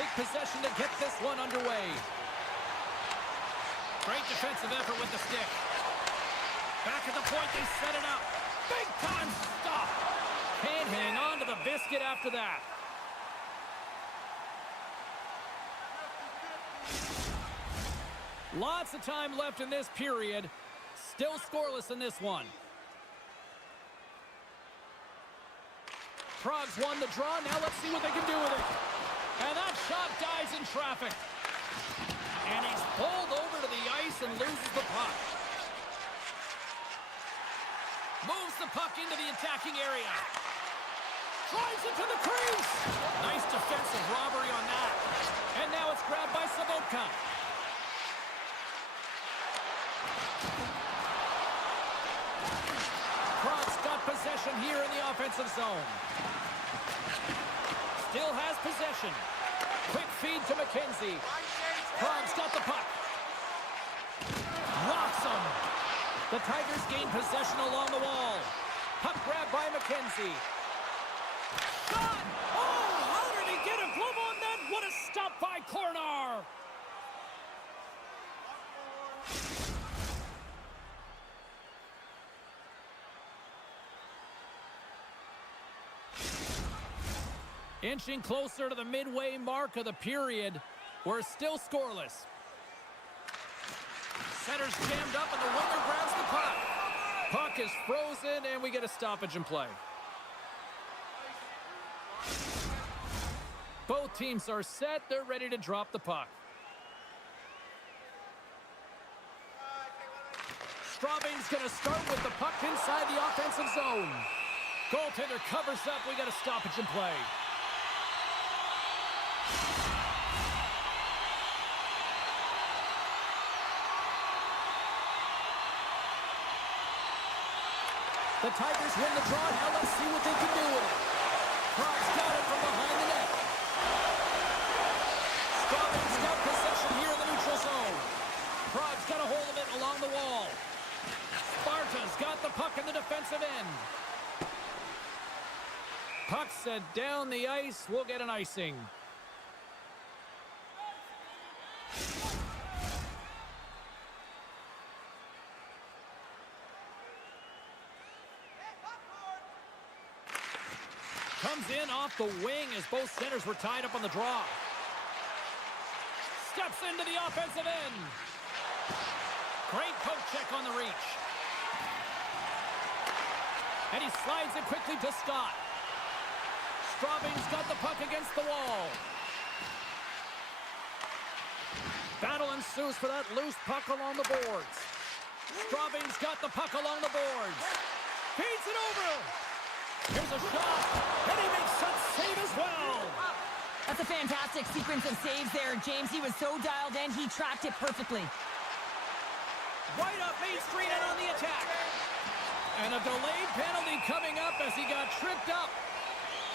take possession to get this one underway. Great defensive effort with the stick. Back at the point, they set it up. Big time stop. Can't hang on to the biscuit after that. Lots of time left in this period. Still scoreless in this one. Prague's won the draw. Now let's see what they can do with it. And that shot dies in traffic. And he's pulled over to the ice and loses the puck. Moves the puck into the attacking area. Drives it to the crease. Nice defensive robbery on that. And now it's grabbed by Serventte. Prague's got possession here in the offensive zone. Still has possession. Quick feed to McKenzie. Prague's got the puck. Rocks him. The Tigers gain possession along the wall. Puck grabbed by McKenzie. Shot! Oh, how did he get a glove on that? What a stop by Cornar! Inching closer to the midway mark of the period. We're still scoreless. Center's jammed up and the winger grabs the puck. Puck is frozen and we get a stoppage in play. Both teams are set. They're ready to drop the puck. Straubing's going to start with the puck inside the offensive zone. Goaltender covers up. We got a stoppage in play. The Tigers win the draw. Now let's see what they can do with it. Prague's got it from behind the net. Straubing's got possession here in the neutral zone. Prague's got a hold of it along the wall. Sparta's got the puck in the defensive end. Puck set down the ice. We'll get an icing. Comes in off the wing as both centers were tied up on the draw. Steps into the offensive end. Great poke check on the reach. And he slides it quickly to Scott. Straubing's got the puck against the wall. Battle ensues for that loose puck along the boards. Straubing's got the puck along the boards. Feeds it over. Here's a shot, and he makes that save as well. That's a fantastic sequence of saves there, James. He was so dialed in, he tracked it perfectly. Right up Main Street and on the attack. And a delayed penalty coming up as he got tripped up.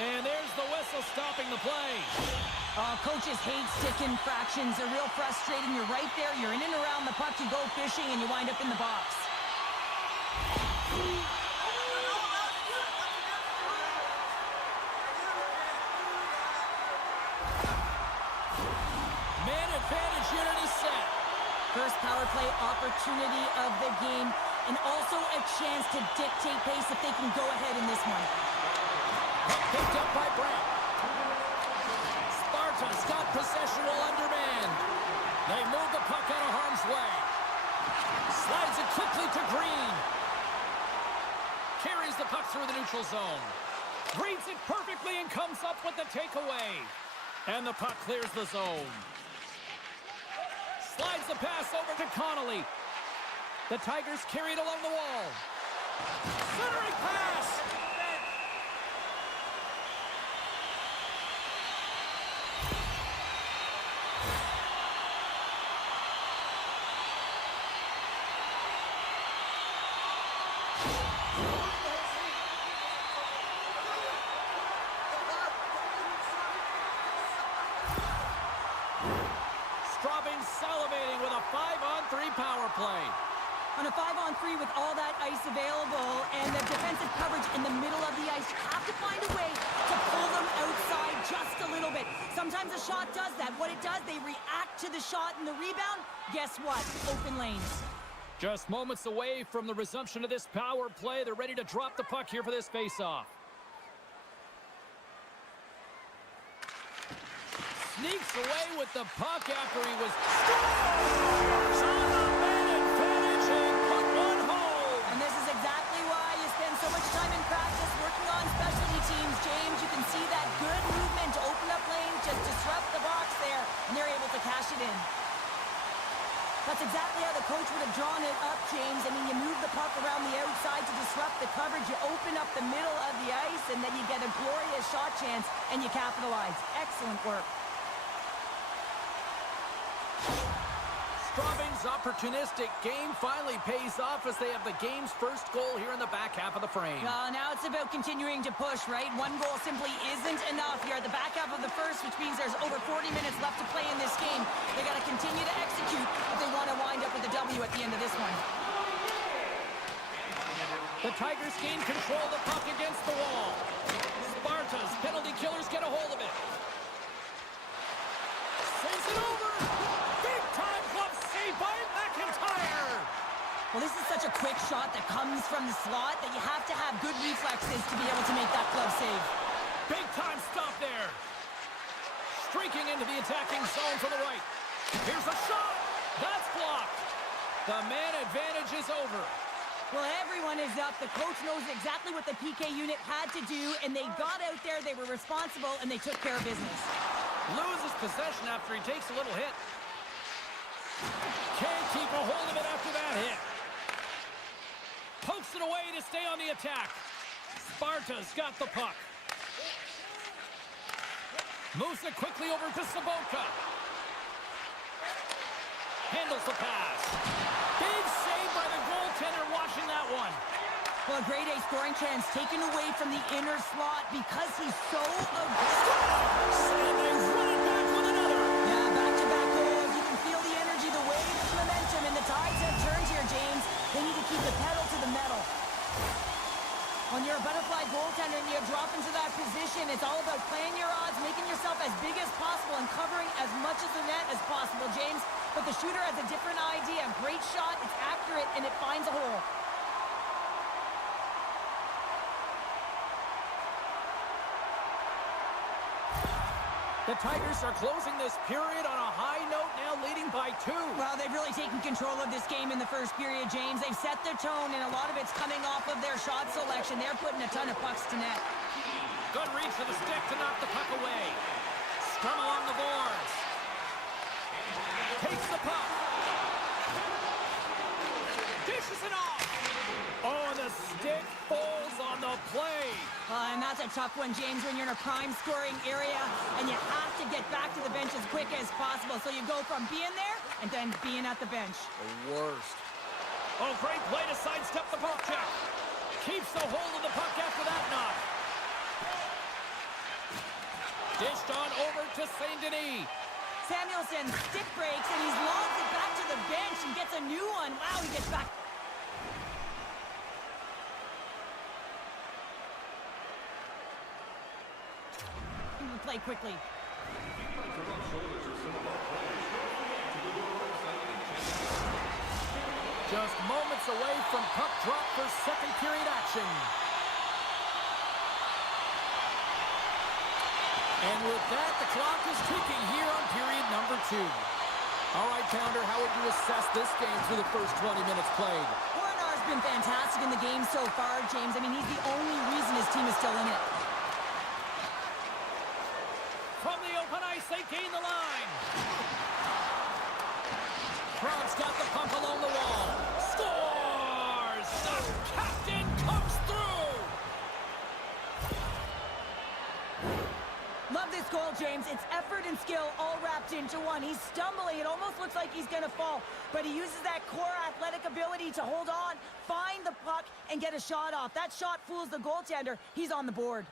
And there's the whistle stopping the play. Coaches hate stick infractions. They're real frustrating. You're right there. You're in and around the puck. You go fishing, and you wind up in the box. Man advantage unit is set. First power play opportunity of the game, and also a chance to dictate pace if they can go ahead in this one. Picked up by Brandt. Sparta's got possession while undermanned. They move the puck out of harm's way. Slides it quickly to Green. Carries the puck through the neutral zone. Reads it perfectly and comes up with the takeaway. And the puck clears the zone. Slides the pass over to Connolly. The Tigers carry it along the wall. Centering pass. Straubing salivating with a 5-on-3 power play. On a 5-on-3 with all that ice available and the defensive coverage in the middle of the ice, you have to find a way to pull them outside just a little bit. Sometimes a shot does that. What it does, they react to the shot and the rebound. Guess what? Open lanes. Just moments away from the resumption of this power play. They're ready to drop the puck here for this faceoff. Sneaks away with the puck after he was... Scores! On the man advantage and put one home! And this is exactly why you spend so much time in practice working on specialty teams, James. You can see that good movement to open up lanes, just disrupt the box there, and they're able to cash it in. That's exactly how the coach would have drawn it up, James. I mean, you move the puck around the outside to disrupt the coverage, you open up the middle of the ice, and then you get a glorious shot chance, and you capitalize. Excellent work. Straubing's opportunistic game finally pays off as they have the game's first goal here in the back half of the frame. Well, now it's about continuing to push, right? One goal simply isn't enough. You're at the back half of the first, which means there's over 40 minutes left to play in this game. They got to continue to execute if they want to wind up with a W at the end of this one. The Tigers gain control of the puck against the wall. Sparta's penalty killers get a hold of it. Sends it over. Big time glove save by McIntyre. Well, this is such a quick shot that comes from the slot that you have to have good reflexes to be able to make that glove save. Big time stop there. Streaking into the attacking zone from the right. Here's a shot. That's blocked. The man advantage is over. Well, everyone is up. The coach knows exactly what the PK unit had to do, and they got out there, they were responsible, and they took care of business. Loses possession after he takes a little hit. Can't keep a hold of it after that hit. Pokes it away to stay on the attack. Sparta's got the puck. Moves it quickly over to Sabotka. Handles the pass. Big save by the goaltender watching that one. Well, a grade A scoring chance taken away from the inner slot because he's so aggressive. And they run it back with another. Yeah, back-to-back goals. You can feel the energy, the wave, the momentum, and the tides have turned here, James. They need to keep the pedal to the metal. When you're a butterfly goaltender and you drop into that position, it's all about playing your odds, making yourself as big as possible, and covering as much of the net as possible, James. But the shooter has a different idea. Great shot, it's accurate, and it finds a hole. The Tigers are closing this period on a high note, now leading by 2. Well, they've really taken control of this game in the first period, James. They've set the tone, and a lot of it's coming off of their shot selection. They're putting a ton of pucks to net. Good reach for the stick to knock the puck away. Scrum along the boards. Takes the puck. Dishes it off. Oh, and the stick falls on the play. And that's a tough one, James, when you're in a prime scoring area and you have to get back to the bench as quick as possible. So you go from being there and then being at the bench. The worst. Oh, great play to sidestep the poke check. Keeps the hold of the puck after that knock. Dished on over to St. Denis. Samuelson stick breaks and he's lobbed it back to the bench and gets a new one. Wow, he gets back. Play quickly. Just moments away from puck drop for second period action. And with that, the clock is ticking here on period number 2. All right, Pounder, how would you assess this game through the first 20 minutes played? Warner's been fantastic in the game so far, James. I mean, he's the only reason his team is still in it. From the open ice, they gain the line. Praha's got the puck along the wall. Scores! The captain comes through! Love this goal, James. It's effort and skill all wrapped into one. He's stumbling. It almost looks like he's going to fall. But he uses that core athletic ability to hold on, find the puck, and get a shot off. That shot fools the goaltender. He's on the board.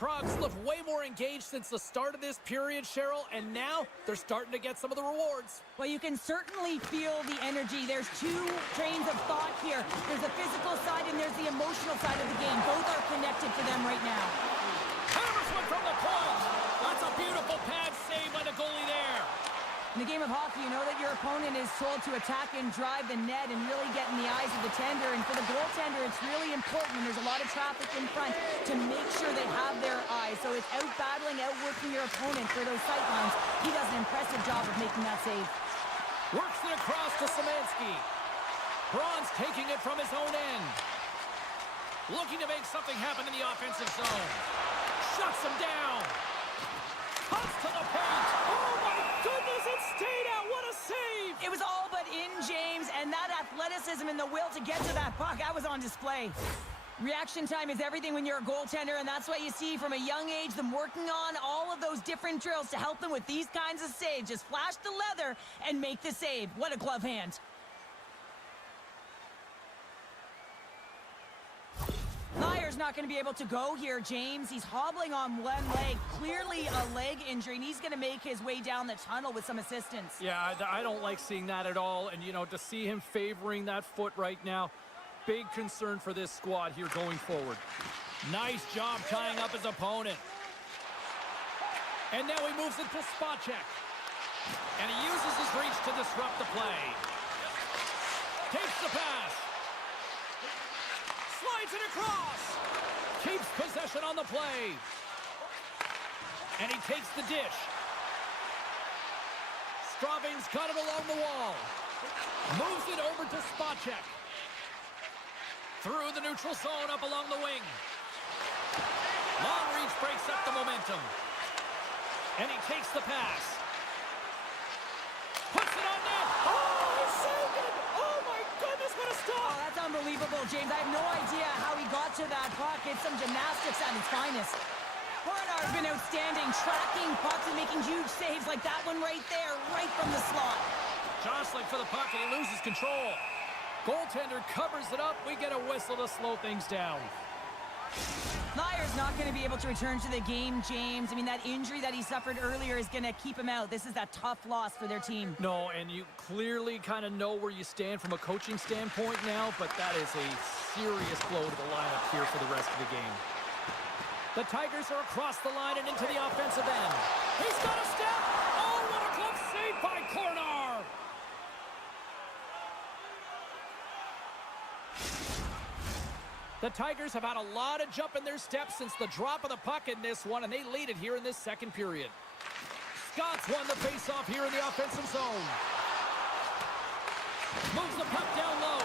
Prague's looked way more engaged since the start of this period, Cheryl, and now they're starting to get some of the rewards. Well, you can certainly feel the energy. There's two trains of thought here. There's the physical side and there's the emotional side of the game. Both are connected for them right now. Hammers one from the point. That's a beautiful pad save by the goalie there. In the game of hockey, you know that your opponent is told to attack and drive the net and really get in the eyes of the tender. And for the goaltender, it's really important when there's a lot of traffic in front to make sure they have their eyes. So it's out-battling, outworking your opponent for those sight lines. He does an impressive job of making that save. Works it across to Szymanski. Braun's taking it from his own end. Looking to make something happen in the offensive zone. Shuts him down. Cuts to the paint. Oh my goodness, it stayed out. What a save! It was all but in, James, and that athleticism and the will to get to that puck, that was on display. Reaction time is everything when you're a goaltender, and that's what you see from a young age, them working on all of those different drills to help them with these kinds of saves. Just flash the leather and make the save. What a glove hand. Lyer's not going to be able to go here, James. He's hobbling on one leg, clearly a leg injury, and he's going to make his way down the tunnel with some assistance. Yeah, I don't like seeing that at all, and, you know, to see him favoring that foot right now, big concern for this squad here going forward. Nice job tying up his opponent. And now he moves it to spot check. And he uses his reach to disrupt the play. Takes the pass. Slides it across. Keeps possession on the play. And he takes the dish. Straubing's got it along the wall. Moves it over to spot check. Through the neutral zone, up along the wing. Long reach breaks up the momentum. And he takes the pass. Puts it on net. Oh, he saved it! Oh my goodness, what a Oh, stop! that's unbelievable, James. I have no idea how he got to that puck. It's some gymnastics at its finest. Hornar's been outstanding, tracking pucks and making huge saves like that one right there, right from the slot. Jostling for the puck, and he loses control. Goaltender covers it up. We get a whistle to slow things down. Lyer's not going to be able to return to the game, James. I mean, that injury that he suffered earlier is going to keep him out. This is that tough loss for their team. No, and you clearly kind of know where you stand from a coaching standpoint now, but that is a serious blow to the lineup here for the rest of the game. The Tigers are across the line and into the offensive end. He's got a step. Oh, what a glove save by Cornar. The Tigers have had a lot of jump in their steps since the drop of the puck in this one, and they lead it here in this second period. Scott's won the faceoff here in the offensive zone. Moves the puck down low.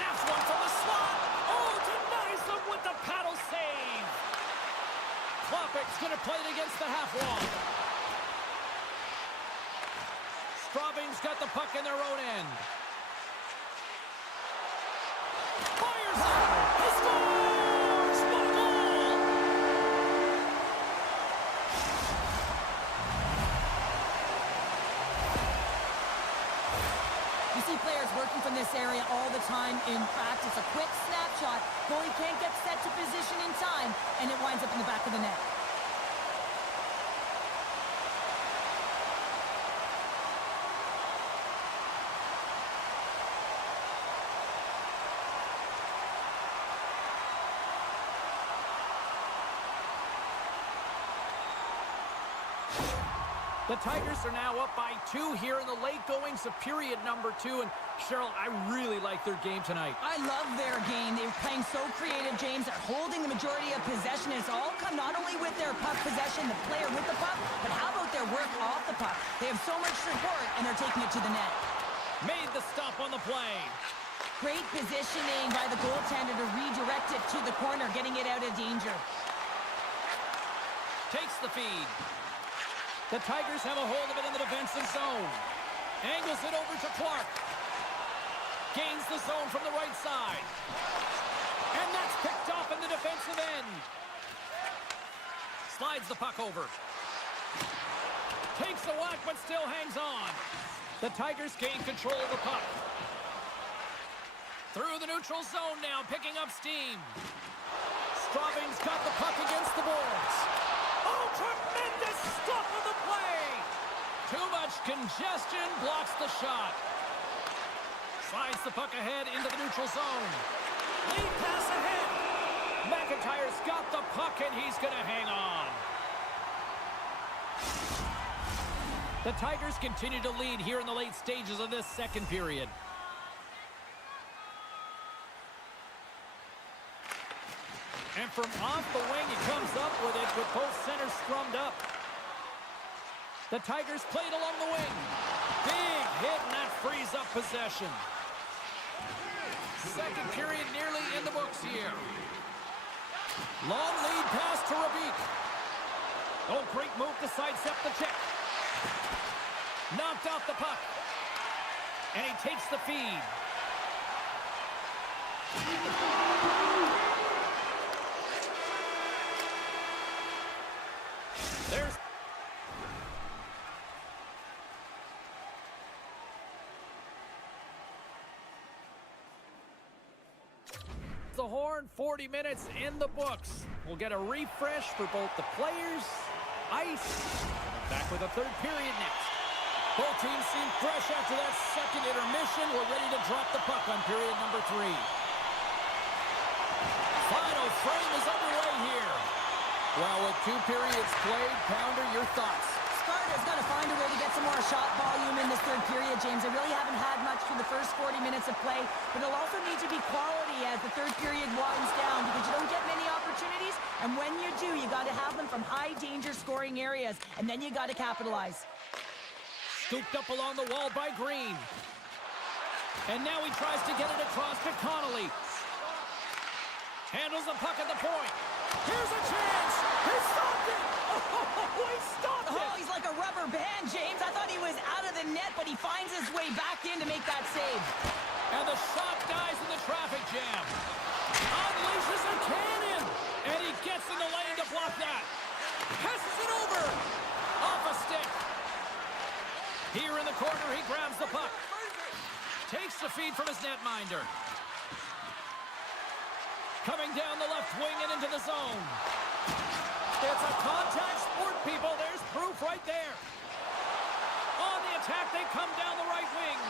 Snaps one from the slot. Oh, denies them with the paddle save. Klopek's going to play it against the half wall. Straubing's got the puck in their own end. Fires it! He scores! What a goal! You see players working from this area all the time in practice. A quick snapshot. Goalie can't get set to position in time, and it winds up in the back of the net. The Tigers are now up by 2 here in the late goings of period number 2. And Cheryl, I really like their game tonight. I love their game. They're playing so creative, James. They're holding the majority of possession. It's all come not only with their puck possession, the player with the puck, but how about their work off the puck? They have so much support, and they're taking it to the net. Made the stop on the play. Great positioning by the goaltender to redirect it to the corner, getting it out of danger. Takes the feed. The Tigers have a hold of it in the defensive zone. Angles it over to Clark. Gains the zone from the right side. And that's picked off in the defensive end. Slides the puck over. Takes the whack, but still hangs on. The Tigers gain control of the puck. Through the neutral zone now, picking up steam. Straubing's got the puck against the Congestion blocks the shot. Slides the puck ahead into the neutral zone. Lead pass ahead. McIntyre's got the puck, and he's going to hang on. The Tigers continue to lead here in the late stages of this second period. And from off the wing, he comes up with it with both centers scrummed up. The Tigers played along the wing. Big hit, and that frees up possession. Second period nearly in the books here. Long lead pass to Rabik. Oh, great move to sidestep the check. Knocked out the puck. And he takes the feed. There's the horn. 40 minutes in the books. We'll get a refresh for both the players, ice. Back with a third period next. Both teams seem fresh after that second intermission. We're ready to drop the puck on period number 3. Final frame is underway here. Well, with 2 periods played, Pounder, your thoughts? Sparta's got to find a way to get some more shot volume in this third period, James. They really haven't had much for the first 40 minutes of play, but it'll also need to be quality as the third period winds down because you don't get many opportunities, and when you do, you got to have them from high-danger scoring areas, and then you got to capitalize. Scooped up along the wall by Green. And now he tries to get it across to Connolly. Handles the puck at the point. Here's a chance. He stopped it. Oh, he stopped it. Oh, he's like a rubber band, James. I thought he was out of the net, but he finds his way back in to make that save. And the shot dies in the traffic jam. Unleashes a cannon. And he gets in the lane to block that. Passes it over. Off a stick. Here in the corner, he grabs the puck. Takes the feed from his netminder. Coming down the left wing and into the zone. It's a contact sport, people. There's proof right there. On the attack, they come down the right wing.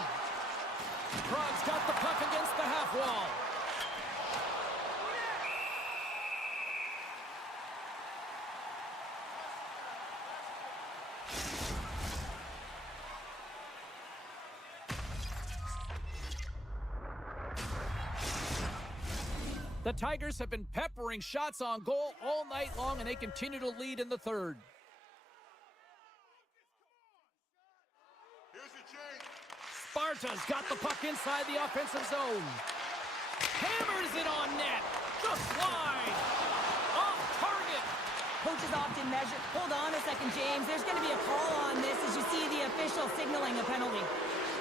Praha's got the puck against the half wall. The Tigers have been peppering shots on goal all night long, and they continue to lead in the third. Sparta's got the puck inside the offensive zone. Hammers it on net. Just wide. Off target. Coaches often measure. Hold on a second, James. There's going to be a call on this as you see the official signaling a penalty.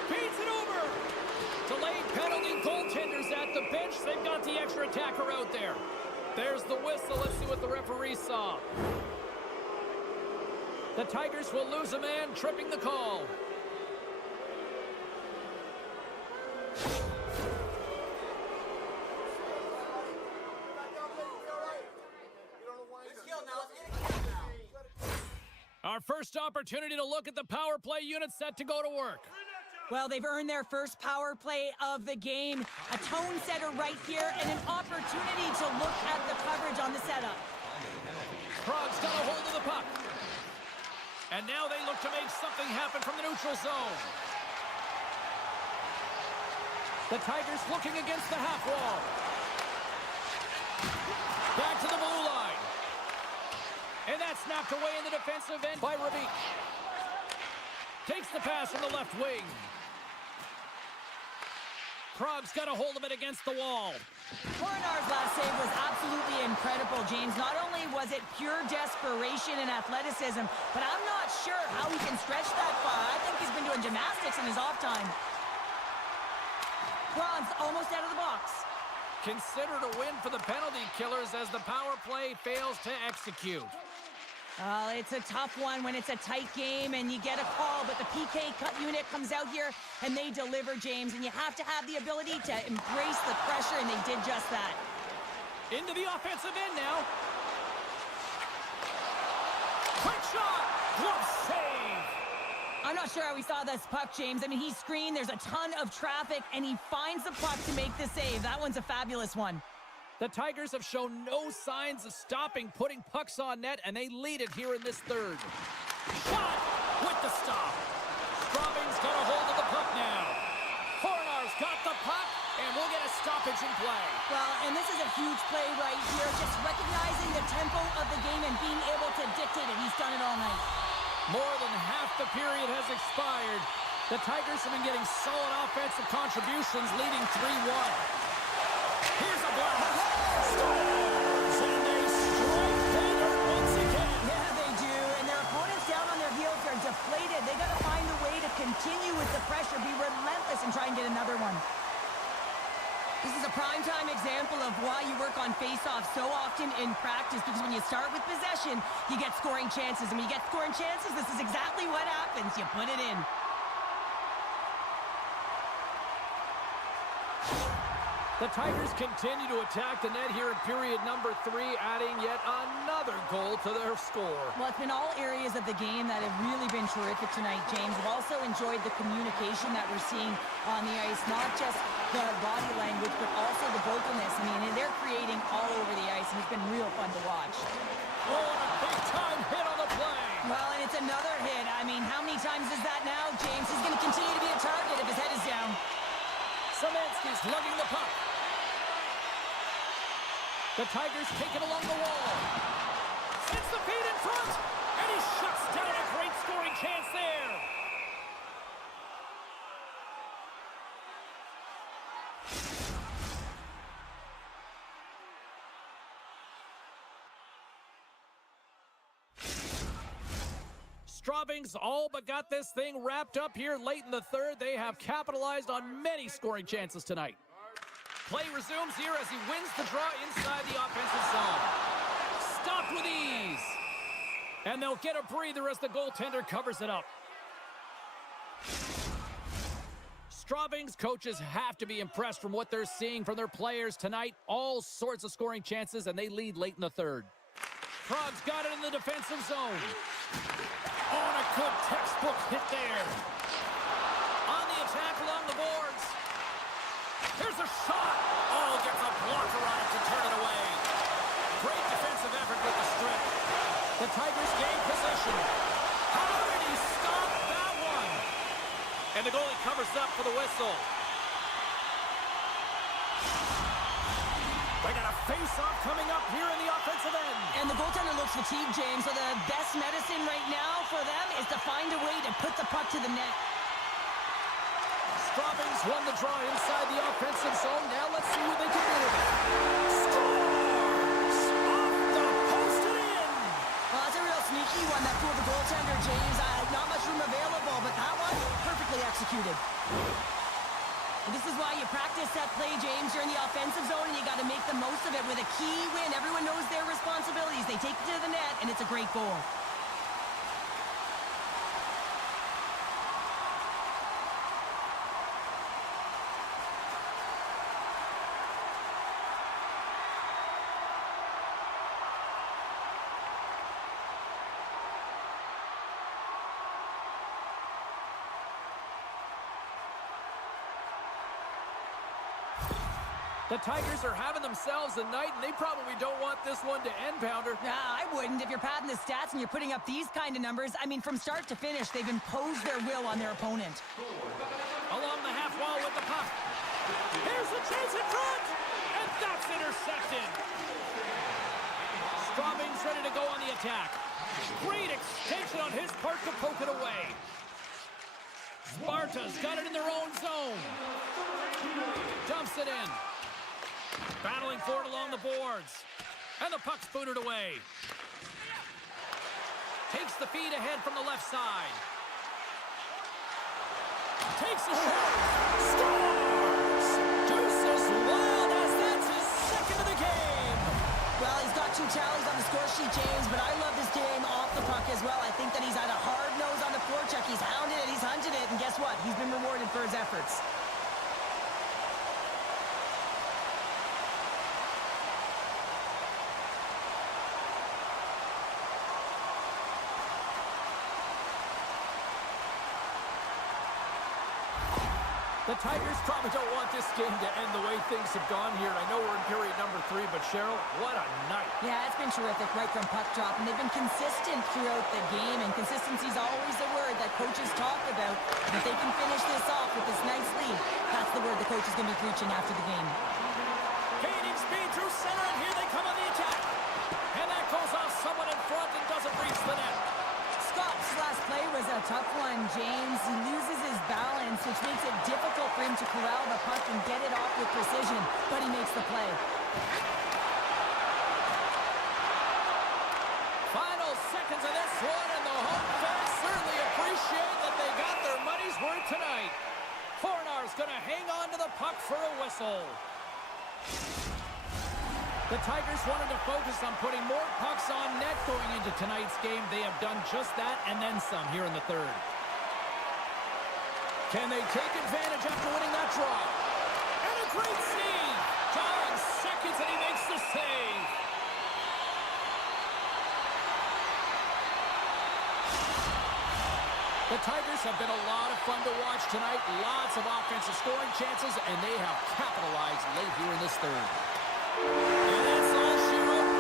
Feeds it over. Delayed penalty, goaltenders at the bench. They've got the extra attacker out there. There's the whistle. Let's see what the referee saw. The Tigers will lose a man, tripping the call. Our first opportunity to look at the power play unit set to go to work. Well, they've earned their first power play of the game. A tone setter right here and an opportunity to look at the coverage on the setup. Praha's got a hold of the puck. And now they look to make something happen from the neutral zone. The Tigers looking against the half wall. Back to the blue line. And that's knocked away in the defensive end by Rabik. Takes the pass from the left wing. Praha's got a hold of it against the wall. Coronar's last save was absolutely incredible, James. Not only was it pure desperation and athleticism, but I'm not sure how he can stretch that far. I think he's been doing gymnastics in his off time. Praha's almost out of the box. Considered a win for the penalty killers as the power play fails to execute. It's a tough one when it's a tight game and you get a call, but the PK cut unit comes out here and they deliver, James, and you have to have the ability to embrace the pressure, and they did just that. Into the offensive end now. Quick shot! Glove save! I'm not sure how we saw this puck, James. I mean, he screened, there's a ton of traffic, and he finds the puck to make the save. That one's a fabulous one. The Tigers have shown no signs of stopping putting pucks on net, and they lead it here in this third. Shot with the stop. Straubing's got a hold of the puck now. Horner's got the puck, and we'll get a stoppage in play. Well, and this is a huge play right here, just recognizing the tempo of the game and being able to dictate it. He's done it all night. More than half the period has expired. The Tigers have been getting solid offensive contributions, leading 3-1. Here's a blast. Scores! And they strike Vander once again. Yeah, they do. And their opponents down on their heels are deflated. They got to find a way to continue with the pressure, be relentless, and try and get another one. This is a primetime example of why you work on face-offs so often in practice, because when you start with possession, you get scoring chances. And when you get scoring chances, this is exactly what happens. You put it in. The Tigers continue to attack the net here in period number 3, adding yet another goal to their score. Well, it's been all areas of the game that have really been terrific tonight, James. I've also enjoyed the communication that we're seeing on the ice, not just the body language, but also the vocalness. I mean, they're creating all over the ice, and it's been real fun to watch. Oh, and a big-time hit on the play. Well, and it's another hit. I mean, how many times is that now, James? He's going to continue to be a target if his head is down. Szymanski's lugging the puck. The Tigers take it along the wall. Sends the feed in front, and he shuts down a great scoring chance there. Straubing's all but got this thing wrapped up here late in the third. They have capitalized on many scoring chances tonight. Play resumes here as he wins the draw inside the offensive zone. Stopped with ease. And they'll get a breather as the goaltender covers it up. Straubing's coaches have to be impressed from what they're seeing from their players tonight. All sorts of scoring chances, and they lead late in the third. Prague's got it in the defensive zone. Oh, and a good textbook hit there. On the attack along the boards. Here's a shot. Oh, gets a blocker on it to turn it away. Great defensive effort with the strip. The Tigers gain possession. How did he stop that one? And the goalie covers up for the whistle. They got a face-off coming up here in the offensive end. And the goaltender looks fatigued, James, so the best medicine right now for them is to find a way to put the puck to the net. Straubing's won the draw inside the offensive zone. Now let's see what they can do with it. Scores! Off the post and in! Well, that's a real sneaky one that fooled the goaltender, James. Not much room available, but that one, perfectly executed. And this is why you practice that play, James. You're in the offensive zone, and you got to make the most of it with a key win. Everyone knows their responsibilities. They take it to the net, and it's a great goal. The Tigers are having themselves a night, and they probably don't want this one to end, Pounder. Nah, I wouldn't. If you're padding the stats and you're putting up these kind of numbers, I mean, from start to finish, they've imposed their will on their opponent. Along the half wall with the puck. Here's the chase in front, and that's intercepted. Straubing's ready to go on the attack. Great extension on his part to poke it away. Sparta's got it in their own zone. Dumps it in. Battling for it along the boards. And the puck's booted away. Takes the feed ahead from the left side. Takes a shot. Scores! Deuces wild as that's his second of the game. Well, he's got 2 tallies on the score sheet, James, but I love this game off the puck as well. I think that he's had a hard nose on the forecheck. He's hounded it, he's hunted it, and guess what? He's been rewarded for his efforts. The Tigers probably don't want this game to end the way things have gone here. I know we're in period number 3, but Cheryl, what a night. Yeah, it's been terrific right from puck drop, and they've been consistent throughout the game, and consistency is always a word that coaches talk about. And if they can finish this off with this nice lead, that's the word the coach is going to be preaching after the game. Gaining speed through center, and here they come on the attack. And that goes off someone in front and doesn't reach the net. Scott's last play was a tough one, James. He loses his balance, which makes it difficult for him to corral the puck and get it off with precision, but he makes the play. Final seconds of this one, and the home fans certainly appreciate that they got their money's worth tonight. Fornar's going to hang on to the puck for a whistle. The Tigers wanted to focus on putting more pucks on net going into tonight's game. They have done just that and then some here in the third. Can they take advantage after winning that draw? And a great save! John seconds and he makes the save. The Tigers have been a lot of fun to watch tonight. Lots of offensive scoring chances, and they have capitalized late here in this third. And that's all she wrote.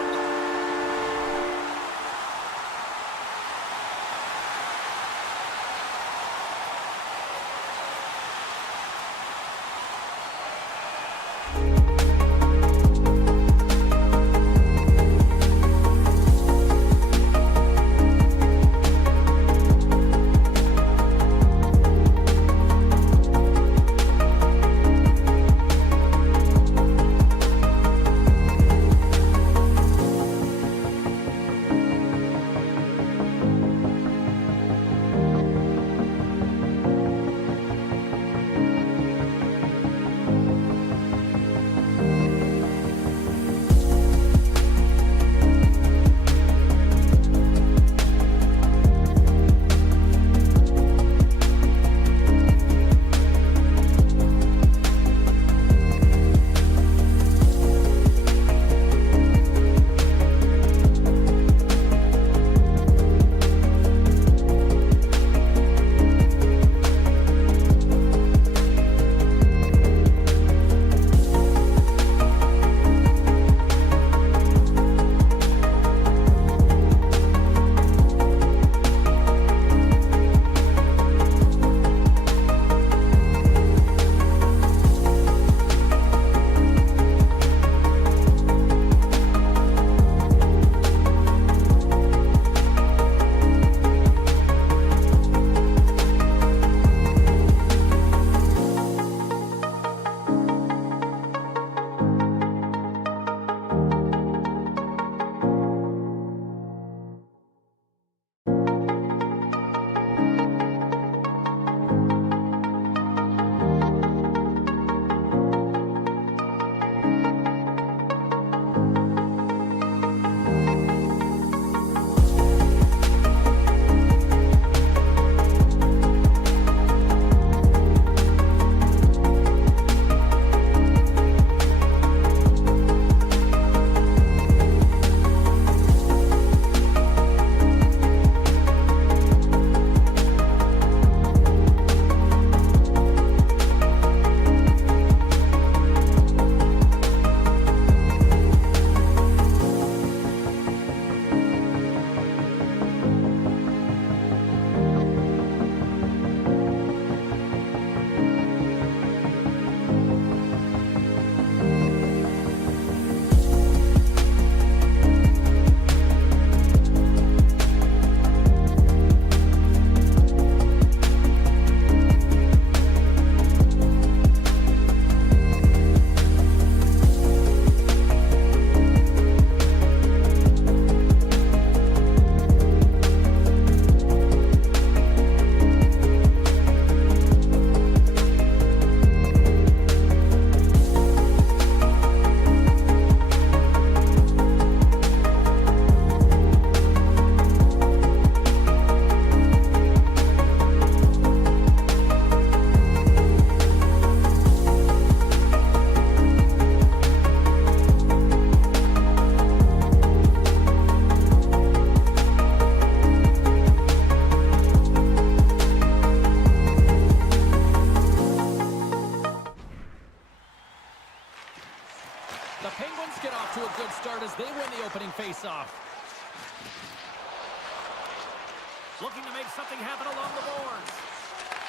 Looking to make something happen along the boards.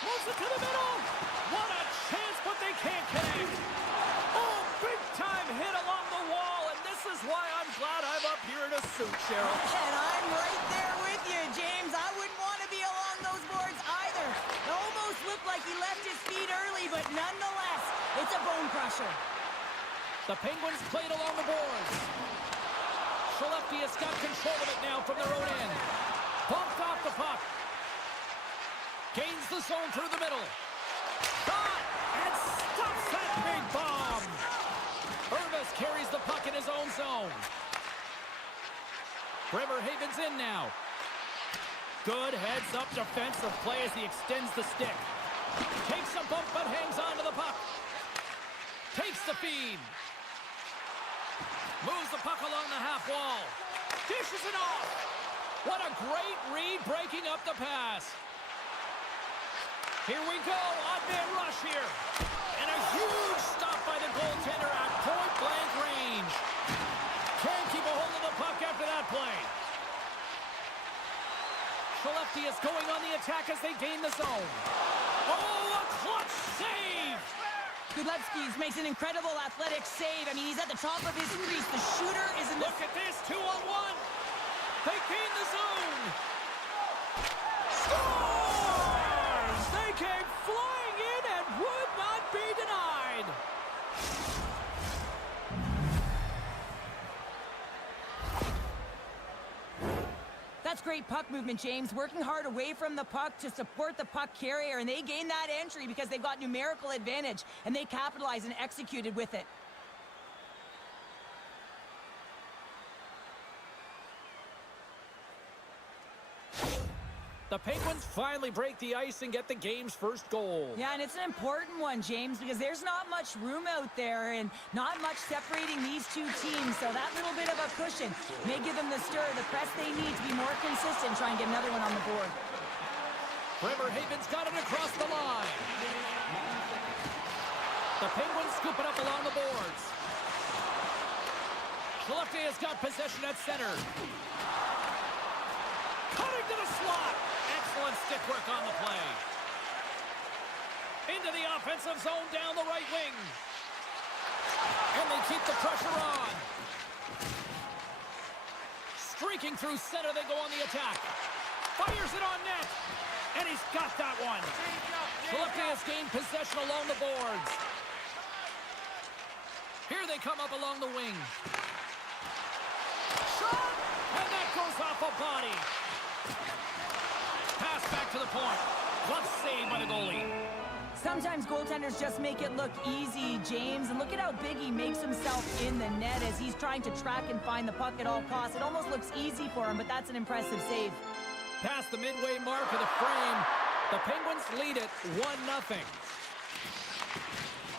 Moves it to the middle. What a chance, but they can't connect. Oh, big-time hit along the wall, and this is why I'm glad I'm up here in a suit, Cheryl. And I'm right there with you, James. I wouldn't want to be along those boards either. It almost looked like he left his feet early, but nonetheless, it's a bone crusher. The Penguins played along the boards. Skellefteå has got control of it now from their own end. Bumped off the puck. Gains the zone through the middle. Shot! And stops that big bomb! Urvis carries the puck in his own zone. Bremerhaven's in now. Good heads-up defensive play as he extends the stick. Takes a bump but hangs on to the puck. Takes the feed. Moves the puck along the half wall. Dishes it off. What a great read breaking up the pass. Here we go. Odd-man rush here. And a huge stop by the goaltender at point-blank range. Can't keep a hold of the puck after that play. Skellefteå is going on the attack as they gain the zone. Oh, a clutch save! Gudlevskis makes an incredible athletic save. I mean, he's at the top of his crease. The shooter is in the... Look at this, 2-on-1. They gain the zone. Scores! They came flying in and would not be denied. That's great puck movement, James. Working hard away from the puck to support the puck carrier, and they gain that entry because they've got numerical advantage, and they capitalized and executed with it. The Penguins finally break the ice and get the game's first goal. Yeah, and it's an important one, James, because there's not much room out there and not much separating these two teams. So that little bit of a cushion may give them the stir, the press they need to be more consistent, try and get another one on the board. Bremerhaven's got it across the line. The Penguins scoop it up along the boards. Skellefteå has got possession at center. Cutting to the slot. Excellent stick work on the play. Into the offensive zone down the right wing. And they keep the pressure on. Streaking through center, they go on the attack. Fires it on net. And he's got that one. Skellefteå has gained possession along the boards. Here they come up along the wing. Shot! And that goes off a body. Pass back to the point. Glove save by the goalie. Sometimes goaltenders just make it look easy, James. And look at how big he makes himself in the net as he's trying to track and find the puck at all costs. It almost looks easy for him, but that's an impressive save. Past the midway mark of the frame, the Penguins lead it 1-0.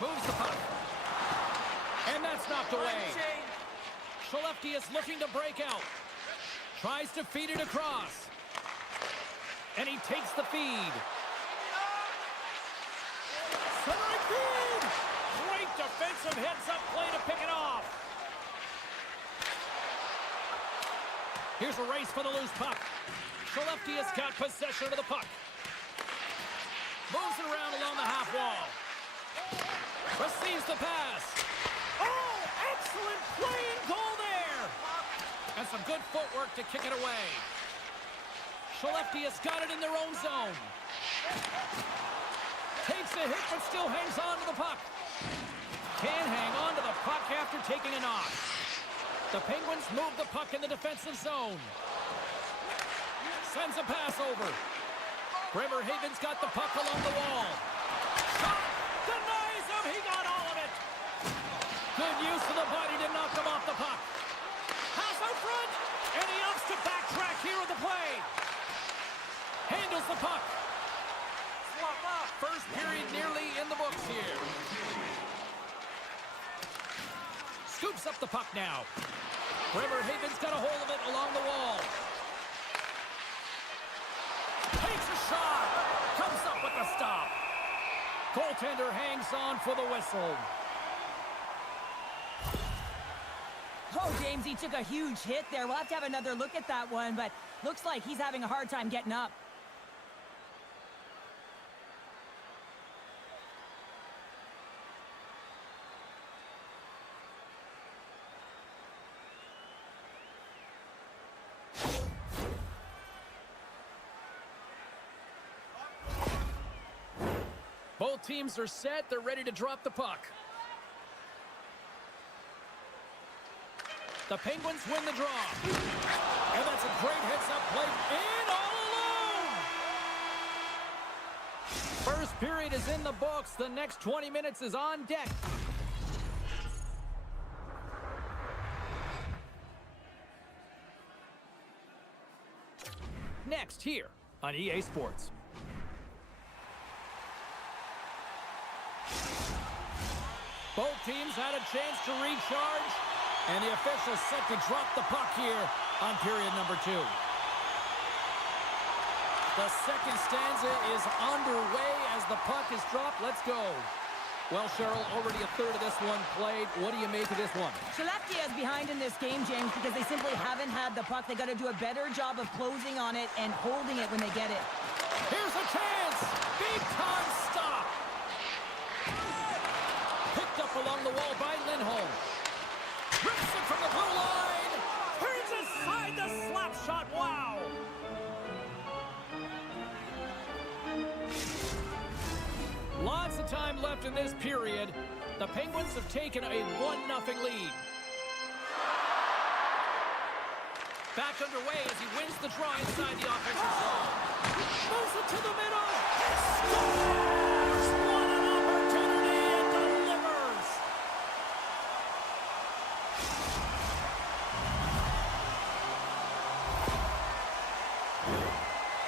Moves the puck. And that's knocked away. Skellefteå is looking to break out. Tries to feed it across. And he takes the feed. Centering feed! Great defensive heads-up play to pick it off. Here's a race for the loose puck. Skellefteå has got possession of the puck. Moves it around along the half wall. Receives the pass. Oh, excellent play and goal there. And some good footwork to kick it away. Skellefteå has got it in their own zone. Takes a hit, but still hangs on to the puck. Can't hang on to the puck after taking a knock. The Penguins move the puck in the defensive zone. Sends a pass over. Bremerhaven's got the puck along the wall. Shot! Denies him! He got all of it! Good use of the body to knock him off the puck. Pass out front! And he opts to backtrack here with the play. Handles the puck. First period nearly in the books here. Scoops up the puck now. Bremerhaven's got a hold of it along the wall. Takes a shot. Comes up with the stop. Goaltender hangs on for the whistle. Oh, James, he took a huge hit there. We'll have to have another look at that one, but looks like he's having a hard time getting up. Both teams are set. They're ready to drop the puck. The Penguins win the draw. And that's a great heads-up play. In all alone! First period is in the books. The next 20 minutes is on deck. Next here on EA Sports. Both teams had a chance to recharge, and the officials set to drop the puck here on period number 2. The second stanza is underway as the puck is dropped. Let's go. Well, Cheryl, already a third of this one played. What do you make of this one? Skellefteå is behind in this game, James, because they simply haven't had the puck. They got to do a better job of closing on it and holding it when they get it. Here's a chance. Big time stop. Picked up along the wall by Lindholm. Rips it from the blue line. Turns aside the slap shot. Wow. Lots of time left in this period. The Penguins have taken a 1-0 lead. Back underway as he wins the draw inside the offensive zone. Moves it to the middle. Scores! What an opportunity and delivers!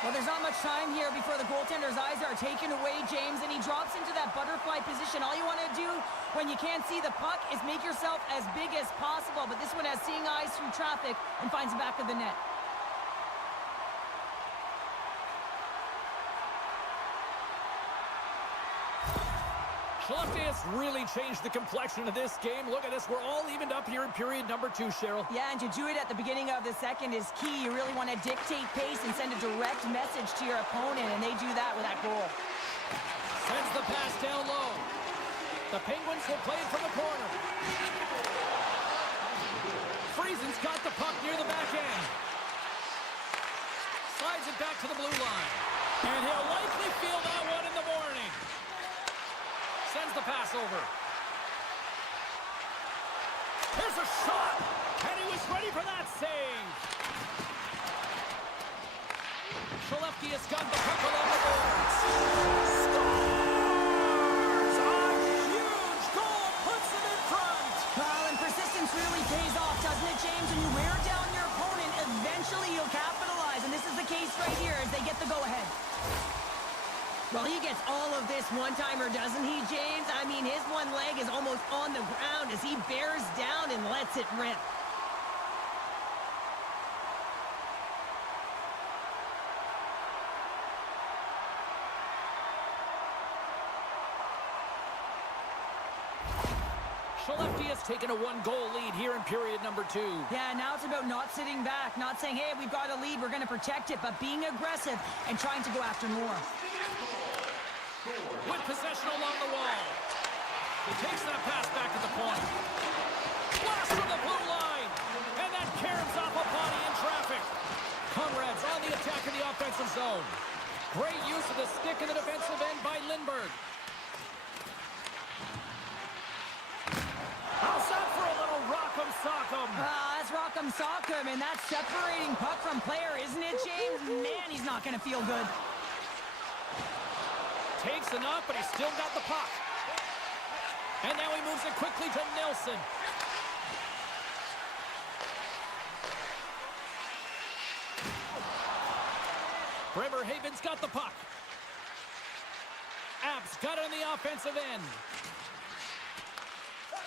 Well, there's not much time here before the goaltender's eyes are taken away, James, and he drops into that butterfly position. All you want to do when you can't see the puck is make yourself as big as possible, but this one has seeing eyes through traffic and finds the back of the net. Skellefteå has really changed the complexion of this game. Look at this. We're all evened up here in period number 2, Cheryl. Yeah, and to do it at the beginning of the second is key. You really want to dictate pace and send a direct message to your opponent, and they do that with that goal. Sends the pass down low. The Penguins will play it from the corner. Friesen's got the puck near the back end. Slides it back to the blue line. And he'll likely feel that one in the morning. Sends the pass over. Here's a shot! And he was ready for that save! Skellefteå's got the puck along the boards. Scores! A huge goal puts him in front! Well, and persistence really pays off, doesn't it, James? When you wear down your opponent, eventually you'll capitalize. And this is the case right here as they get the go-ahead. Well, he gets all of this one-timer, doesn't he, James? I mean, his one leg is almost on the ground as he bears down and lets it rip. Skellefteå has taken a 1-goal lead here in period number 2. Yeah, now it's about not sitting back, not saying, hey, we've got a lead, we're going to protect it, but being aggressive and trying to go after more. With possession along the wall. He takes that pass back to the point. Blast from the blue line. And that caroms off a body in traffic. Conrad's on the attack in the offensive zone. Great use of the stick in the defensive end by Lindbergh. Outside for a little rock'em sock'em. That's rock'em sock'em, and that's separating puck from player, isn't it, James? Man, he's not going to feel good. Takes enough, but he's still got the puck. And now he moves it quickly to Nelson. Bremerhaven's got the puck. Ab's got it on the offensive end.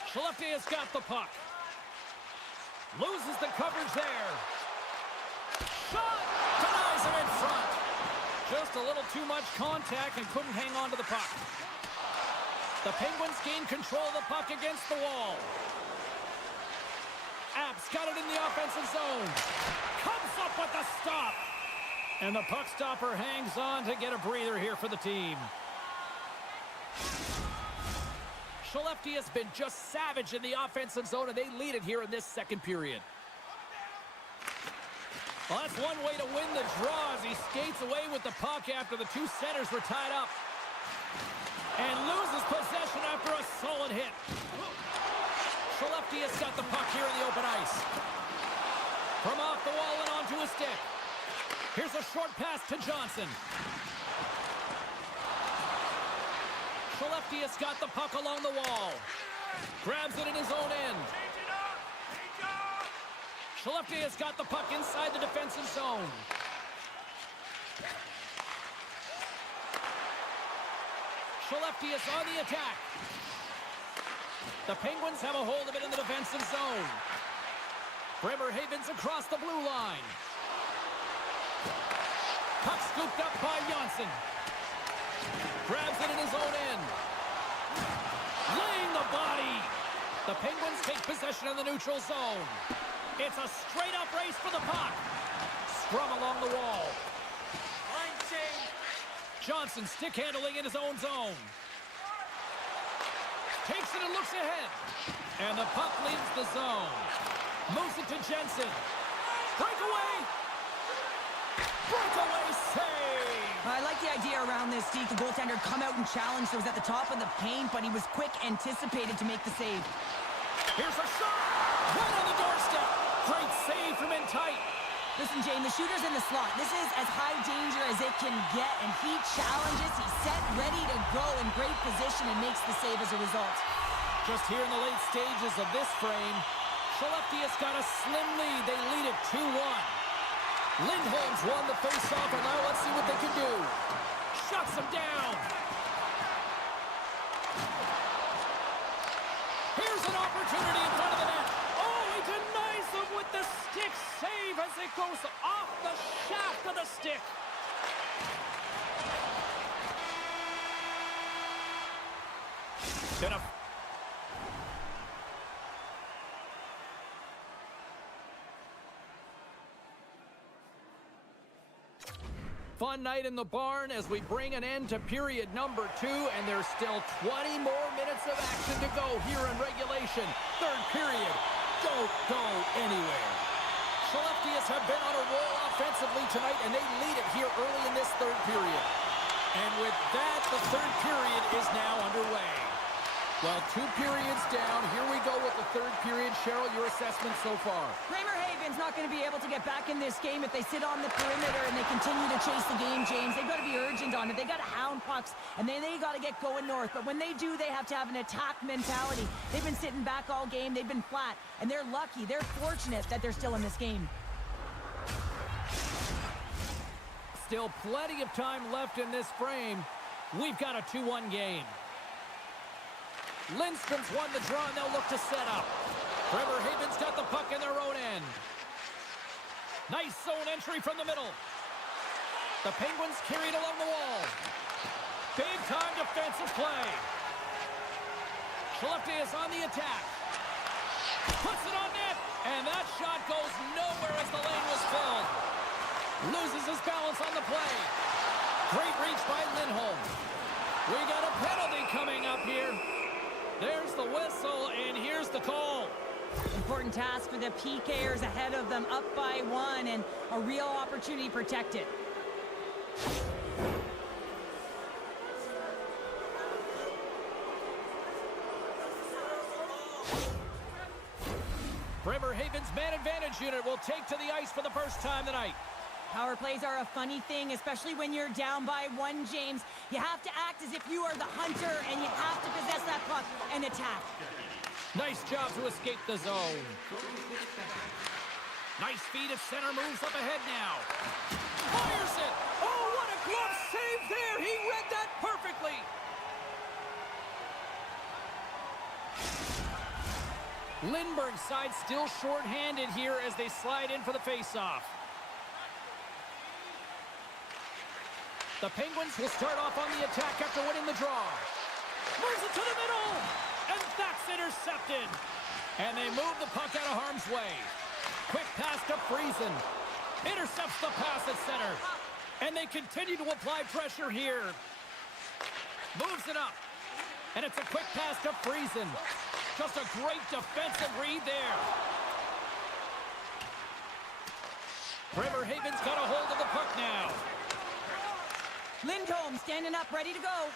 Skellefteå's got the puck. Loses the coverage there. Shot! Denies him in front. Just a little too much contact and couldn't hang on to the puck. The Penguins gain control of the puck against the wall. Ab's Puck's got it in the offensive zone. Comes up with the stop. And the puck stopper hangs on to get a breather here for the team. Skellefteå has been just savage in the offensive zone, and they lead it here in this second period. Well, that's one way to win the draw as he skates away with the puck after the two centers were tied up. And loses possession after a solid hit. Skellefteå's got the puck here in the open ice. From off the wall and onto a stick. Here's a short pass to Johnson. Skellefteå's got the puck along the wall. Grabs it in his own end. Skellefteå's got the puck inside the defensive zone. Skellefteå's on the attack. The Penguins have a hold of it in the defensive zone. Bremerhaven's across the blue line. Puck scooped up by Johnson. Grabs it in his own end. Laying the body. The Penguins take possession of the neutral zone. It's a straight-up race for the puck. Scrum along the wall. Line change. Johnson stick handling in his own zone. Takes it and looks ahead. And the puck leaves the zone. Moves it to Jensen. Breakaway. Breakaway save. I like the idea around this, Steve. The goaltender come out and challenge. It was at the top of the paint, but he was quick, anticipated to make the save. Here's a shot. Right on the doorstep. Great save from in tight. Listen, Jane, the shooter's in the slot. This is as high danger as it can get, and he challenges. He's set, ready to go in great position, and makes the save as a result. Just here in the late stages of this frame, Skellefteå's got a slim lead. They lead it 2-1. Lindholm's won the face-off, and now let's see what they can do. Shuts him down. Here's an opportunity in front of the net. Oh, he denies them with the stick save as it goes off the shaft of the stick. Fun night in the barn as we bring an end to period number 2, and there's still 20 more minutes of action to go here in regulation. Third period. Don't go anywhere. Skellefteås have been on a roll offensively tonight, and they lead it here early in this third period. And with that, the third period is now underway. Well, 2 periods down. Here we go with the third period. Cheryl, your assessment so far? Bremerhaven's not going to be able to get back in this game if they sit on the perimeter and they continue to chase the game, James. They've got to be urgent on it. They got to hound pucks, and then they got to get going north. But when they do, they have to have an attack mentality. They've been sitting back all game. They've been flat, and they're lucky. They're fortunate that they're still in this game. Still plenty of time left in this frame. We've got a 2-1 game. Lindstrom's won the draw, and they'll look to set up. Bremerhaven's got the puck in their own end. Nice zone entry from the middle. The Penguins carried along the wall. Big-time defensive play. Skellefteå is on the attack. Puts it on net, and that shot goes nowhere as the lane was filled. Loses his balance on the play. Great reach by Lindholm. We got a penalty coming up here. There's the whistle, and here's the call. Important task for the PKers ahead of them, up by 1, and a real opportunity protected. Bremerhaven's man advantage unit will take to the ice for the first time tonight. Power plays are a funny thing, especially when you're down by 1, James. You have to act as if you are the hunter, and you have to possess that puck and attack. Nice job to escape the zone. Nice feed at center, moves up ahead now. Fires it! Oh, what a glove save there! He read that perfectly! Lindbergh's side still short-handed here as they slide in for the face-off. The Penguins will start off on the attack after winning the draw. Moves it to the middle, and that's intercepted. And they move the puck out of harm's way. Quick pass to Friesen. Intercepts the pass at center. And they continue to apply pressure here. Moves it up. And it's a quick pass to Friesen. Just a great defensive read there. Bremerhaven's got a hold of the puck now. Lindholm standing up, ready to go.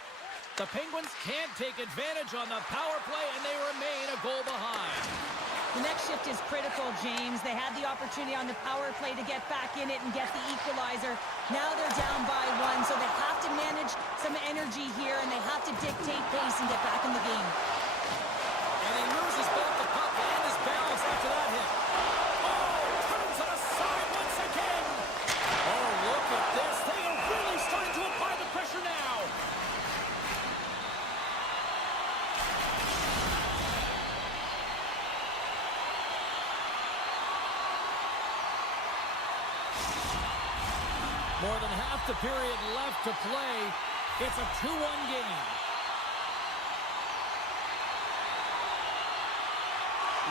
The Penguins can't take advantage on the power play, and they remain a goal behind. The next shift is critical, James. They had the opportunity on the power play to get back in it and get the equalizer. Now they're down by 1, so they have to manage some energy here, and they have to dictate pace and get back in the game. And he loses both the puck and his balance after that hit. Oh, turns it aside once again. Oh, look at this. They are really starting to apply the pressure now. More than half the period left to play. It's a 2-1 game.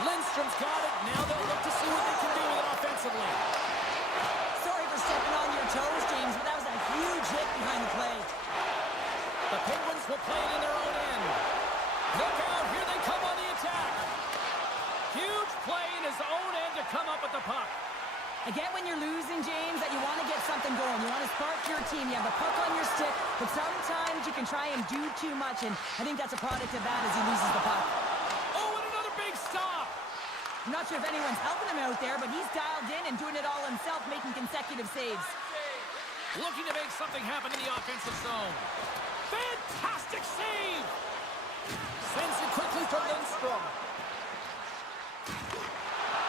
Lindstrom's got it. Now they'll look to see what they can do with it offensively. Sorry for stepping on your toes, James, but that was a huge hit behind the play. The Penguins will play it in their own end. Look out, here they come on the attack. Huge play in his own end to come up with the puck. I get when you're losing, James, that you want to get something going. You want to spark your team. You have the puck on your stick, but sometimes you can try and do too much, and I think that's a product of that as he loses the puck. Oh, and another big stop. I'm not sure if anyone's helping him out there, but he's dialed in and doing it all himself, making consecutive saves. Looking to make something happen in the offensive zone. Fantastic save! Sends it quickly from Lindstrom.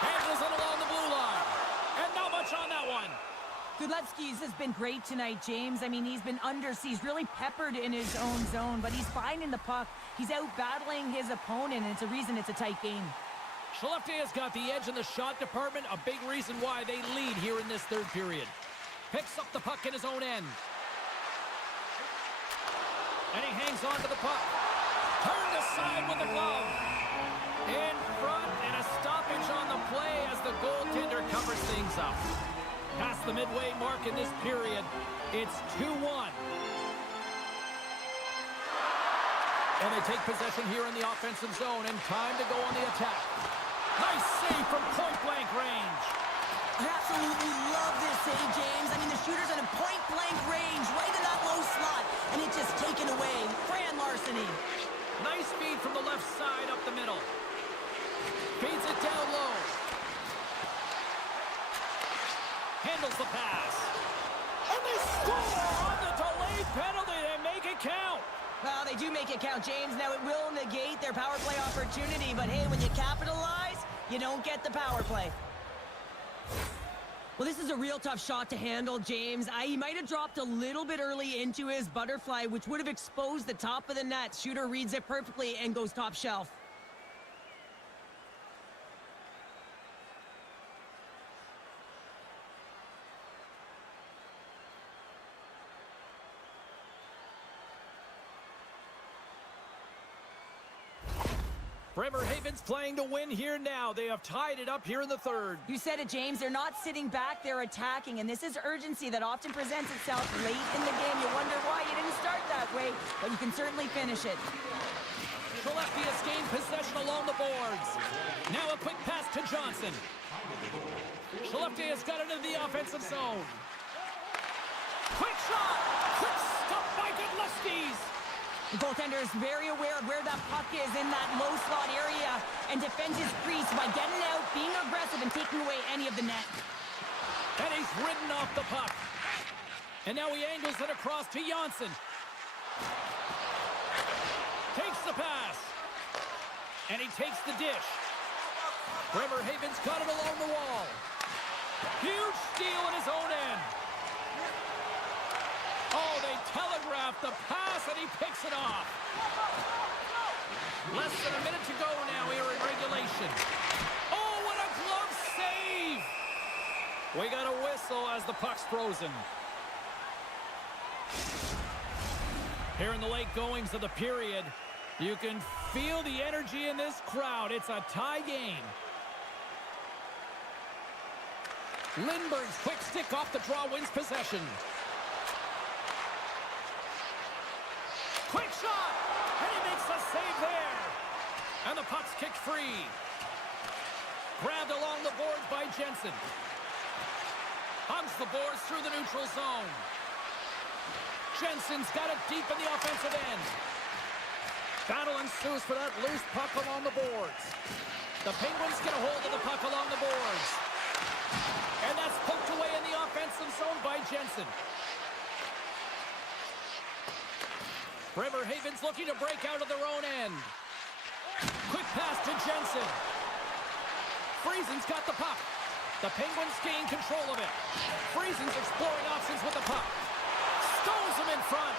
Handles it along the blue line. And not much on that one. Gudlevsky's has been great tonight, James. I mean, he's been undersized, really peppered in his own zone, but he's finding the puck. He's out battling his opponent, and it's a reason it's a tight game. Skellefteå has got the edge in the shot department, a big reason why they lead here in this third period. Picks up the puck in his own end. And he hangs on to the puck. Turned aside with the glove. In front, and a stoppage on the play as the goaltender covers things up. Past the midway mark in this period, it's 2-1. And they take possession here in the offensive zone, and time to go on the attack. Nice save from point-blank range. I absolutely love this save, James. I mean, the shooter's in a point-blank range, right in that low slot, and it's just taken away. Fran Larceny. Nice feed from the left side up the middle. Feeds it down low. Handles the pass. And they score on the delayed penalty. They make it count. Well, they do make it count, James. Now, it will negate their power play opportunity, but hey, when you capitalize, you don't get the power play. Well, this is a real tough shot to handle, James. He might have dropped a little bit early into his butterfly, which would have exposed the top of the net. Shooter reads it perfectly and goes top shelf. Bremerhaven's playing to win here now. They have tied it up here in the third. You said it, James. They're not sitting back. They're attacking. And this is urgency that often presents itself late in the game. You wonder why you didn't start that way, but you can certainly finish it. Skellefteå has gained possession along the boards. Now a quick pass to Johnson. Skellefteå has got it into the offensive zone. Quick shot! Quick stop by Gudlevsky's. The goaltender is very aware of where that puck is in that low slot area and defends his crease by getting out, being aggressive, and taking away any of the net. And he's ridden off the puck. And now he angles it across to Janssen. Takes the pass. And he takes the dish. Bremerhaven's got it along the wall. Huge steal in his own end. Oh, they telegraphed the pass, and he picks it off. Less than a minute to go now here in regulation. Oh, what a glove save! We got a whistle as the puck's frozen. Here in the late goings of the period, You can feel the energy in this crowd. It's a tie game. Lindbergh's quick stick off the draw wins possession. Quick shot! And he makes the save there. And the puck's kicked free. Grabbed along the boards by Jensen. Hugs the boards through the neutral zone. Jensen's got it deep in the offensive end. Battle ensues for that loose puck along the boards. The Penguins get a hold of the puck along the boards. And that's poked away in the offensive zone by Jensen. Bremerhaven's looking to break out of their own end. Quick pass to Jensen. Friesen's got the puck. The Penguins gain control of it. Friesen's exploring options with the puck. Stones him in front.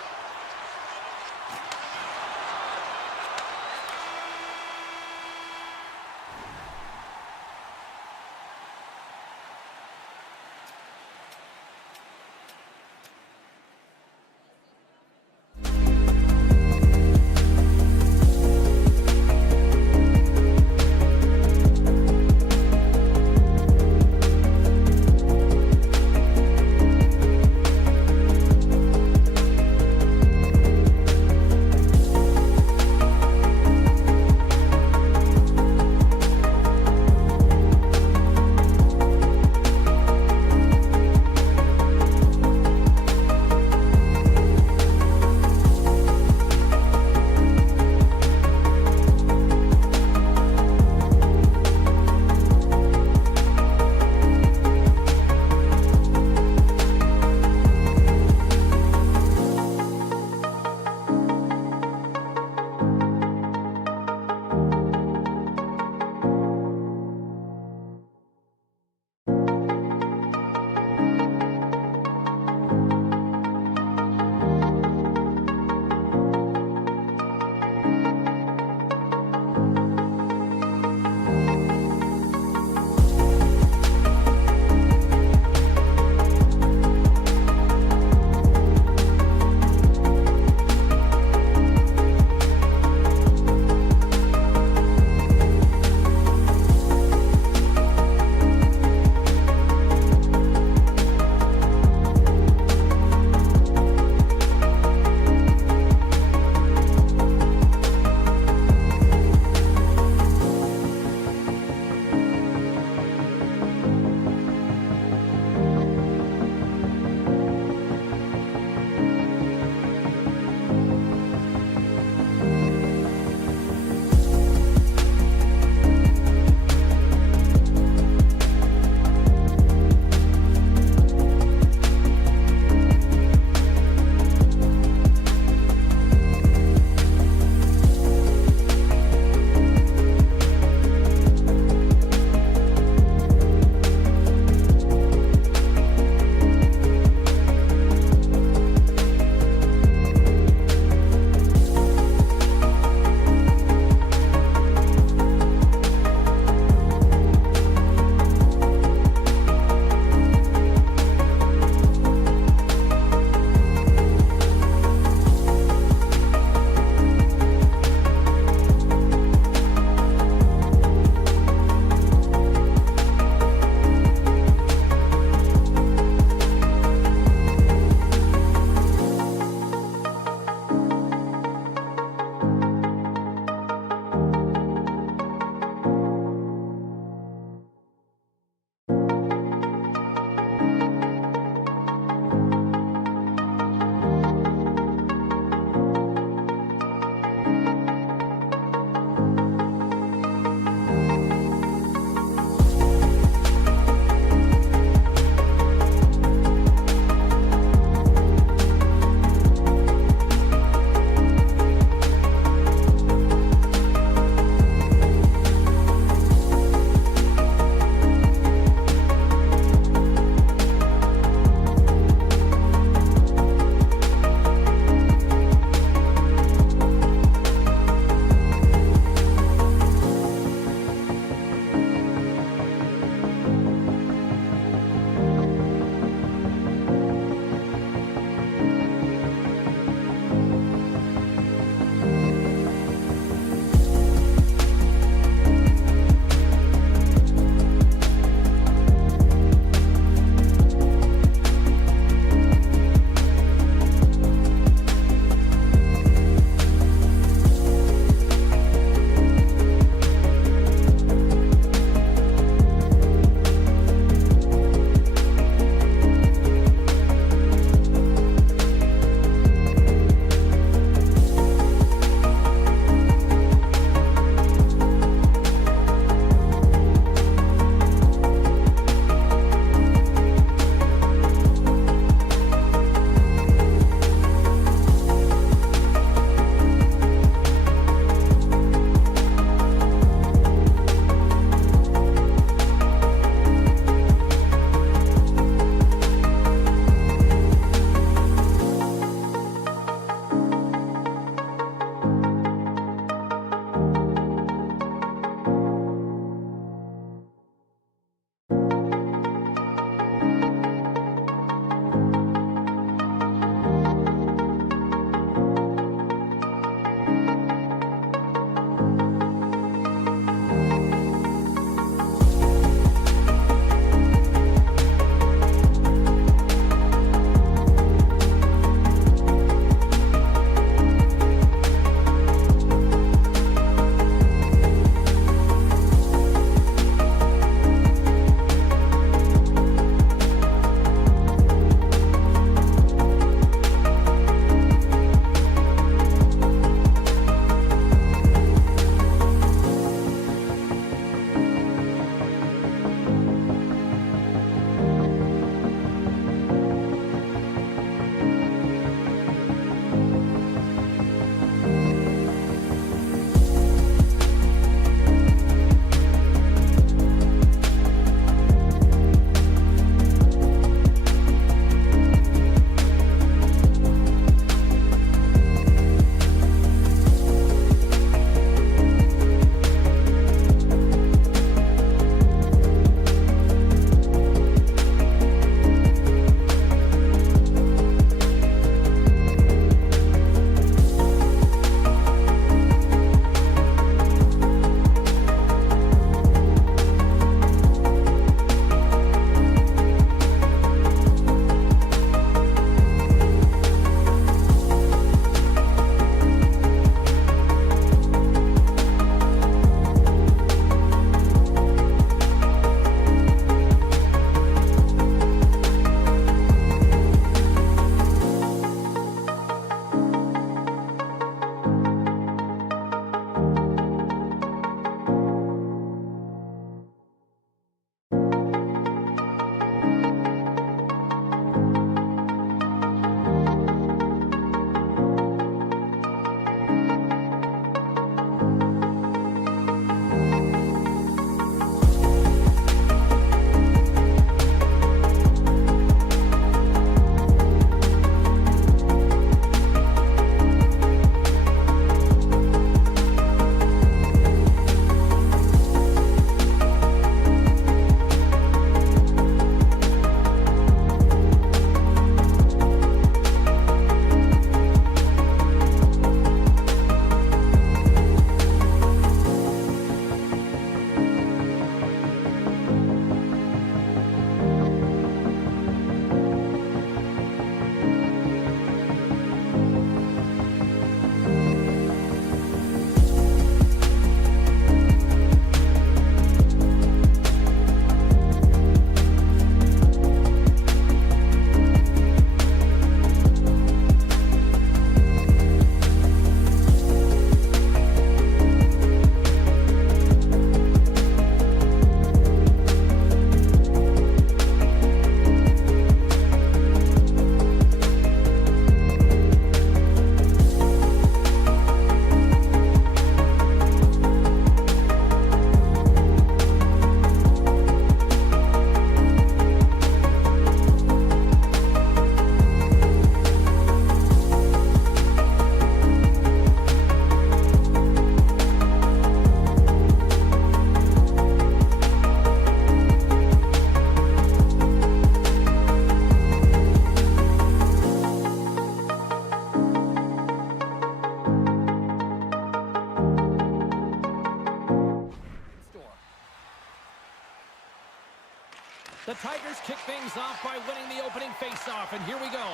Tigers kick things off by winning the opening faceoff, and here we go.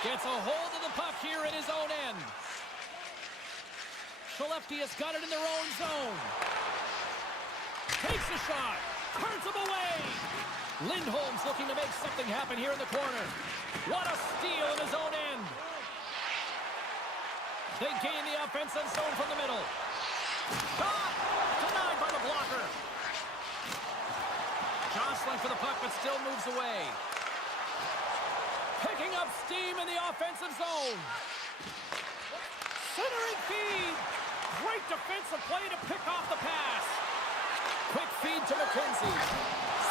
Gets a hold of the puck here in his own end. Skellefteå has got it in their own zone. Takes a shot. Turns him away. Lindholm's looking to make something happen here in the corner. What a steal in his own end. They gain the offensive zone from the middle. Shot! Denied by the blocker. Jostling for the puck, but still moves away. Picking up steam in the offensive zone. Centering feed. Great defensive play to pick off the pass. Quick feed to McKenzie.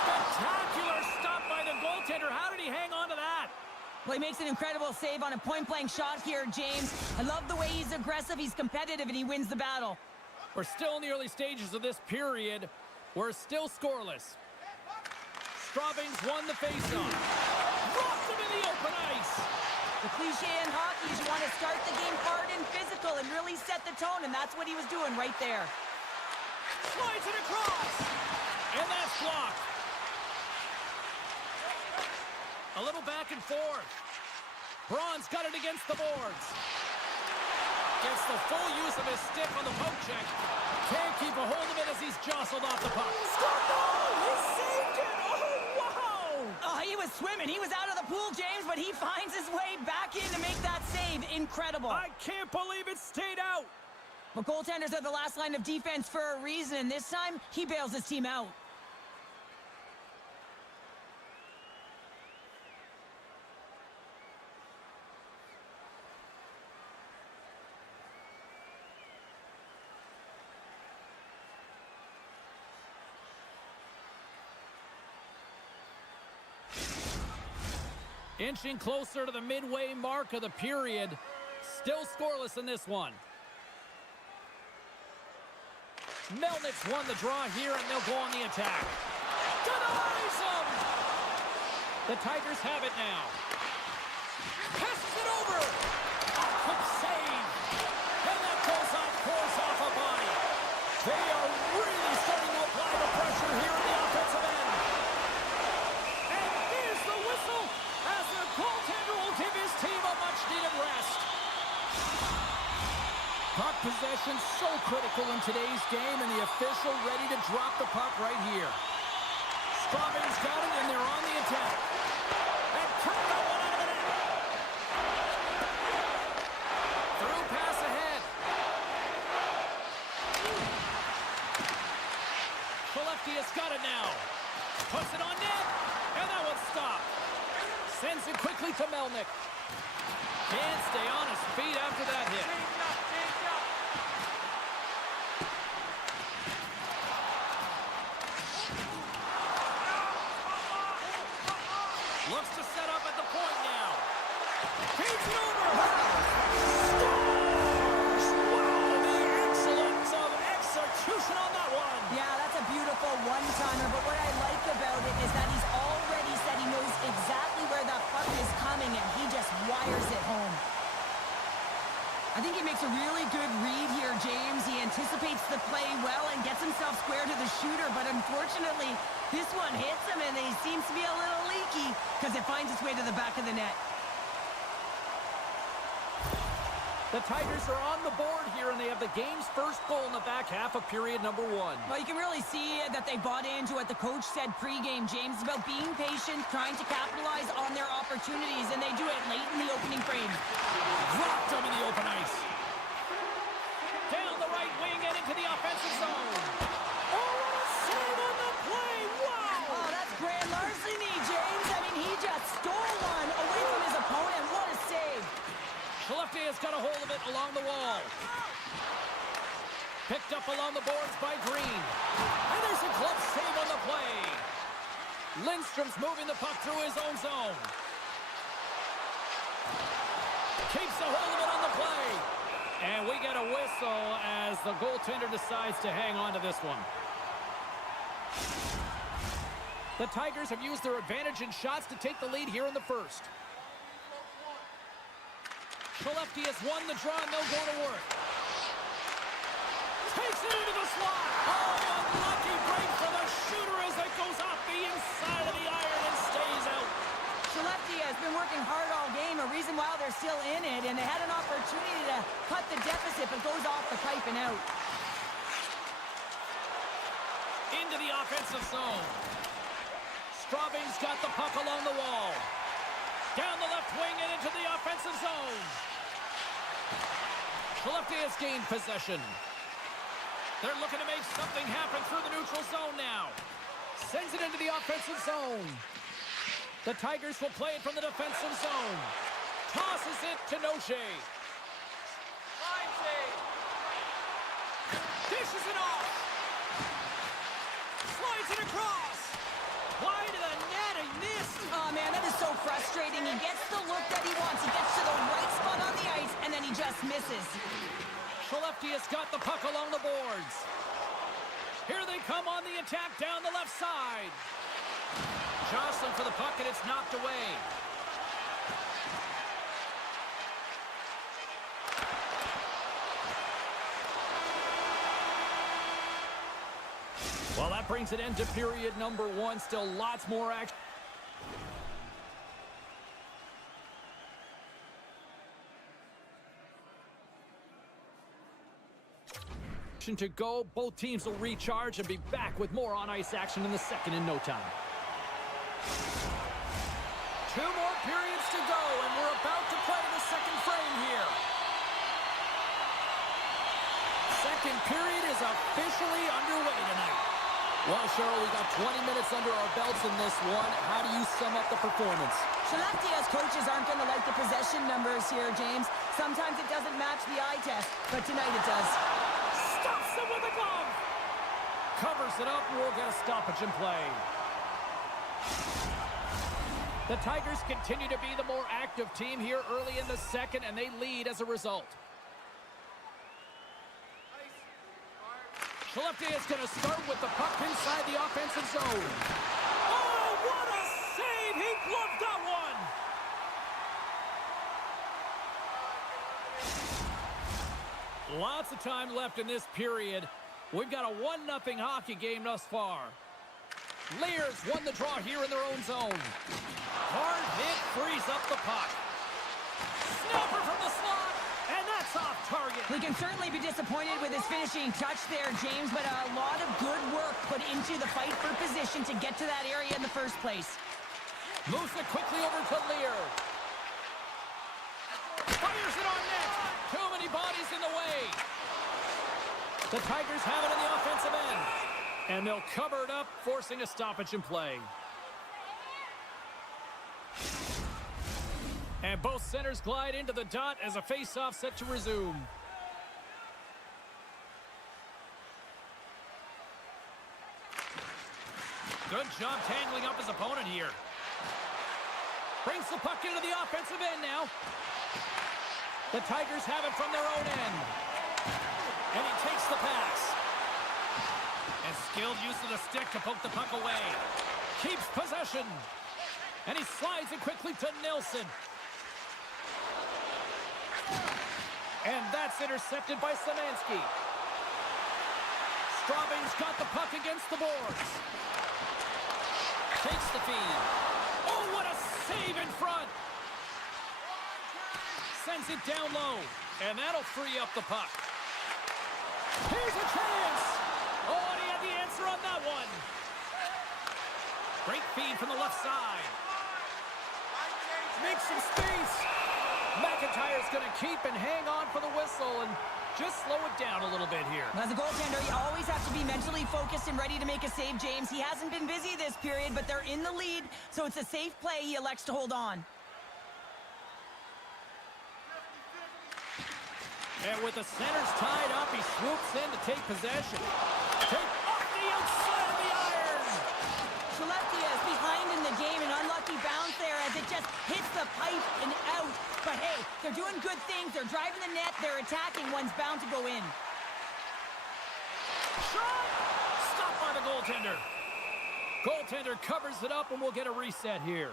Spectacular stop by the goaltender. How did he hang on to that? Well, he makes an incredible save on a point-blank shot here, James. I love the way he's aggressive, he's competitive, and he wins the battle. We're still in the early stages of this period. We're still scoreless. Straubing's won the faceoff. Dropped him in the open ice. The cliche in hockey is you want to start the game hard and physical and really set the tone, and that's what he was doing right there. Slides it across. And that's blocked. A little back and forth. Braun's got it against the boards. Gets the full use of his stick on the poke check. Can't keep a hold of it as he's jostled off the puck. He saved it! Oh, wow! Oh, he was swimming. He was out of the pool, James, but he finds his way back in to make that save. Incredible. I can't believe it stayed out. But goaltenders are the last line of defense for a reason, and this time, he bails his team out. Inching closer to the midway mark of the period. Still scoreless in this one. Melnick's won the draw here, and they'll go on the attack. Denies him! The Tigers have it now. Passes it over! A quick save! And that goes off course off a body. They are really starting to apply the pressure here in the offensive end. And here's the whistle as the goaltender will give his team a much-needed rest. Puck possession so critical in today's game, and the official ready to drop the puck right here. Straubing's got it, and they're on the attack. And cut that one out of the net. Through pass ahead. Skellefteå's got it now. Puts it on net, and that one's stopped. Sends it quickly to Melnick. Can't stay on his feet after that hit. Looks to set up at the point now. Feeds it over. Scores! Wow, the excellence of execution on that one. Yeah, that's a beautiful one-timer, but what I like about it is that he's already said he knows exactly where that puck is coming, and he just wires it home. I think he makes a really good read here, James. He anticipates the play well and gets himself square to the shooter, but unfortunately, this one hits him, and he seems to be a little leaky because it finds its way to the back of the net. The Tigers are on the board here, and they have the game's first goal in the back half of period number 1. Well, you can really see that they bought into what the coach said pregame, James, about being patient, trying to capitalize on their opportunities, and they do it late in the opening frame. Dropped him in the open ice. Down the right wing and into the offensive zone. Oh, what a save on the play! Wow! Oh, that's grand larceny, James. I mean, he just stole one away from his opponent. What a save. Skellefteå has got a hold of it along the wall. Picked up along the boards by Green. And there's a glove save on the play. Lindstrom's moving the puck through his own zone. Keeps a hold of it on the play. And we get a whistle as the goaltender decides to hang on to this one. The Tigers have used their advantage in shots to take the lead here in the first. Skellefteå has won the draw, and they'll go to work. Takes it into the slot. Oh, unlucky break for the shooter as it goes off the inside of the has been working hard all game, a reason why they're still in it, and they had an opportunity to cut the deficit, but goes off the pipe and out. Into the offensive zone. Straubing's got the puck along the wall. Down the left wing and into the offensive zone. Skellefteå has gained possession. They're looking to make something happen through the neutral zone now. Sends it into the offensive zone. The Tigers will play it from the defensive zone. Tosses it to Noche. Dishes it off. Slides it across. Wide of the net, he missed. Oh, man, that is so frustrating. He gets the look that he wants. He gets to the right spot on the ice, and then he just misses. Skellefteå has got the puck along the boards. Here they come on the attack down the left side. Jostling for the puck, and it's knocked away. Well, that brings it into period number 1. Still lots more action to go. Both teams will recharge and be back with more on-ice action in the second in no time. 2 more periods to go, and we're about to play the second frame here. Second period is officially underway tonight. Well, Cheryl, we got 20 minutes under our belts in this one. How do you sum up the performance? Skellefteå's coaches aren't going to like the possession numbers here, James. Sometimes it doesn't match the eye test, but tonight it does. Stops him with a glove. Covers it up, and we'll get a stoppage in play. The Tigers continue to be the more active team here early in the second, and they lead as a result. Skellefteå is going to start with the puck inside the offensive zone. Oh, what a save! He gloved that one! Lots of time left in this period. We've got a 1-0 hockey game thus far. Lears won the draw here in their own zone. Hard hit frees up the puck. Snapper from the slot, and that's off target. We can certainly be disappointed with his finishing touch there, James, but a lot of good work put into the fight for position to get to that area in the first place. Moves it quickly over to Lear. Fires it on net. Too many bodies in the way. The Tigers have it in the offensive end. And they'll cover it up, forcing a stoppage in play. And both centers glide into the dot as a face-off set to resume. Good job tangling up his opponent here. Brings the puck into the offensive end now. The Tigers have it from their own end. And he takes the pass. And skilled use of the stick to poke the puck away. Keeps possession. And he slides it quickly to Nilsson. And that's intercepted by Szymanski. Straubing's got the puck against the boards. Takes the feed. Oh, what a save in front. Sends it down low. And that'll free up the puck. Here's a chance. Oh, and he had the answer on that one. Great feed from the left side. Makes some space. McIntyre's going to keep and hang on for the whistle and just slow it down a little bit here. As a goaltender, you always have to be mentally focused and ready to make a save, James. He hasn't been busy this period, but they're in the lead, so it's a safe play. He elects to hold on. And with the centers tied up, he swoops in to take possession. Take off the outside of the iron. Skellefteå is behind in the game, an unlucky bounce there as it just hits the pipe and out. But hey, they're doing good things. They're driving the net. They're attacking. One's bound to go in. Shot! Stopped by the goaltender. Goaltender covers it up, and we'll get a reset here.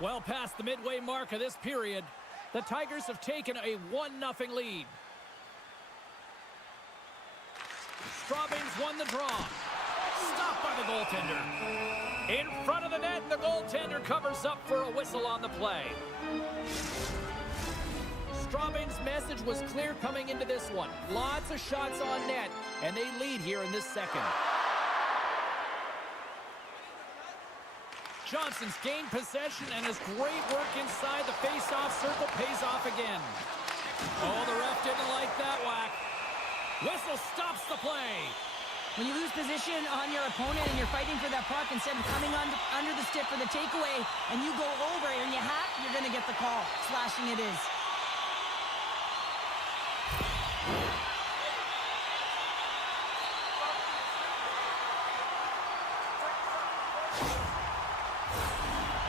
Well past the midway mark of this period, the Tigers have taken a 1-0 lead. Straubing's won the draw. Stopped by the goaltender. In front of the net, the goaltender covers up for a whistle on the play. Straubing's message was clear coming into this one. Lots of shots on net, and they lead here in this second. Johnson's gained possession, and his great work inside the face-off circle pays off again. Oh, the ref didn't like that whack. Whistle stops the play. When you lose position on your opponent and you're fighting for that puck instead of coming under the stick for the takeaway, and you go over and you hack, you're going to get the call. Slashing it is.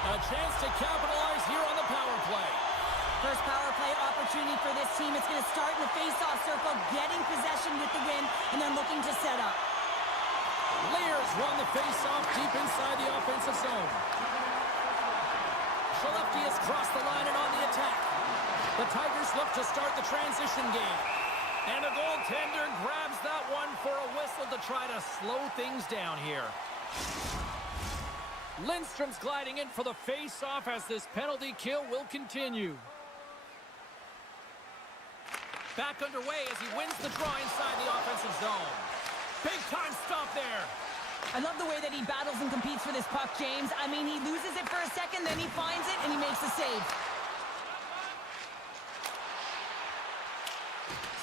A chance to capitalize here on the power play. First power play opportunity for this team. It's going to start in the face-off circle, getting possession with the win, and then looking to set up. Lears won the face-off deep inside the offensive zone. Skellefteå has crossed the line and on the attack. The Tigers look to start the transition game. And the goaltender grabs that one for a whistle to try to slow things down here. Lindstrom's gliding in for the face-off as this penalty kill will continue. Back underway as he wins the draw inside the offensive zone. Big time stop there. I love the way that he battles and competes for this puck, James. I mean, he loses it for a second, then he finds it, and he makes the save.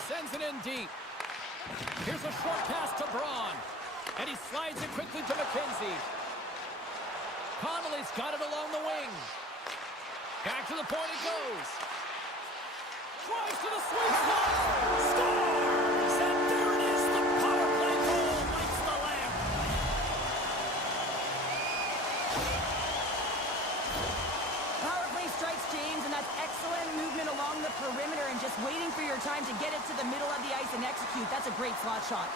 Sends it in deep. Here's a short pass to Braun. And he slides it quickly to McKenzie. Connolly's got it along the wing. Back to the point it goes. Drives to the sweet spot. Scores! And there it is. The power play goal lights the lamp. Power play strikes, James, and that's excellent movement along the perimeter and just waiting for your time to get it to the middle of the ice and execute. That's a great slot shot.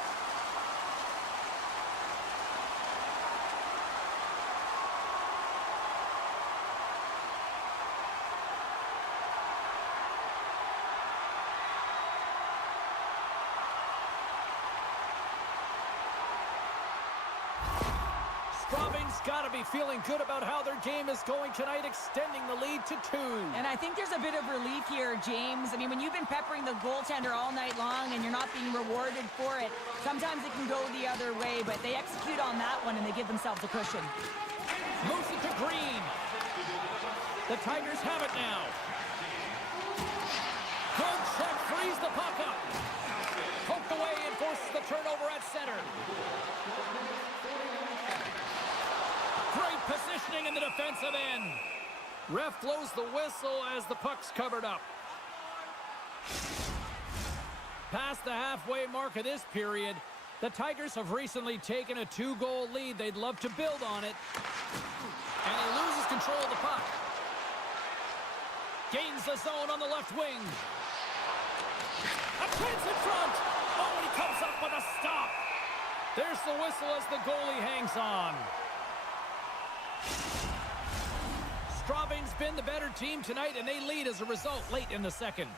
Straubing's got to be feeling good about how their game is going tonight, extending the lead to 2. And I think there's a bit of relief here, James. I mean, when you've been peppering the goaltender all night long and you're not being rewarded for it, sometimes it can go the other way, but they execute on that one and they give themselves a cushion. Moves it to Green. The Tigers have it now. Good check, frees the puck up. Poked away and forces the turnover at center. Great positioning in the defensive end. Ref blows the whistle as the puck's covered up. Past the halfway mark of this period, the Tigers have recently taken a 2-goal lead. They'd love to build on it. And he loses control of the puck. Gains the zone on the left wing. A chance in front. Oh, and he comes up with a stop. There's the whistle as the goalie hangs on. Straubing's been the better team tonight, and they lead as a result late in the second.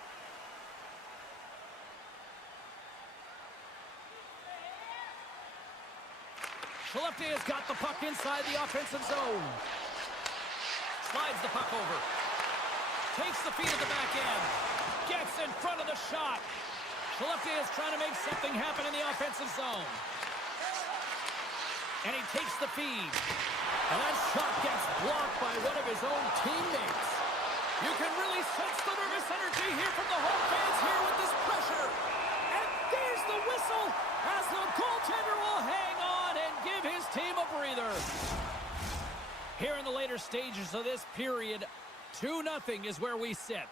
Skellefteå has got the puck inside the offensive zone. Slides the puck over. Takes the feed at the back end. Gets in front of the shot. Skellefteå is trying to make something happen in the offensive zone. And he takes the feed. And that shot gets blocked by one of his own teammates. You can really sense the nervous energy here from the home fans here with this pressure. And there's the whistle as the goaltender will hang on and give his team a breather. Here in the later stages of this period, 2-0 is where we sit.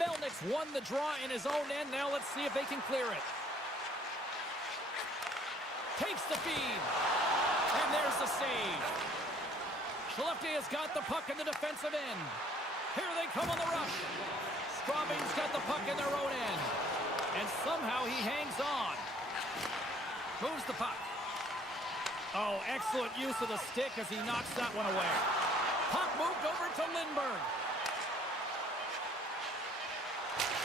Melnick's won the draw in his own end. Now let's see if they can clear it. Takes the feed. And there's the save. Skellefteå has got the puck in the defensive end. Here they come on the rush. Straubing's got the puck in their own end. And somehow he hangs on. Moves the puck. Oh, excellent use of the stick as he knocks that one away. Puck moved over to Lindberg.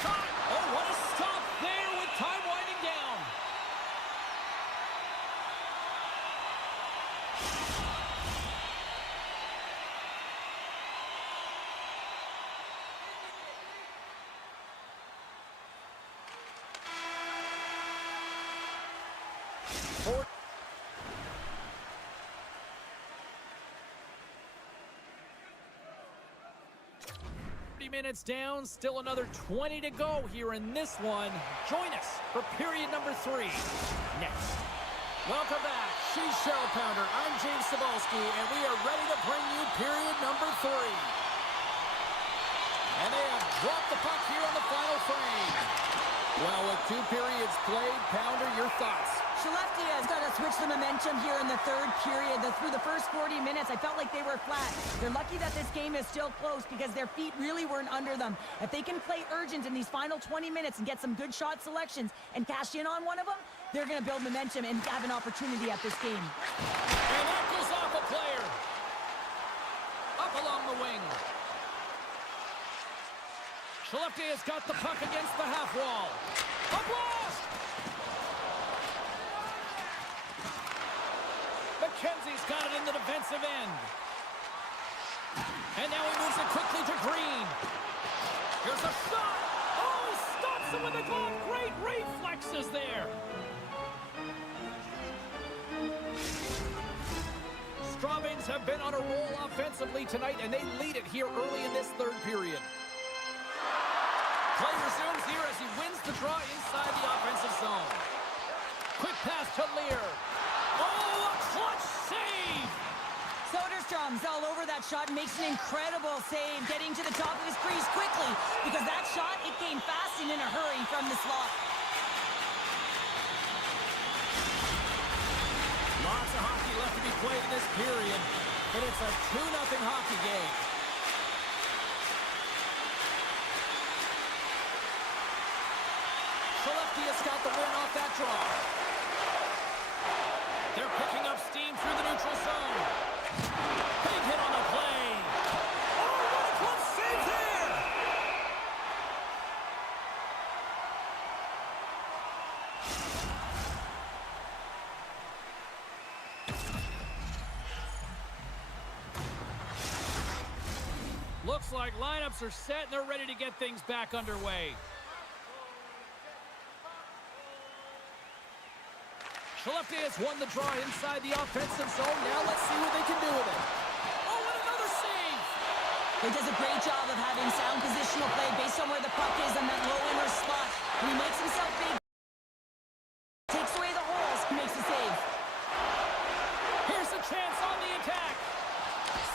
Shot. Oh, what a stop there with time winding down. Minutes down, still another 20 to go here in this one. Join us for period number 3 next. Welcome back. She's Cheryl Pounder. I'm James Cebulski, and we are ready to bring you period number 3. And they have dropped the puck here on the final frame. Well, with 2 periods played, Pounder, your thoughts? Skellefteå has got to switch the momentum here in the third period. Through the first 40 minutes, I felt like they were flat. They're lucky that this game is still close because their feet really weren't under them. If they can play urgent in these final 20 minutes and get some good shot selections and cash in on one of them, they're going to build momentum and have an opportunity at this game. And that goes off a player. Up along the wing. Skellefteå has got the puck against the half wall. A blast! McKenzie's got it in the defensive end. And now he moves it quickly to Green. Here's a shot. Oh, he stops him with the glove. Great reflexes there. Straubings have been on a roll offensively tonight, and they lead it here early in this third period. Play resumes here as he wins the draw inside the offensive zone. Quick pass to Lear. Oh, a clutch save! Soderstrom's all over that shot and makes an incredible save, getting to the top of his crease quickly, because that shot, it came fast and in a hurry from the slot. Lots of hockey left to be played in this period, but it's a 2-0 hockey game. Skellefteå's got the win off that draw. They're picking up steam through the neutral zone. Big hit on the play. Oh, what a close save there! Looks like lineups are set and they're ready to get things back underway. Skellefteå has won the draw inside the offensive zone. Now let's see what they can do with it. Oh, and another save! He does a great job of having sound positional play based on where the puck is in that low inner spot. When he makes himself big, takes away the holes, he makes a save. Here's a chance on the attack.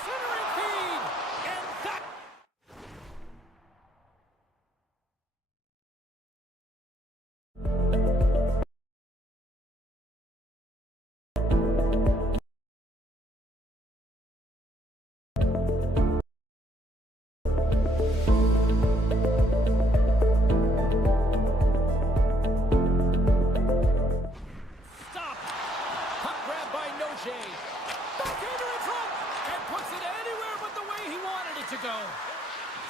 Centering feed! And that...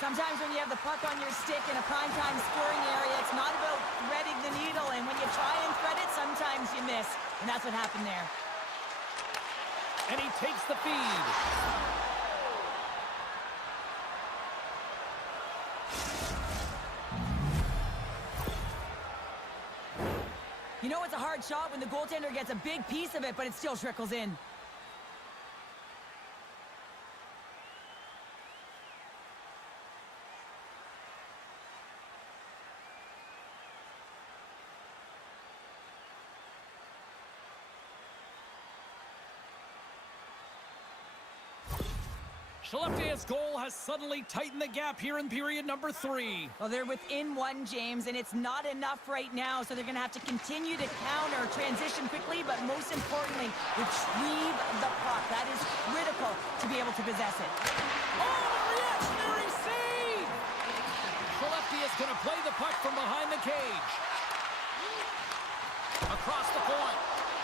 Sometimes when you have the puck on your stick in a primetime scoring area, it's not about threading the needle, and when you try and thread it, sometimes you miss, and that's what happened there. And he takes the feed. You know it's a hard shot when the goaltender gets a big piece of it, but it still trickles in. Skellefteå's goal has suddenly tightened the gap here in period number 3. Well, they're within 1, James, and it's not enough right now, so they're going to have to continue to counter, transition quickly, but most importantly, retrieve the puck. That is critical to be able to possess it. Oh, a reactionary save! Skellefteå's going to play the puck from behind the cage. Across the point.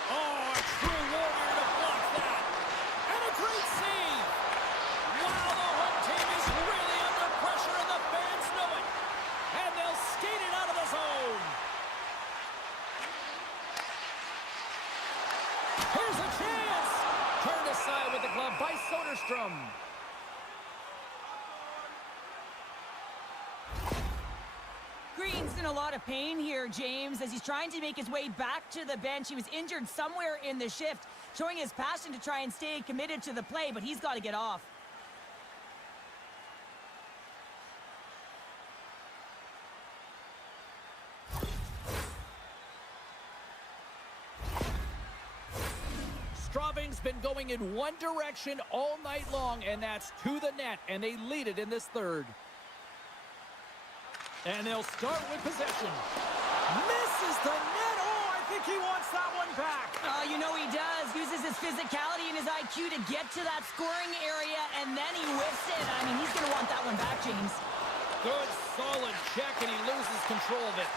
Oh, a true warrior to block that. And a great save! Wow, the home team is really under pressure, and the fans know it. And they'll skate it out of the zone. Here's a chance. Turned aside with the glove by Soderstrom. Green's in a lot of pain here, James, as he's trying to make his way back to the bench. He was injured somewhere in the shift, showing his passion to try and stay committed to the play, but he's got to get off. Straubing's been going in one direction all night long, and that's to the net, and they lead it in this third. And they'll start with possession. Misses the net. Oh, I think he wants that one back. Oh, you know he does. Uses his physicality and his IQ to get to that scoring area, and then he whiffs it. I mean, he's going to want that one back, James. Good, solid check, and he loses control of it.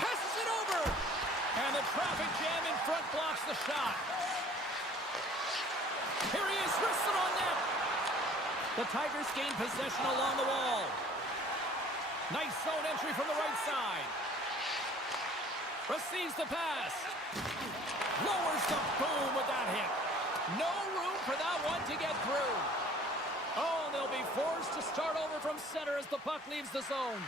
Passes it over. And the traffic jam in front blocks the shot. Here he is, wristed on net. The Tigers gain possession along the wall. Nice zone entry from the right side. Receives the pass. Lowers the boom with that hit. No room for that one to get through. Oh, they'll be forced to start over from center as the puck leaves the zone.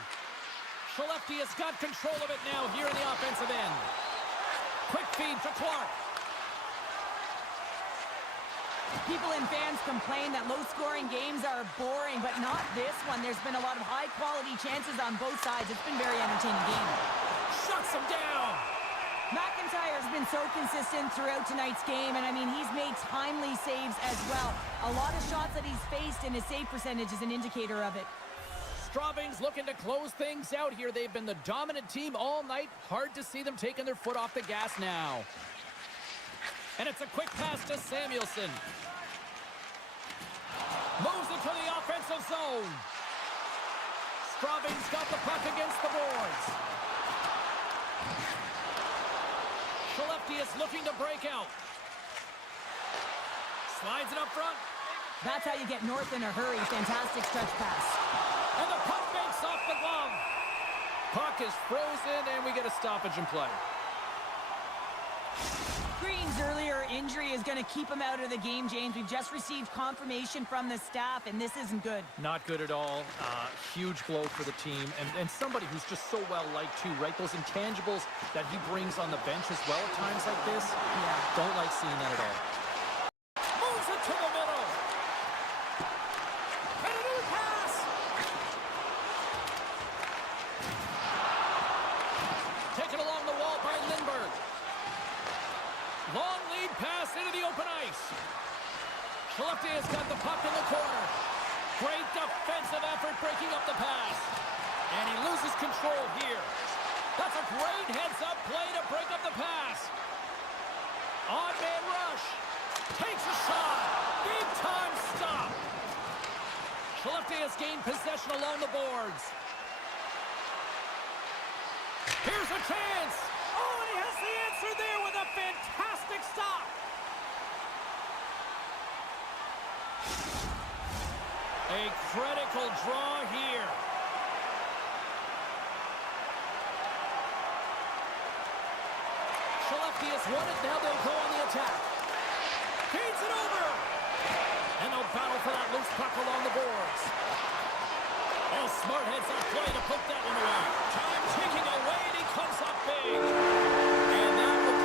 Skellefteå has got control of it now here in the offensive end. Quick feed to Clark. People and fans complain that low-scoring games are boring, but not this one. There's been a lot of high-quality chances on both sides. It's been a very entertaining game. Shuts him down. McIntyre's been so consistent throughout tonight's game, and I mean, he's made timely saves as well. A lot of shots that he's faced, and his save percentage is an indicator of it. Straubing's looking to close things out here. They've been the dominant team all night. Hard to see them taking their foot off the gas now. And it's a quick pass to Samuelsson. Moves it to the offensive zone. Straubing's got the puck against the boards. Skellefteå is looking to break out. Slides it up front. That's how you get north in a hurry. Fantastic stretch pass. And the puck makes off the glove. Puck is frozen, and we get a stoppage in play. Green's earlier injury is going to keep him out of the game, James. We've just received confirmation from the staff, and this isn't good. Not good at all. Huge blow for the team. And somebody who's just so well-liked, too, right? Those intangibles that he brings on the bench as well at times like this. Yeah. Don't like seeing that at all. Moves it to the middle. And a new pass. Taken along the wall by Lindbergh. Long lead pass into the open ice. Skellefteå has got the puck in the corner. Great defensive effort breaking up the pass. And he loses control here. That's a great heads-up play to break up the pass. Odd man rush. Takes a shot. Big time stop. Skellefteå has gained possession along the boards. Here's a chance. Oh, and he has the answer there with a fantastic stop. A critical draw here. Skellefteå has won it. Now they'll go on the attack. Feeds it over. And they'll battle for that loose puck along the boards. Oh, smart heads up play to put that one away. Time ticking away, and he comes up big. And that will...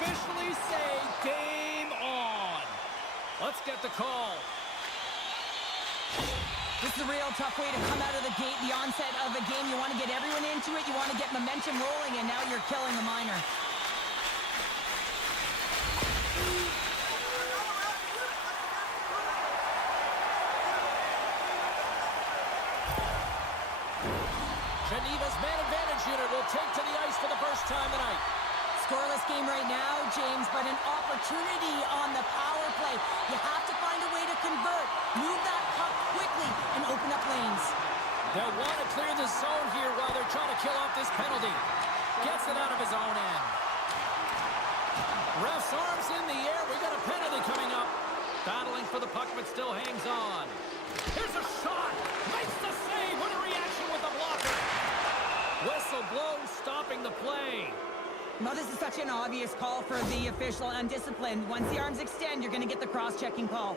officially say game on. Let's get the call. This is a real tough way to come out of the gate, the onset of a game. You want to get everyone into it, you want to get momentum rolling, and now you're killing a minor. Geneva's man advantage unit will take to the ice for the first time tonight. Scoreless game right now, James, but an opportunity on the power play. You have to find a way to convert, move that puck quickly, and open up lanes. They'll want to clear the zone here while they're trying to kill off this penalty. Gets it out of his own end. Ref's arms in the air. We got a penalty coming up. Battling for the puck, but still hangs on. Here's a shot. Makes the save. What a reaction with the blocker. Whistle blows, stopping the play. Well, this is such an obvious call for the official. Undisciplined. Once the arms extend, you're going to get the cross-checking call.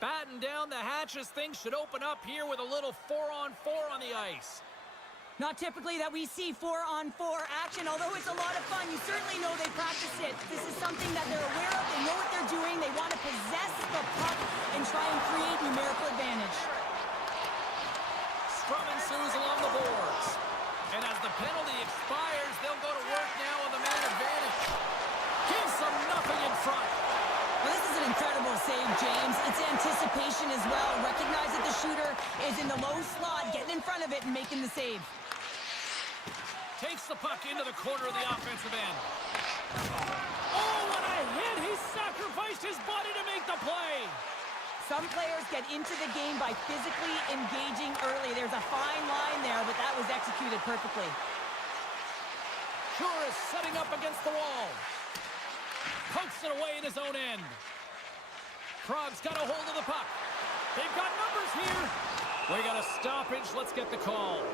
Batten down the hatches. Things should open up here with a little 4-on-4 on the ice. Not typically that we see 4-on-4 action, although it's a lot of fun. You certainly know they practice it. This is something that they're aware of. They know what they're doing. They want to possess the puck and try and create numerical advantage. Scrum ensues along the boards. And as the penalty expires, they'll go to work now on the man advantage. Gives them nothing in front. Well, this is an incredible save, James. It's anticipation as well. Recognize that the shooter is in the low slot, getting in front of it and making the save. Takes the puck into the corner of the offensive end. Oh, what a hit! He sacrificed his body to make the play. Some players get into the game by physically engaging early. There's a fine line there, but that was executed perfectly. Sure is setting up against the wall. Pokes it away in his own end. Prague's got a hold of the puck. They've got numbers here. We got a stoppage. Let's get the call.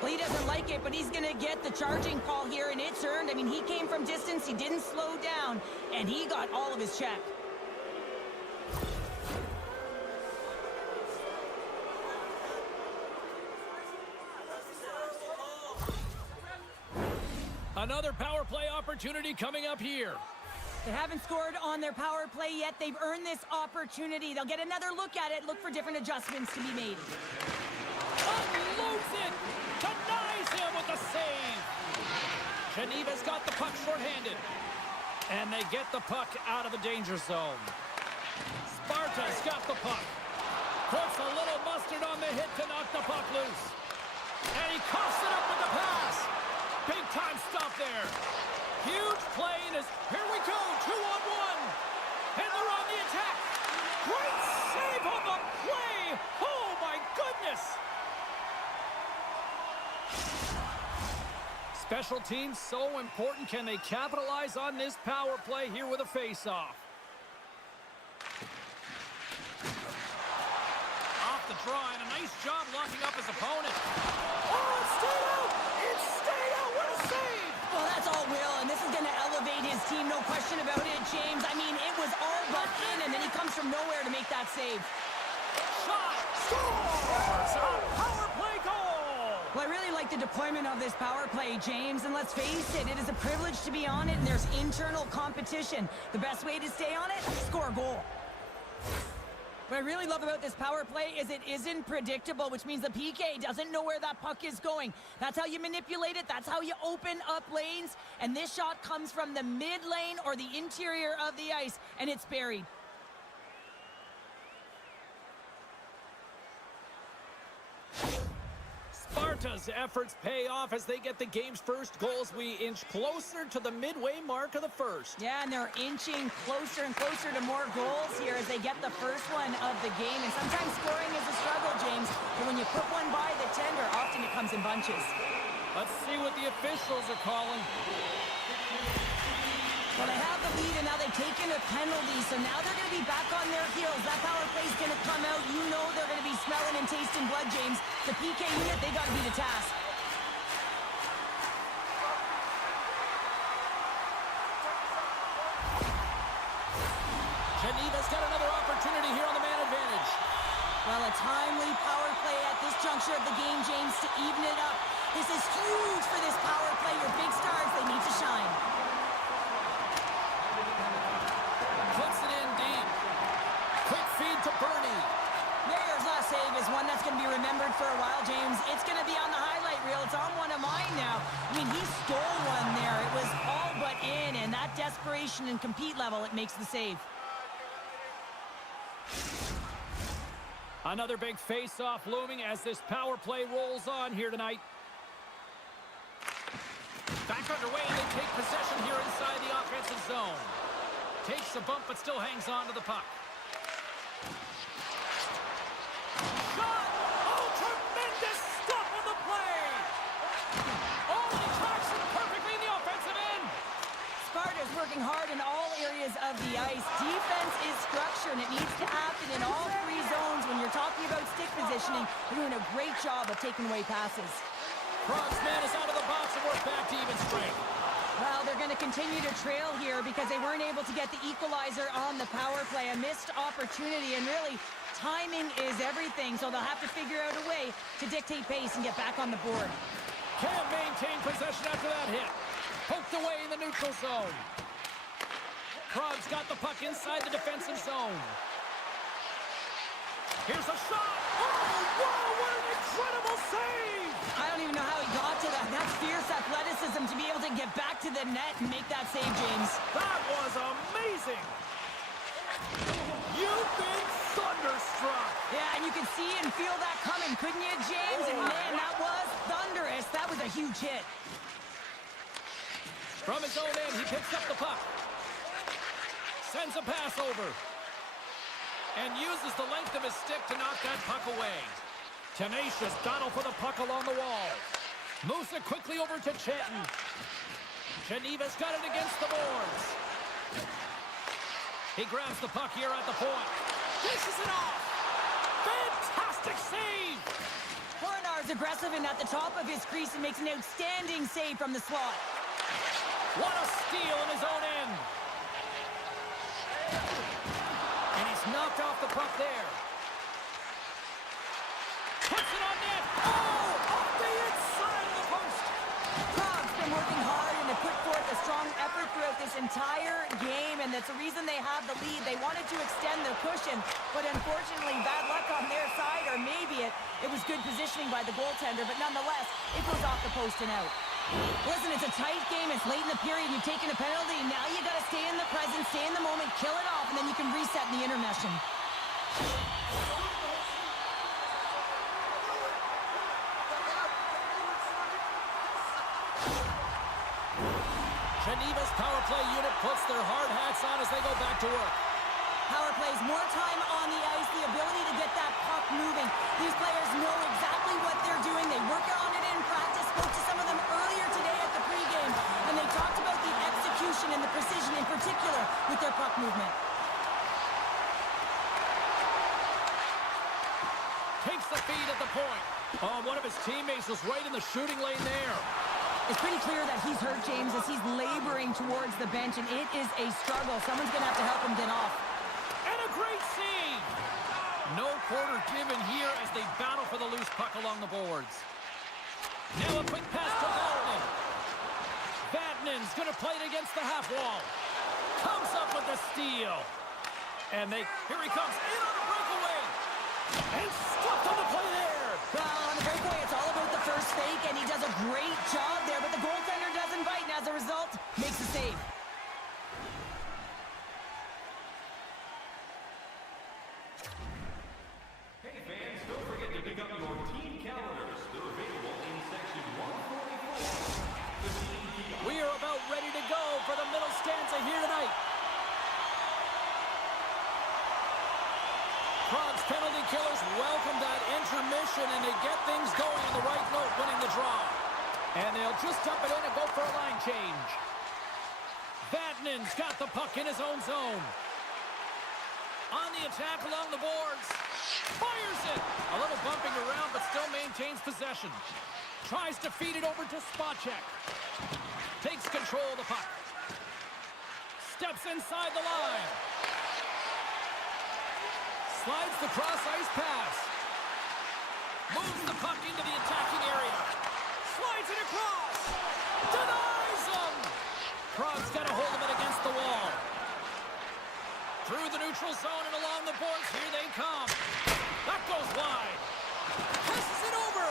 Well, he doesn't like it, but he's going to get the charging call here, and it's earned. I mean, he came from distance, he didn't slow down, and he got all of his check. Another power play opportunity coming up here. They haven't scored on their power play yet. They've earned this opportunity. They'll get another look at it, look for different adjustments to be made. Unloads it! Denies him with the save! Geneva's got the puck shorthanded. And they get the puck out of the danger zone. Sparta's got the puck. Puts a little mustard on the hit to knock the puck loose. And he coughs it up with the pass. Big time stop there. Huge play in his... Here we go, 2-on-1. And they're on the attack. Great save on the play. Oh, my goodness. Special teams so important. Can they capitalize on this power play here with a face-off? Off the draw, and a nice job locking up his opponent. Oh, it stayed out! It stayed out! What a save! Well, that's all Will, and this is going to elevate his team, no question about it, James. I mean, it was all but in, and then he comes from nowhere to make that save. Shot! Scores! A power play goal! Well, I really like the deployment of this power play, James, and let's face it, it is a privilege to be on it, and there's internal competition. The best way to stay on it, score a goal. What I really love about this power play is it isn't predictable, which means the PK doesn't know where that puck is going. That's how you manipulate it. That's how you open up lanes. And this shot comes from the mid lane or the interior of the ice, and it's buried. Sparta's efforts pay off as they get the game's first goals. We inch closer to the midway mark of the first. Yeah, and they're inching closer and closer to more goals here as they get the first one of the game. And sometimes scoring is a struggle, James. But when you put one by the tender, often it comes in bunches. Let's see what the officials are calling. Well, they have the lead, and now they've taken a penalty, so now they're going to be back on their heels. That power play's going to come out. You know they're going to be smelling and tasting blood, James. The PK unit, they got to be the task. Geneva's got another opportunity here on the man advantage. Well, a timely power play at this juncture of the game, James, to even it up. This is huge for this power play. Your big stars, they need to shine. Puts it in deep. Quick feed to Bernie. There's a save is one that's going to be remembered for a while, James. It's going to be on the highlight reel. It's on one of mine now. I mean, he stole one there. It was all but in, and that desperation and compete level, it makes the save. Another big face-off looming as this power play rolls on here tonight. Back underway, and they take possession here inside the offensive zone. Takes a bump, but still hangs on to the puck. Shot! Oh, tremendous stop on the play! Oh, and he tracks it perfectly in the offensive end! Sparta's working hard in all areas of the ice. Defense is structure, and it needs to happen in all three zones. When you're talking about stick positioning, they're doing a great job of taking away passes. Praha's man is out of the box and we're back to even strength. Well, they're going to continue to trail here because they weren't able to get the equalizer on the power play. A missed opportunity, and really, timing is everything, so they'll have to figure out a way to dictate pace and get back on the board. Can't maintain possession after that hit. Poked away in the neutral zone. Praha's got the puck inside the defensive zone. Here's a shot. Oh, wow, what an incredible save! I don't even know how he got to that. That's fierce athleticism to be able to get back to the net and make that save, James. That was amazing! You've been thunderstruck! Yeah, and you can see and feel that coming, couldn't you, James? And man, that was thunderous. That was a huge hit. From his own end, he picks up the puck. Sends a pass over. And uses the length of his stick to knock that puck away. Tenacious battle for the puck along the wall. Moves it quickly over to Chanton. Geneva's got it against the boards. He grabs the puck here at the point. Dishes it off. Fantastic save! Bernard's aggressive and at the top of his crease and makes an outstanding save from the slot. What a steal in his own end. And he's knocked off the puck there. Puts it on net. Oh, off the inside of the post. Praha's been working hard and they put forth a strong effort throughout this entire game, and that's the reason they have the lead. They wanted to extend their cushion, but unfortunately, bad luck on their side, or maybe it was good positioning by the goaltender, but nonetheless, it goes off the post and out. Listen, it's a tight game. It's late in the period. You've taken a penalty. Now you got to stay in the present, stay in the moment, kill it off, and then you can reset in the intermission. Geneva's power play unit puts their hard hats on as they go back to work. Power plays, more time on the ice, the ability to get that puck moving. These players know exactly what they're doing. They work on it in practice. Spoke to some of them earlier today at the pregame, and they talked about the execution and the precision in particular with their puck movement. Takes the feed at the point. Oh, one of his teammates was right in the shooting lane there. It's pretty clear that he's hurt, James, as he's laboring towards the bench, and it is a struggle. Someone's going to have to help him get off. And a great save! No quarter given here as they battle for the loose puck along the boards. Now a quick pass to Vatanen. Vatanen's going to play it against the half wall. Comes up with the steal. And here he comes in on a breakaway. And stopped on the play there. Well, on the breakaway, it's all about the first fake, and he does a great job there, but the goaltender doesn't bite, and as a result, makes a save. Hey fans, don't forget to pick up your team calendars. They're available in section 144. We are about ready to go for the middle stanza here tonight. Praha's penalty killers welcome that intermission, and they get things going on the right note, winning the draw. And they'll just dump it in and go for a line change. Vatanen's got the puck in his own zone. On the attack along the boards. Fires it! A little bumping around, but still maintains possession. Tries to feed it over to Spacek. Takes control of the puck. Steps inside the line. Slides the cross-ice pass. Moves the puck into the attacking area. Slides it across. Denies him. Praha's got a hold of it against the wall. Through the neutral zone and along the boards. Here they come. That goes wide. Passes it over.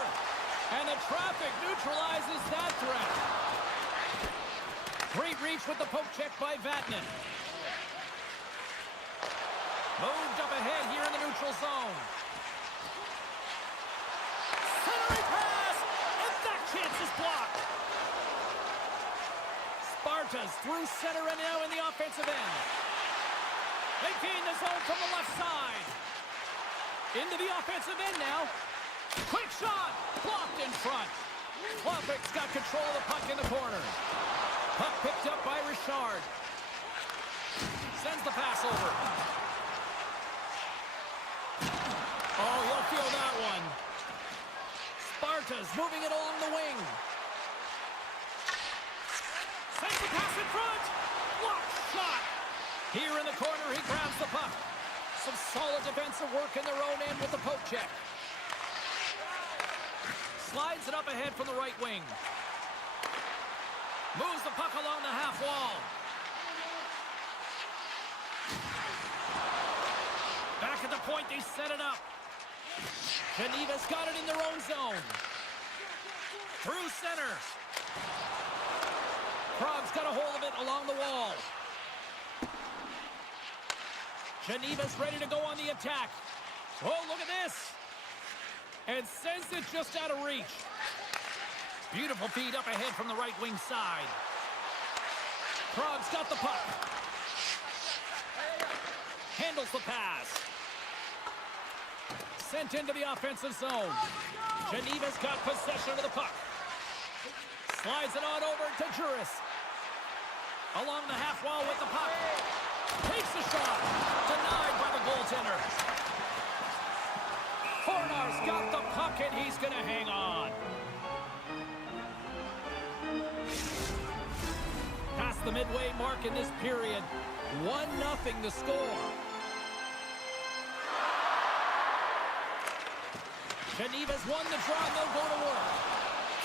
And the traffic neutralizes that threat. Great reach with the poke check by Vatanen. Moved up ahead here in the neutral zone. Centering pass, and that chance is blocked. Sparta's through center and now in the offensive end. They gain the zone from the left side. Into the offensive end now. Quick shot, blocked in front. Klopek's got control of the puck in the corner. Puck picked up by Richard. Sends the pass over. Oh, you'll feel that one. Sparta's moving it along the wing. Sends the pass in front. Blocked shot. Here in the corner, he grabs the puck. Some solid defensive work in their own end with the poke check. Slides it up ahead from the right wing. Moves the puck along the half wall. Back at the point, they set it up. Geneva's got it in their own zone. Through center. Praha's got a hold of it along the wall. Geneva's ready to go on the attack. Oh, look at this. And sends it just out of reach. Beautiful feed up ahead from the right wing side. Praha's got the puck. Handles the pass. Sent into the offensive zone. Geneva's got possession of the puck. Slides it on over to Juris. Along the half wall with the puck. Takes the shot. Denied by the goaltender. Hornar's got the puck and he's going to hang on. Past the midway mark in this period. 1-0 the score. Geneva's won the draw and they'll go to work.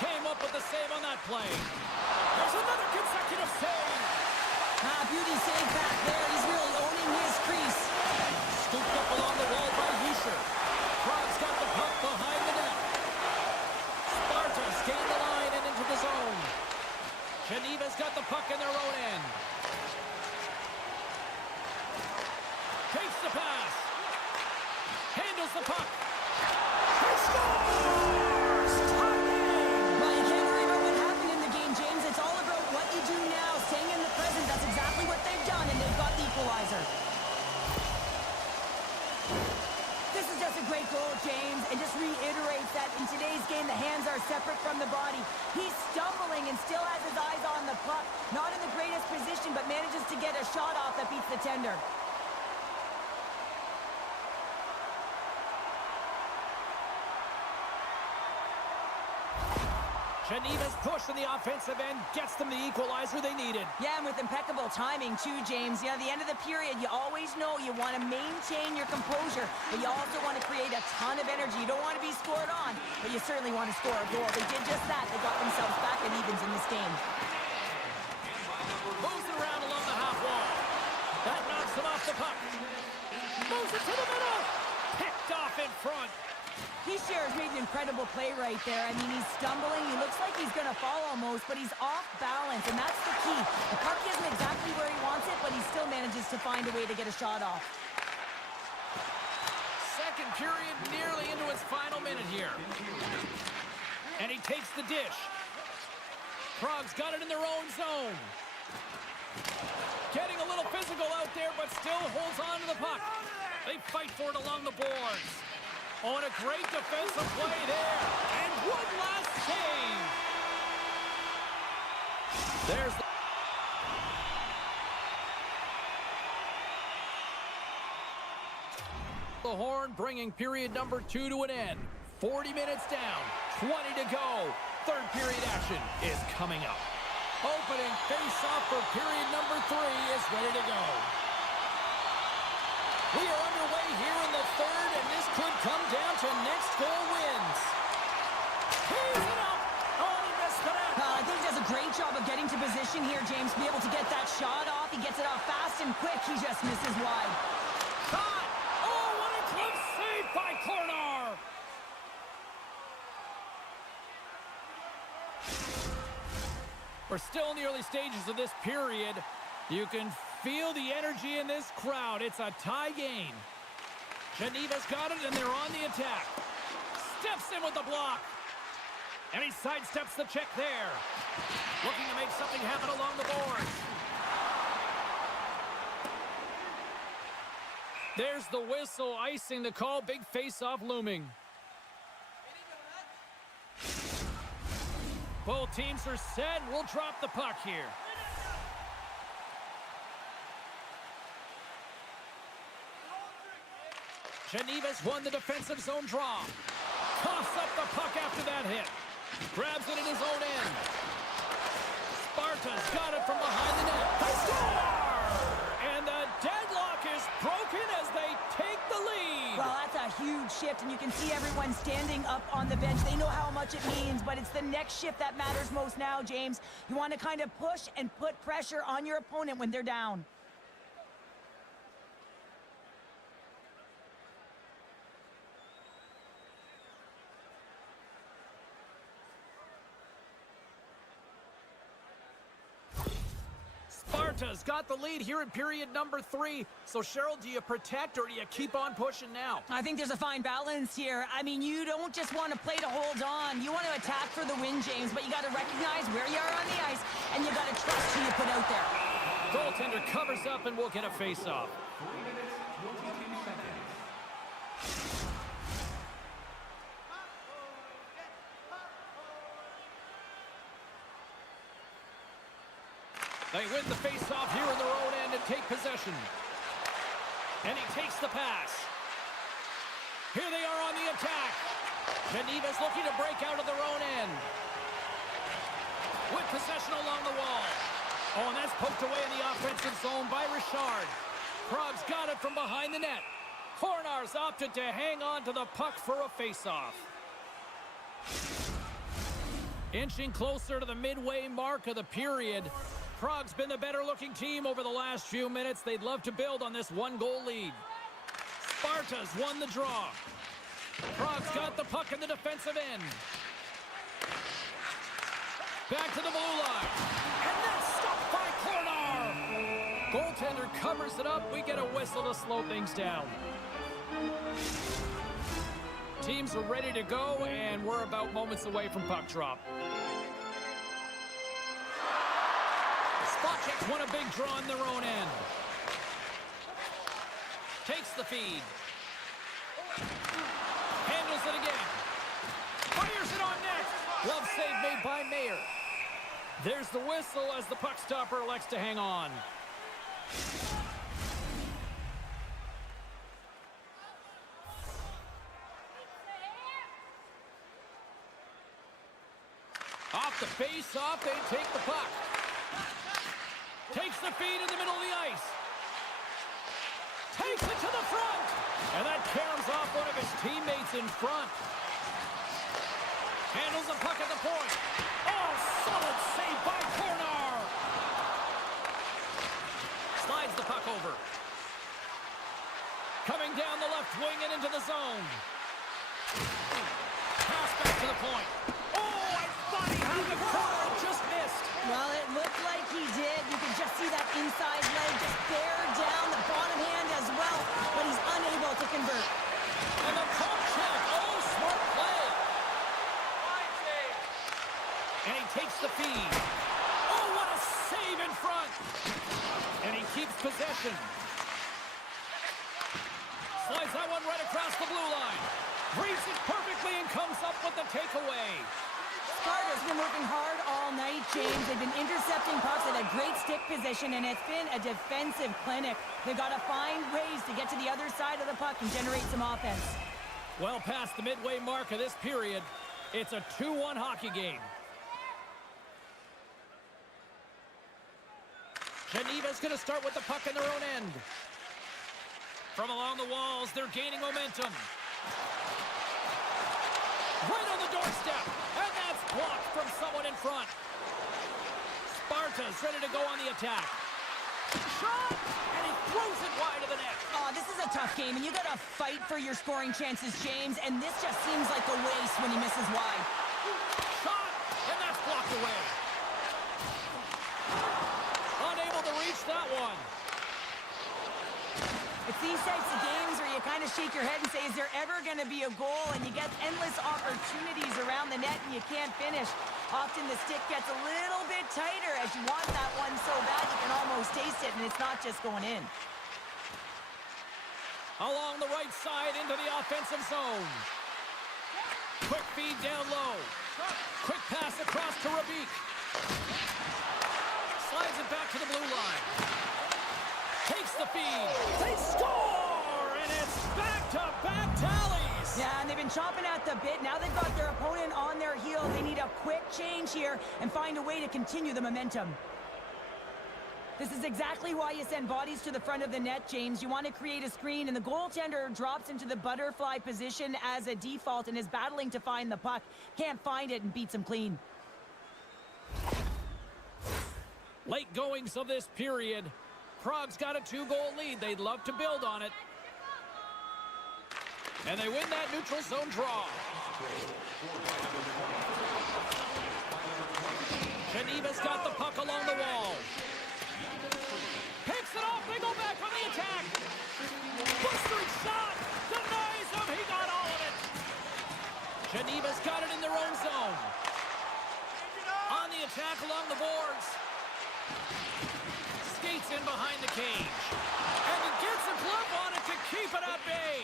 Came up with the save on that play. There's another consecutive save. Beauty save back there. He's really owning his crease. Scooped up along the wall by Huscher. Praha's got the puck behind the net. Sparta's gained the line and into the zone. Geneva's got the puck in their own end. Takes the pass. Handles the puck. He scores! Tied in! Well, you can't worry about what happened in the game, James. It's all about what you do now. Staying in the present. That's exactly what they've done, and they've got the equalizer. This is just a great goal, James, and just reiterates that in today's game, the hands are separate from the body. He's stumbling and still has his eyes on the puck. Not in the greatest position, but manages to get a shot off that beats the tender. Geneva's push in the offensive end gets them the equalizer they needed. Yeah, and with impeccable timing, too, James. At the end of the period, you always know you want to maintain your composure, but you also want to create a ton of energy. You don't want to be scored on, but you certainly want to score a goal. They did just that. They got themselves back in evens in this game. Moves it around along the half wall. That knocks him off the puck. Moves it to the middle. Picked off in front. He's made an incredible play right there. I mean, he's stumbling. He looks like he's going to fall almost, but he's off balance, and that's the key. The puck isn't exactly where he wants it, but he still manages to find a way to get a shot off. Second period nearly into its final minute here. And he takes the dish. Prague's got it in their own zone. Getting a little physical out there, but still holds on to the puck. They fight for it along the boards. Oh, and a great defensive play there. And one last save. There's the horn, bringing period number 2 to an end. 40 minutes down, 20 to go. Third period action is coming up. Opening face-off for period number 3 is ready to go. We are underway here in the third, and this could come down to next goal wins. He's it up. Oh, he missed the net. I think he does a great job of getting to position here, James, to be able to get that shot off. He gets it off fast and quick. He just misses wide. Shot. Oh, what a close save by Kornar. We're still in the early stages of this period. You can feel the energy in this crowd. It's a tie game. Geneva's got it, and they're on the attack. Steps in with the block. And he sidesteps the check there. Looking to make something happen along the boards. There's the whistle, icing the call. Big face-off looming. Both teams are set. We'll drop the puck here. Geneva's won the defensive zone draw. Toss up the puck after that hit. Grabs it in his own end. Sparta's got it from behind the net. They score! And the deadlock is broken as they take the lead. Well, that's a huge shift, and you can see everyone standing up on the bench. They know how much it means, but it's the next shift that matters most now, James. You want to kind of push and put pressure on your opponent when they're down. Sparta's got the lead here in period number 3. So, Cheryl, do you protect or do you keep on pushing now? I think there's a fine balance here. I mean, you don't just want to play to hold on. You want to attack for the win, James, but you got to recognize where you are on the ice, and you got to trust who you put out there. Goaltender covers up, and we'll get a face-off. 3 minutes, 22 seconds. They win the face-off here in their own end and take possession. And he takes the pass. Here they are on the attack. Geneva's looking to break out of their own end. With possession along the wall. Oh, and that's poked away in the offensive zone by Richard. Prague's got it from behind the net. Kornar's opted to hang on to the puck for a face-off. Inching closer to the midway mark of the period. Prague's been the better-looking team over the last few minutes. They'd love to build on this one-goal lead. Sparta's won the draw. Prague's got the puck in the defensive end. Back to the blue line. And that's stopped by Kornar. Goaltender covers it up. We get a whistle to slow things down. Teams are ready to go, and we're about moments away from puck drop. Spotchek's won a big draw in their own end. Takes the feed. Handles it again. Fires it on net. Glove save made by Mayer. There's the whistle as the puck stopper elects to hang on. Off the face-off, they take the puck. Takes the feed in the middle of the ice. Takes it to the front. And that caroms off one of his teammates in front. Handles the puck at the point. Oh, solid save by Kornar. Slides the puck over. Coming down the left wing and into the zone. Pass back to the point. Oh, I thought he had the corner, just missed. Well, it looked like he did. You can just see that inside leg just bear down the bottom hand as well, but he's unable to convert. And the pump check. Oh, smart play. And he takes the feed. Oh, what a save in front. And he keeps possession. Slides that one right across the blue line. Reads it perfectly and comes up with the takeaway. Sparta's been working hard all night, James. They've been intercepting pucks at a great stick position, and it's been a defensive clinic. They've got to find ways to get to the other side of the puck and generate some offense. Well past the midway mark of this period, it's a 2-1 hockey game. Geneva's going to start with the puck in their own end. From along the walls, they're gaining momentum. Right on the doorstep, and that's blocked from someone in front. Sparta's ready to go on the attack. Shot, and he throws it wide of the net. Oh, this is a tough game, and you got to fight for your scoring chances, James, and this just seems like a waste when he misses wide. Shot, and that's blocked away. Unable to reach that one. It's these types of games where you kind of shake your head and say, is there ever going to be a goal? And you get endless opportunities around the net and you can't finish. Often the stick gets a little bit tighter as you want that one so bad you can almost taste it, and it's not just going in. Along the right side into the offensive zone. Quick feed down low. Quick pass across to Rabik. Slides it back to the blue line. Takes the feed. They score! And it's back-to-back tallies! Yeah, and they've been chomping at the bit. Now they've got their opponent on their heel. They need a quick change here and find a way to continue the momentum. This is exactly why you send bodies to the front of the net, James. You want to create a screen, and the goaltender drops into the butterfly position as a default and is battling to find the puck. Can't find it and beats him clean. Late goings of this period. Prague's got a 2-goal lead. They'd love to build on it. And they win that neutral zone draw. Geneva's got the puck along the wall. Picks it off. They go back on the attack. Bustering shot. Denies him. He got all of it. Geneva's got it in their own zone. On the attack along the boards. Skates in behind the cage. And he gets a glove on it to keep it at bay.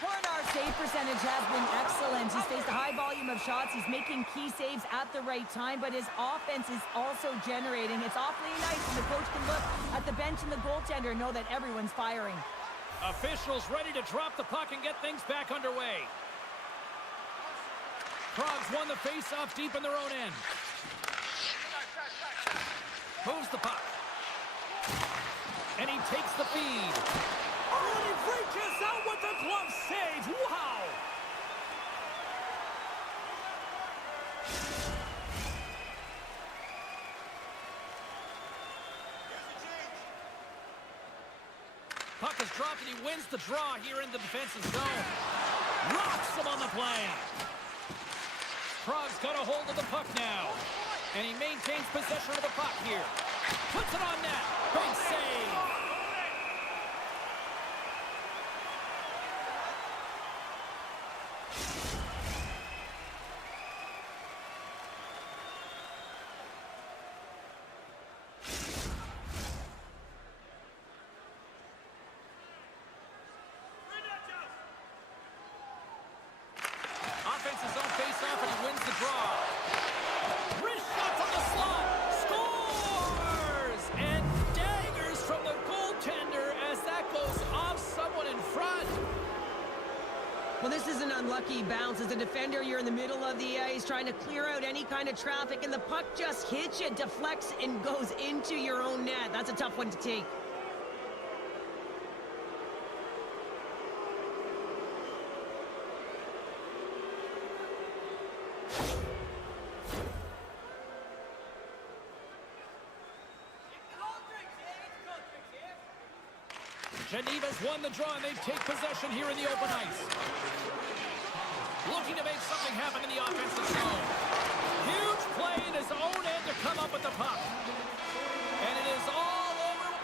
Coronar's save percentage has been excellent. He's faced a high volume of shots. He's making key saves at the right time, but his offense is also generating. It's awfully nice when the coach can look at the bench and the goaltender and know that everyone's firing. Officials ready to drop the puck and get things back underway. Prague's won the face-off deep in their own end. Moves the puck. And he takes the feed. Oh, and he reaches out with the glove save. Wow! Puck is dropped and he wins the draw here in the defensive zone. Rocks him on the play. Prague's got a hold of the puck now. And he maintains possession of the puck here. Puts it on net. Big save. Offense is on face-off and he wins the draw. Wrist shot from the slot. Scores! And daggers from the goaltender as that goes off someone in front. Well, this is an unlucky bounce. As a defender, you're in the middle of the ice trying to clear out any kind of traffic, and the puck just hits you, deflects, and goes into your own net. That's a tough one to take. Geneva's won the draw and they take possession here in the open ice. Looking to make something happen in the offensive zone. Huge play in his own end to come up with the puck. And it is all over.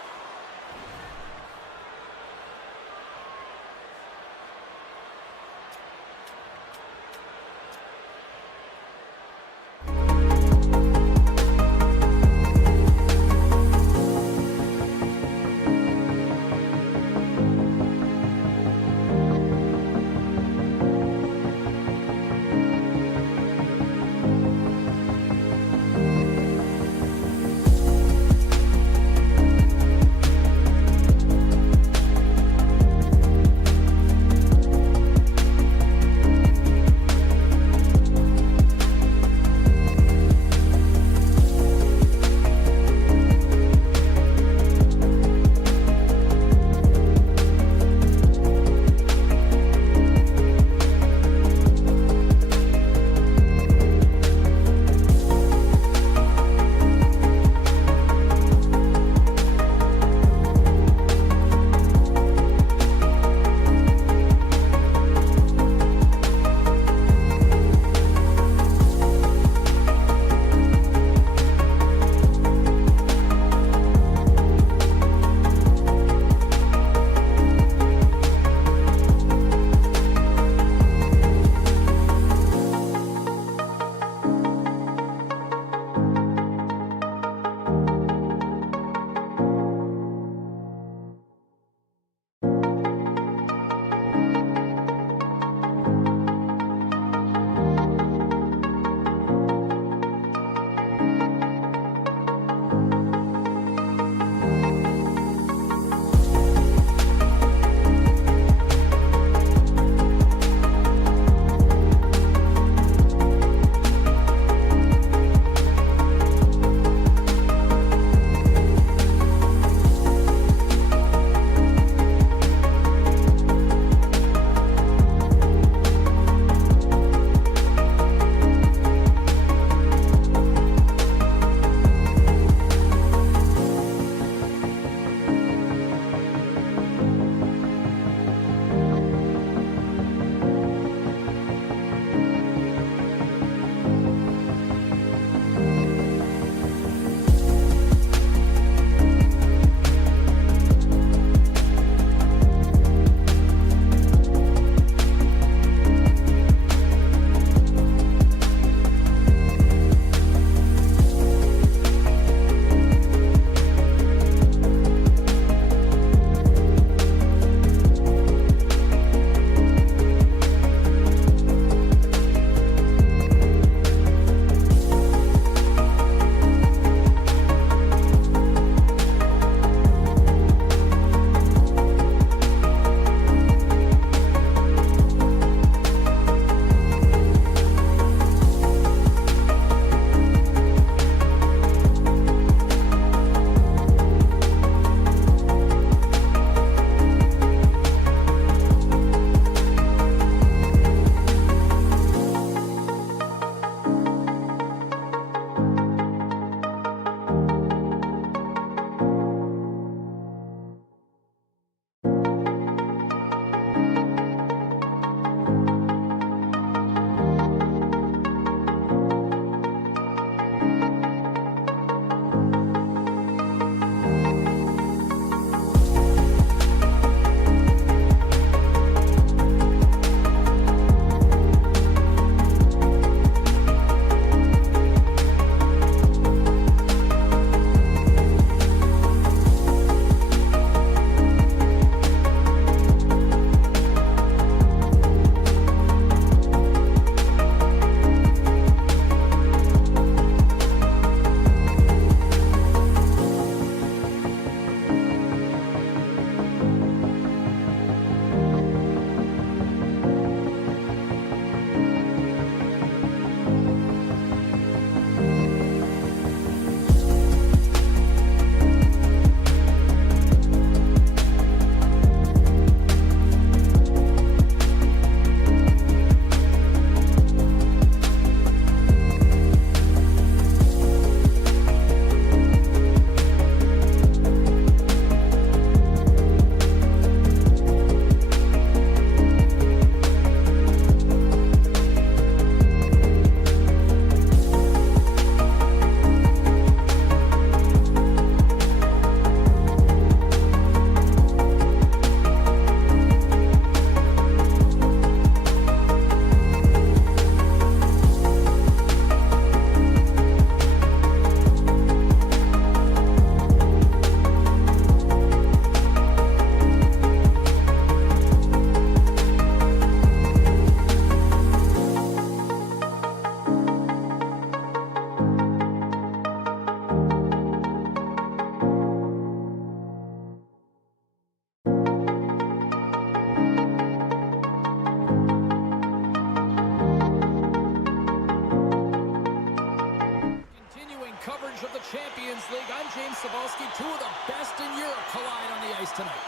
League. I'm James Cebulski. Two of the best in Europe collide on the ice tonight.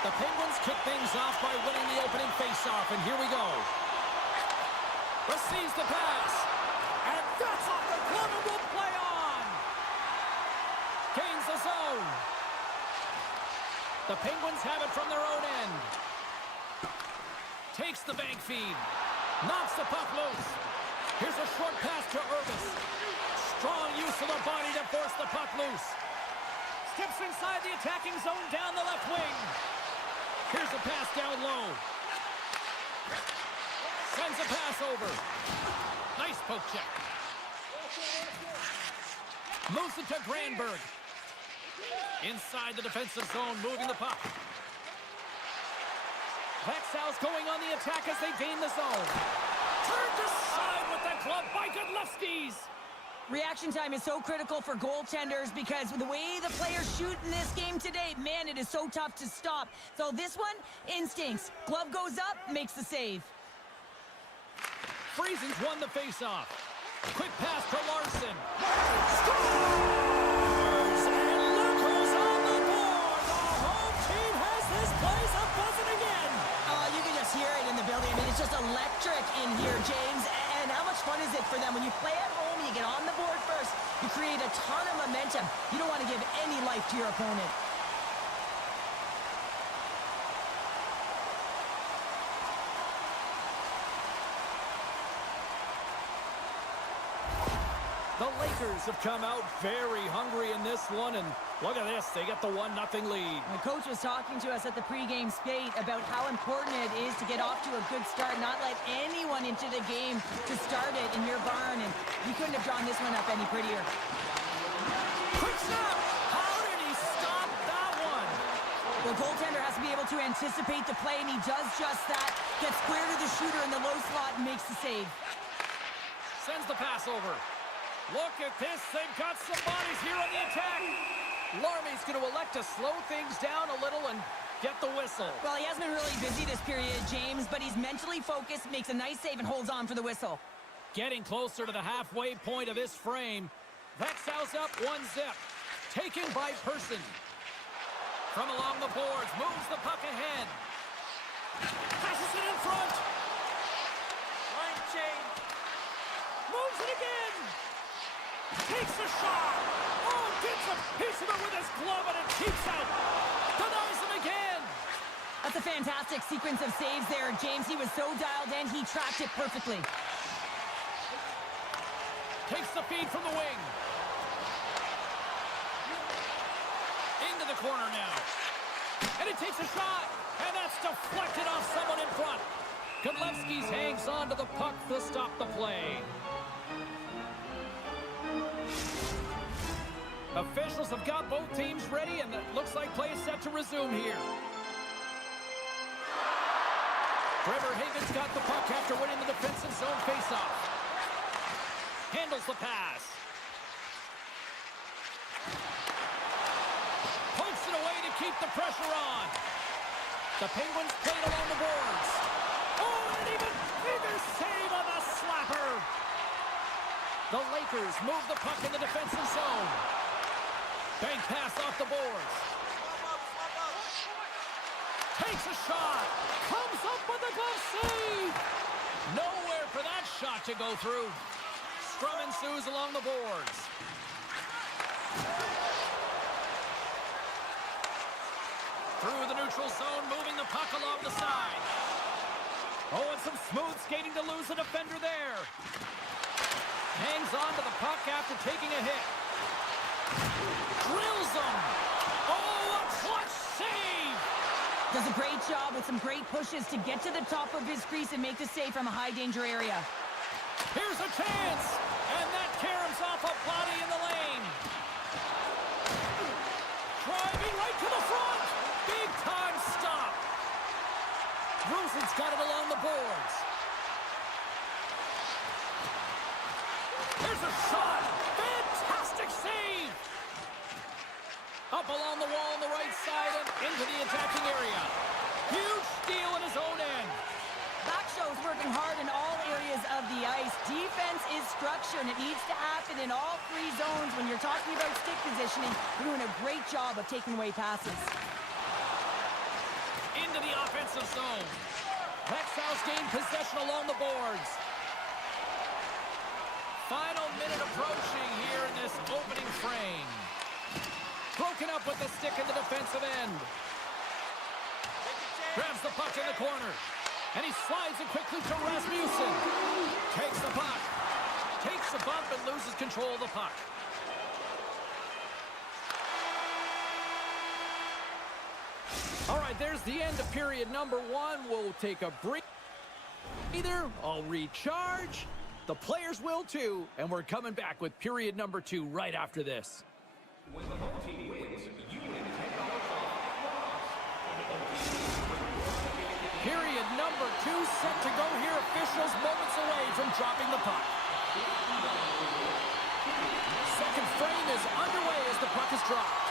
The Penguins kick things off by winning the opening faceoff, and here we go. Receives the pass, and that's off the glove and will play on. Gains the zone. The Penguins have it from their own end. Takes the bank feed. Knocks the puck loose. Here's a short pass to Urbis. Strong use of the body to force the puck loose. Steps inside the attacking zone down the left wing. Here's a pass down low. Sends a pass over. Nice poke check. Moves it to Granberg. Inside the defensive zone, moving the puck. Växjö's going on the attack as they gain the zone. Turned aside with the glove by Godlewski's. Reaction time is so critical for goaltenders because the way the players shoot in this game today, man, it is so tough to stop. So this one, instincts. Glove goes up, makes the save. Friesen's won the faceoff. Quick pass to Larson. Scores! And look who's on the board! The home team has this place a-buzzing again! You can just hear it in the building. I mean, it's just electric in here, James. And how much fun is it for them? When you play at home, you get on the board first. You create a ton of momentum. You don't want to give any life to your opponent. The Lakers have come out very hungry in this one, and look at this, they get the 1-0 lead. The coach was talking to us at the pregame skate about how important it is to get off to a good start, not let anyone into the game to start it in your barn, and you couldn't have drawn this one up any prettier. Quick snap! How did he stop that one? The goaltender has to be able to anticipate the play, and he does just that. Gets square to the shooter in the low slot and makes the save. Sends the pass over. Look at this, they've got some bodies here on the attack. Larmy's going to elect to slow things down a little and get the whistle. Well, he hasn't been really busy this period, James, but he's mentally focused, makes a nice save, and holds on for the whistle. Getting closer to the halfway point of this frame. Växjö's up 1-0. Taken by Person. From along the boards, moves the puck ahead. Passes it in front. Line change. Moves it again. Takes a shot. Oh, gets a piece of it with his glove, and it keeps out. Denies him again. That's a fantastic sequence of saves there, James. He was so dialed in, he tracked it perfectly. Takes the feed from the wing. Into the corner now. And it takes a shot. And that's deflected off someone in front. Godlewski's hangs on to the puck to stop the play. Officials have got both teams ready, and it looks like play is set to resume here. Trevor Hagen's got the puck after winning the defensive zone faceoff. Handles the pass. Pokes it away to keep the pressure on. The Penguins played along the boards. Oh, and an even bigger save on the slapper. The Lakers move the puck in the defensive zone. Bank pass off the boards. Takes a shot. Comes up with a glove save. Nowhere for that shot to go through. Scrum ensues along the boards. Through the neutral zone, moving the puck along the side. Oh, and some smooth skating to lose a defender there. Hangs on to the puck after taking a hit. Drills him. Oh, a clutch save. Does a great job with some great pushes to get to the top of his crease and make the save from a high-danger area. Here's a chance. And that caroms off a body in the lane. Driving right to the front. Big-time stop. Rosen's got it along the boards. There's a shot. Fantastic save. Up along the wall on the right side and into the attacking area. Huge steal in his own end. Växjö's working hard in all areas of the ice. Defense is structure, and it needs to happen in all three zones when you're job of taking away passes. Into the offensive zone. Växjö's gained possession along the boards. Final minute approaching here in this opening frame. Broken up with the stick in the defensive end. Grabs the puck in the corner. And he slides it quickly to Rasmussen. Takes the puck. Takes the bump and loses control of the puck. All right, there's the end of period number 1. We'll take a breather. I'll recharge. The players will too. And we're coming back with period number 2 right after this. When the home team wins, you win $10 off. Period number 2 set to go here. Officials moments away from dropping the puck. Second frame is underway as the puck is dropped.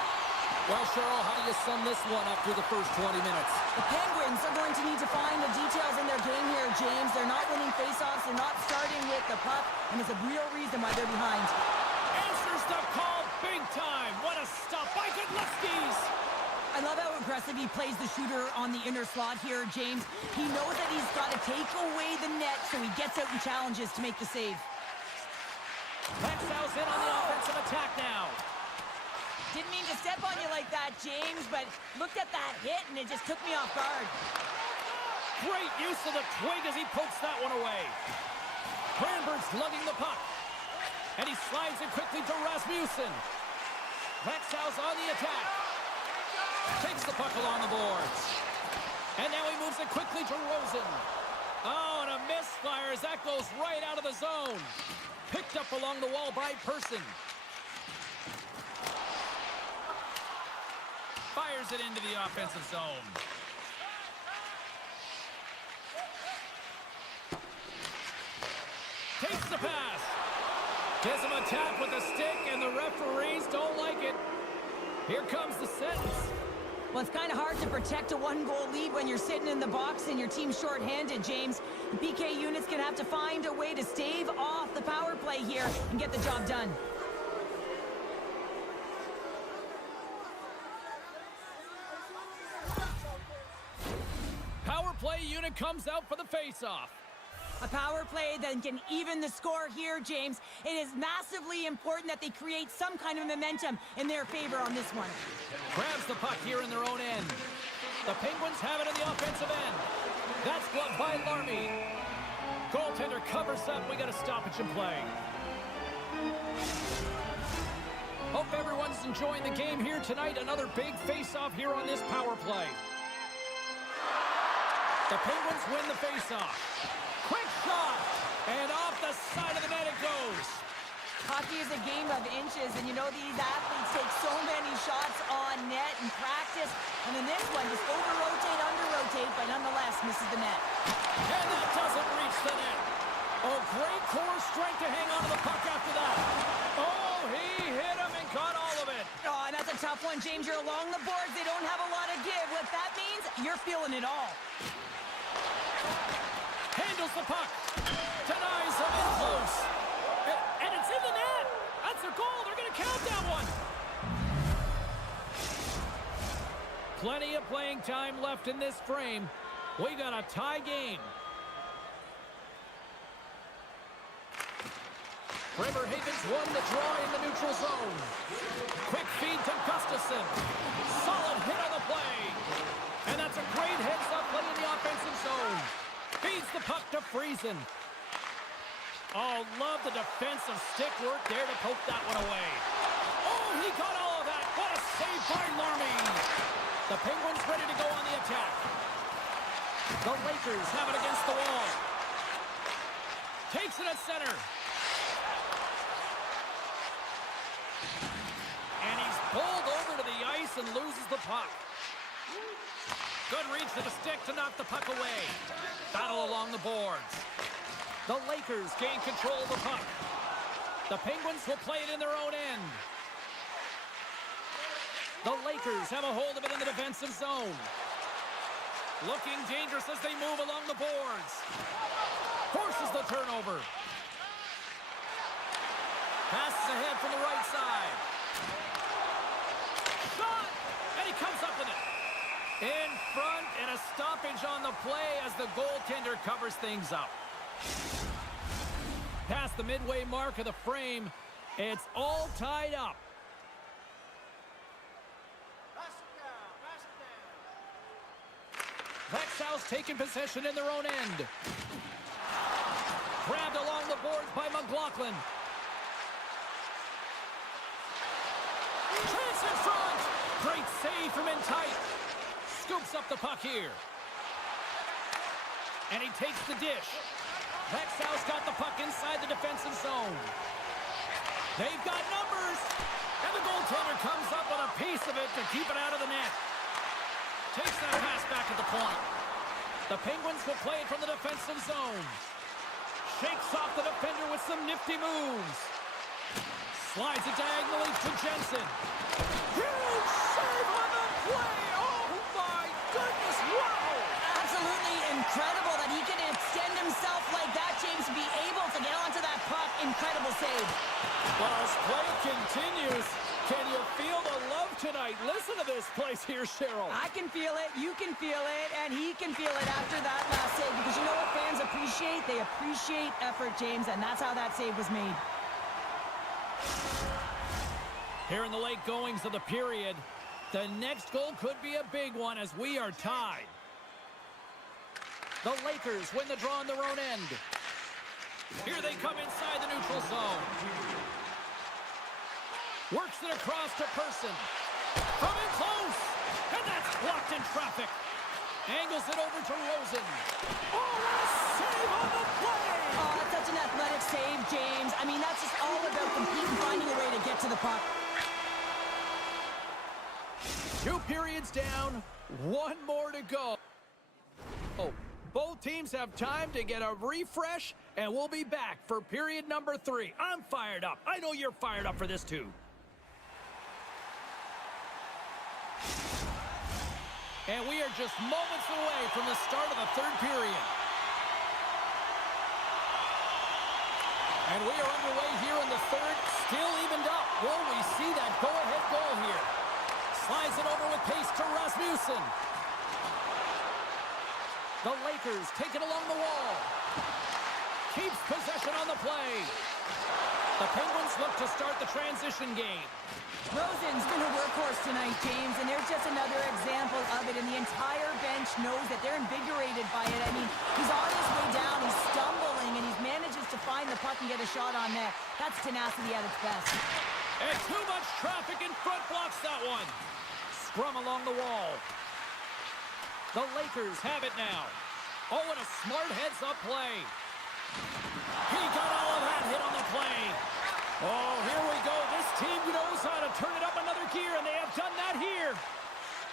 Well, Cheryl, how do you sum this one up through the first 20 minutes? The Penguins are going to need to find the details in their game here, James. They're not winning faceoffs. They're not starting with the puck, and there's a real reason why they're behind. Answers the call big time. What a stop by Godlewski's. I love how aggressive he plays the shooter on the inner slot here, James. He knows that he's got to take away the net, so he gets out and challenges to make the save. Växjö's in on the offensive attack now. Didn't mean to step on you like that, James, but looked at that hit, and it just took me off guard. Great use of the twig as he pokes that one away. Cranberg's lugging the puck. And he slides it quickly to Rasmussen. Växjö's on the attack. Takes the puck along the boards. And now he moves it quickly to Rosen. Oh, and a misfire as that goes right out of the zone. Picked up along the wall by Person. Fires it into the offensive zone. Takes the pass. Gives him a tap with a stick, and the referees don't like it. Here comes the sentence. Well, it's kind of hard to protect a one-goal lead when you're sitting in the box and your team's short-handed, James. The PK unit's going to have to find a way to stave off the power play here and get the job done. Power play unit comes out for the face-off. A power play that can even the score here, James. It is massively important that they create some kind of momentum in their favor on this one. Grabs the puck here in their own end. The Penguins have it in the offensive end. That's gloved by Larmy. Goaltender covers up. We got a stoppage in play. Hope everyone's enjoying the game here tonight. Another big face-off here on this power play. The Penguins win the face-off. Quick shot! And off the side of the net it goes. Hockey is a game of inches, and you know these athletes take so many shots on net in practice. And in this one, just over-rotate, under-rotate, but nonetheless misses the net. And that doesn't reach the net. Oh, great core strength to hang on to the puck after that. Oh, he hit him and caught all of it. Oh, and that's a tough one, James. You're along the boards. They don't have a lot of give. What that means, you're feeling it all. Handles the puck. Denies him in close. And it's in the net. That's their goal. They're going to count that one. Plenty of playing time left in this frame. We got a tie game. Bremerhaven's won the draw in the neutral zone. Quick feed to Gustafsson. Solid hit on the play. And that's a great heads-up play in the offensive zone. Feeds the puck to Friesen. Oh, love the defensive stick work there to poke that one away. Oh, he got all of that. What a save by Larmy. The Penguins ready to go on the attack. The Lakers have it against the wall. Takes it at center. And he's pulled over to the ice and loses the puck. Good reach to the stick to knock the puck away. Battle along the boards. The Lakers gain control of the puck. The Penguins will play it in their own end. The Lakers have a hold of it in the defensive zone. Looking dangerous as they move along the boards. Forces the turnover. Passes ahead from the right side. shot! And he comes up with it. In front, and a stoppage on the play as the goaltender covers things up. Past the midway mark of the frame, it's all tied up. Växjö's taking possession in their own end. Grabbed along the boards by McLaughlin. Chance in front! Great save from in tight. Scoops up the puck here. And he takes the dish. Växjö's got the puck inside the defensive zone. They've got numbers. And the goaltender comes up with a piece of it to keep it out of the net. Takes that pass back at the point. The Penguins will play it from the defensive zone. Shakes off the defender with some nifty moves. Slides it diagonally to Jensen. Huge save on the play! Oh my goodness, wow! Absolutely incredible that he can extend himself like that, James, to be able to get onto that puck. Incredible save. Well, as play continues, can you feel the love tonight? Listen to this place here, Cheryl. I can feel it, you can feel it, and he can feel it after that last save. Because you know what fans appreciate? They appreciate effort, James, and that's how that save was made. Here in the late goings of the period, the next goal could be a big one as we are tied. The Lakers win the draw on their own end. Here they come inside the neutral zone. Works it across to Person. From in close. And that's blocked in traffic. Angles it over to Rosen. Oh, what a save on the play! Oh, that's such an athletic save, James. I mean, that's just all about competing, finding a way to get to the puck. 2 periods down, 1 more to go. Oh, both teams have time to get a refresh, and we'll be back for period number 3. I'm fired up. I know you're fired up for this too. And we are just moments away from the start of the 3rd period. And we are underway here in the 3rd, still evened up. Will we see that go-ahead goal here? Slides it over with pace to Rasmussen. The Lakers take it along the wall. Keeps possession on the play. The Penguins look to start the transition game. Rosen's been a workhorse tonight, James, and there's just another example of it, and the entire bench knows that they're invigorated by it. I mean, he's on his way down, he's stumbling, and he manages to find the puck and get a shot on net. That's tenacity at its best. And too much traffic in front blocks that one. Scrum along the wall. The Lakers have it now. Oh, and a smart heads-up play. He got all of that hit on the play. Oh, here we go. This team knows how to turn it up another gear, and they have done that here.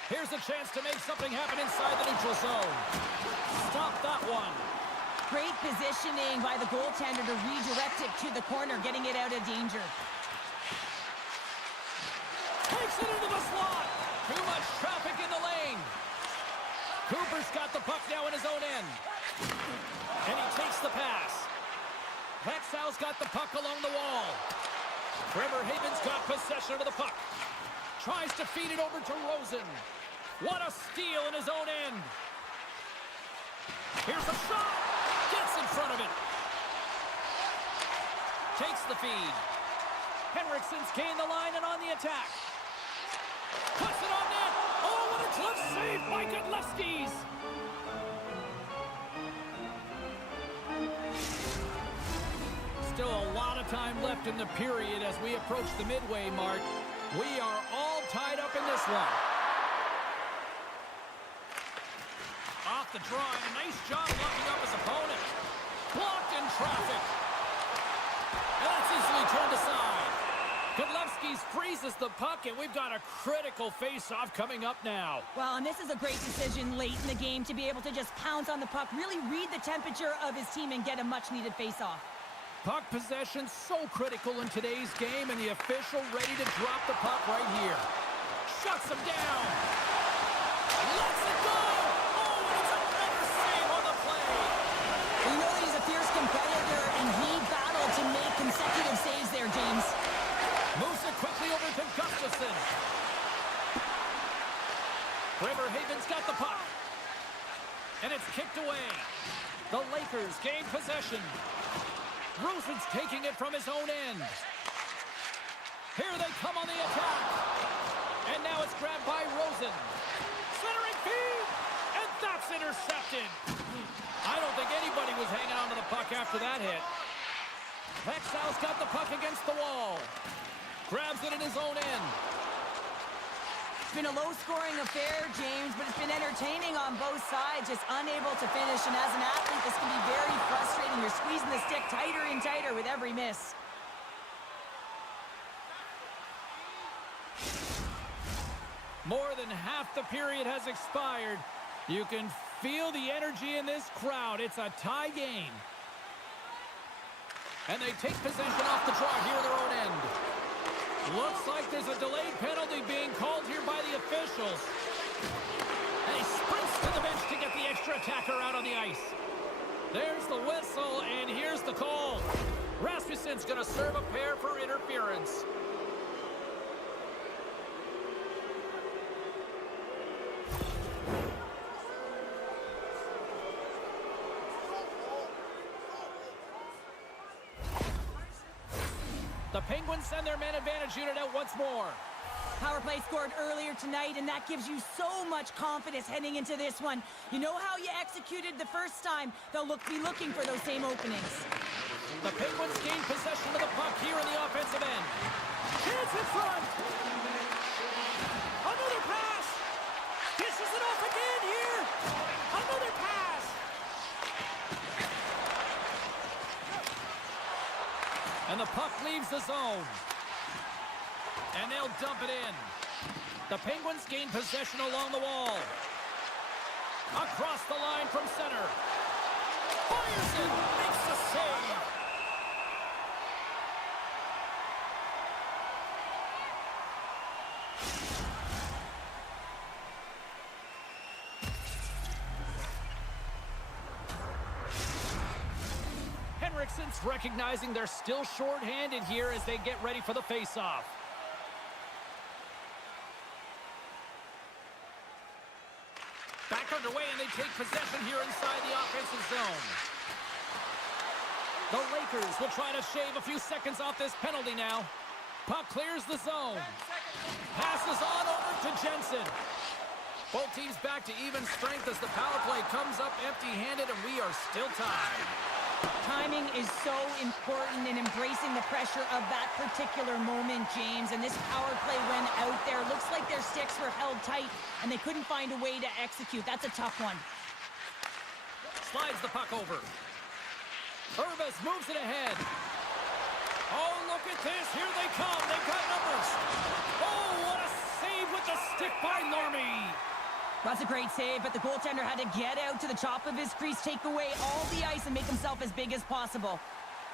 Here's a chance to make something happen inside the neutral zone. Stop that one. Great positioning by the goaltender to redirect it to the corner, getting it out of danger. Takes it into the slot. Too much traffic in the lane. Cooper's got the puck now in his own end. And he takes the pass. Växjö's got the puck along the wall. Trevor Haven's got possession of the puck. Tries to feed it over to Rosen. What a steal in his own end. Here's a shot. Gets in front of it. Takes the feed. Henriksen's gained the line and on the attack. Puts it on net. Oh, what a clutch save by Godlewski's. Still a lot of time left in the period as we approach the midway mark. We are all tied up in this one. Off the draw, and a nice job locking up his opponent. Blocked in traffic. And that's easily turned aside. Godlewski's freezes the puck, and we've got a critical face-off coming up now. Well, and this is a great decision late in the game to be able to just pounce on the puck, really read the temperature of his team and get a much-needed face-off. Puck possession so critical in today's game, and the official ready to drop the puck right here. Shuts him down. Lets it go. Oh, and it's another save on the play. You know that he's a fierce competitor, and he battled to make consecutive saves there, James. Moves it quickly over to Gustafsson. Bremerhaven's got the puck. And it's kicked away. The Lakers gain possession. Rosen's taking it from his own end. Here they come on the attack. And now it's grabbed by Rosen. Centering feed. And that's intercepted. I don't think anybody was hanging on to the puck after that hit. Växjö's got the puck against the wall. Grabs it in his own end. It's been a low-scoring affair, James, but it's been entertaining on both sides, just unable to finish. And as an athlete, this can be very frustrating. You're squeezing the stick tighter and tighter with every miss. More than half the period has expired. You can feel the energy in this crowd. It's a tie game. And they take possession off the draw here in their own end. Looks like there's a delayed penalty being called here by the officials. And he sprints to the bench to get the extra attacker out on the ice. There's the whistle, and here's the call. Rasmussen's going to serve a pair for interference. The Penguins send their man advantage unit out once more. Power play scored earlier tonight, and that gives you so much confidence heading into this one. You know how you executed the first time. They'll be looking for those same openings. The Penguins gain possession of the puck here in the offensive end. Chance in front. Another pass. Dishes it off again here. Another pass. And the puck leaves the zone. And they'll dump it in. The Penguins gain possession along the wall. Across the line from center. Fires it. Makes the save. Henriksen's recognizing they're still short-handed here as they get ready for the face-off. Back underway, and they take possession here inside the offensive zone. The Lakers will try to shave a few seconds off this penalty now. Puck clears the zone. Passes on over to Jensen. Both teams back to even strength as the power play comes up empty-handed, and we are still tied. Timing is so important in embracing the pressure of that particular moment, James. And this power play went out there. Looks like their sticks were held tight, and they couldn't find a way to execute. That's a tough one. Slides the puck over. Urvis moves it ahead. Oh, look at this. Here they come. They've got numbers. Oh, what a save with the stick by Larmy. That's a great save, but the goaltender had to get out to the top of his crease, take away all the ice, and make himself as big as possible.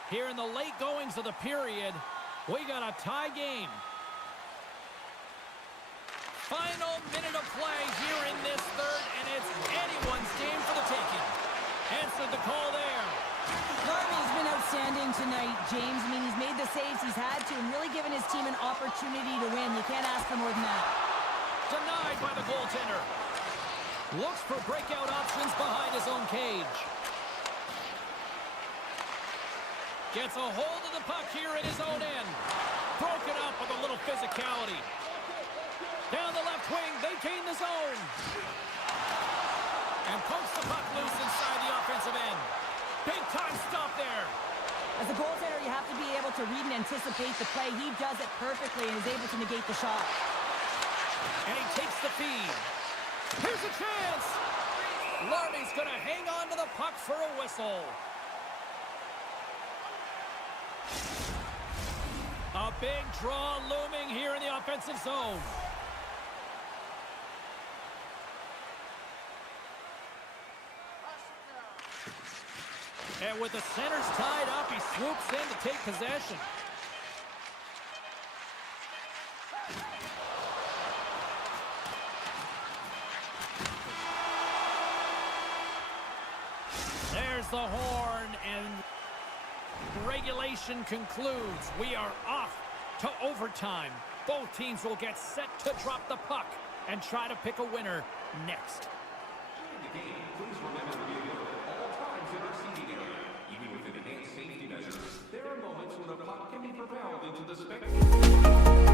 Here in the late goings of the period, we got a tie game. Final minute of play here in this third, and it's anyone's game for the taking. Answered the call there. Larmy's been outstanding tonight, James. I mean, he's made the saves he's had to and really given his team an opportunity to win. You can't ask for more than that. Denied by the goaltender. Looks for breakout options behind his own cage. Gets a hold of the puck here in his own end. Broken up with a little physicality. Down the left wing, they gain the zone. And pokes the puck loose inside the offensive end. Big time stop there. As a goaltender, you have to be able to read and anticipate the play. He does it perfectly and is able to negate the shot. And he takes the feed. Here's a chance. Larmy's going to hang on to the puck for a whistle. A big draw looming here in the offensive zone. And with the centers tied up, he swoops in to take possession. There's the horn, and regulation concludes. We are off to overtime. Both teams will get set to drop the puck and try to pick a winner next. During the game, please remember to be alert at all times in our seating area. Even with enhanced safety measures, there are moments when a puck can be propelled into the spectator.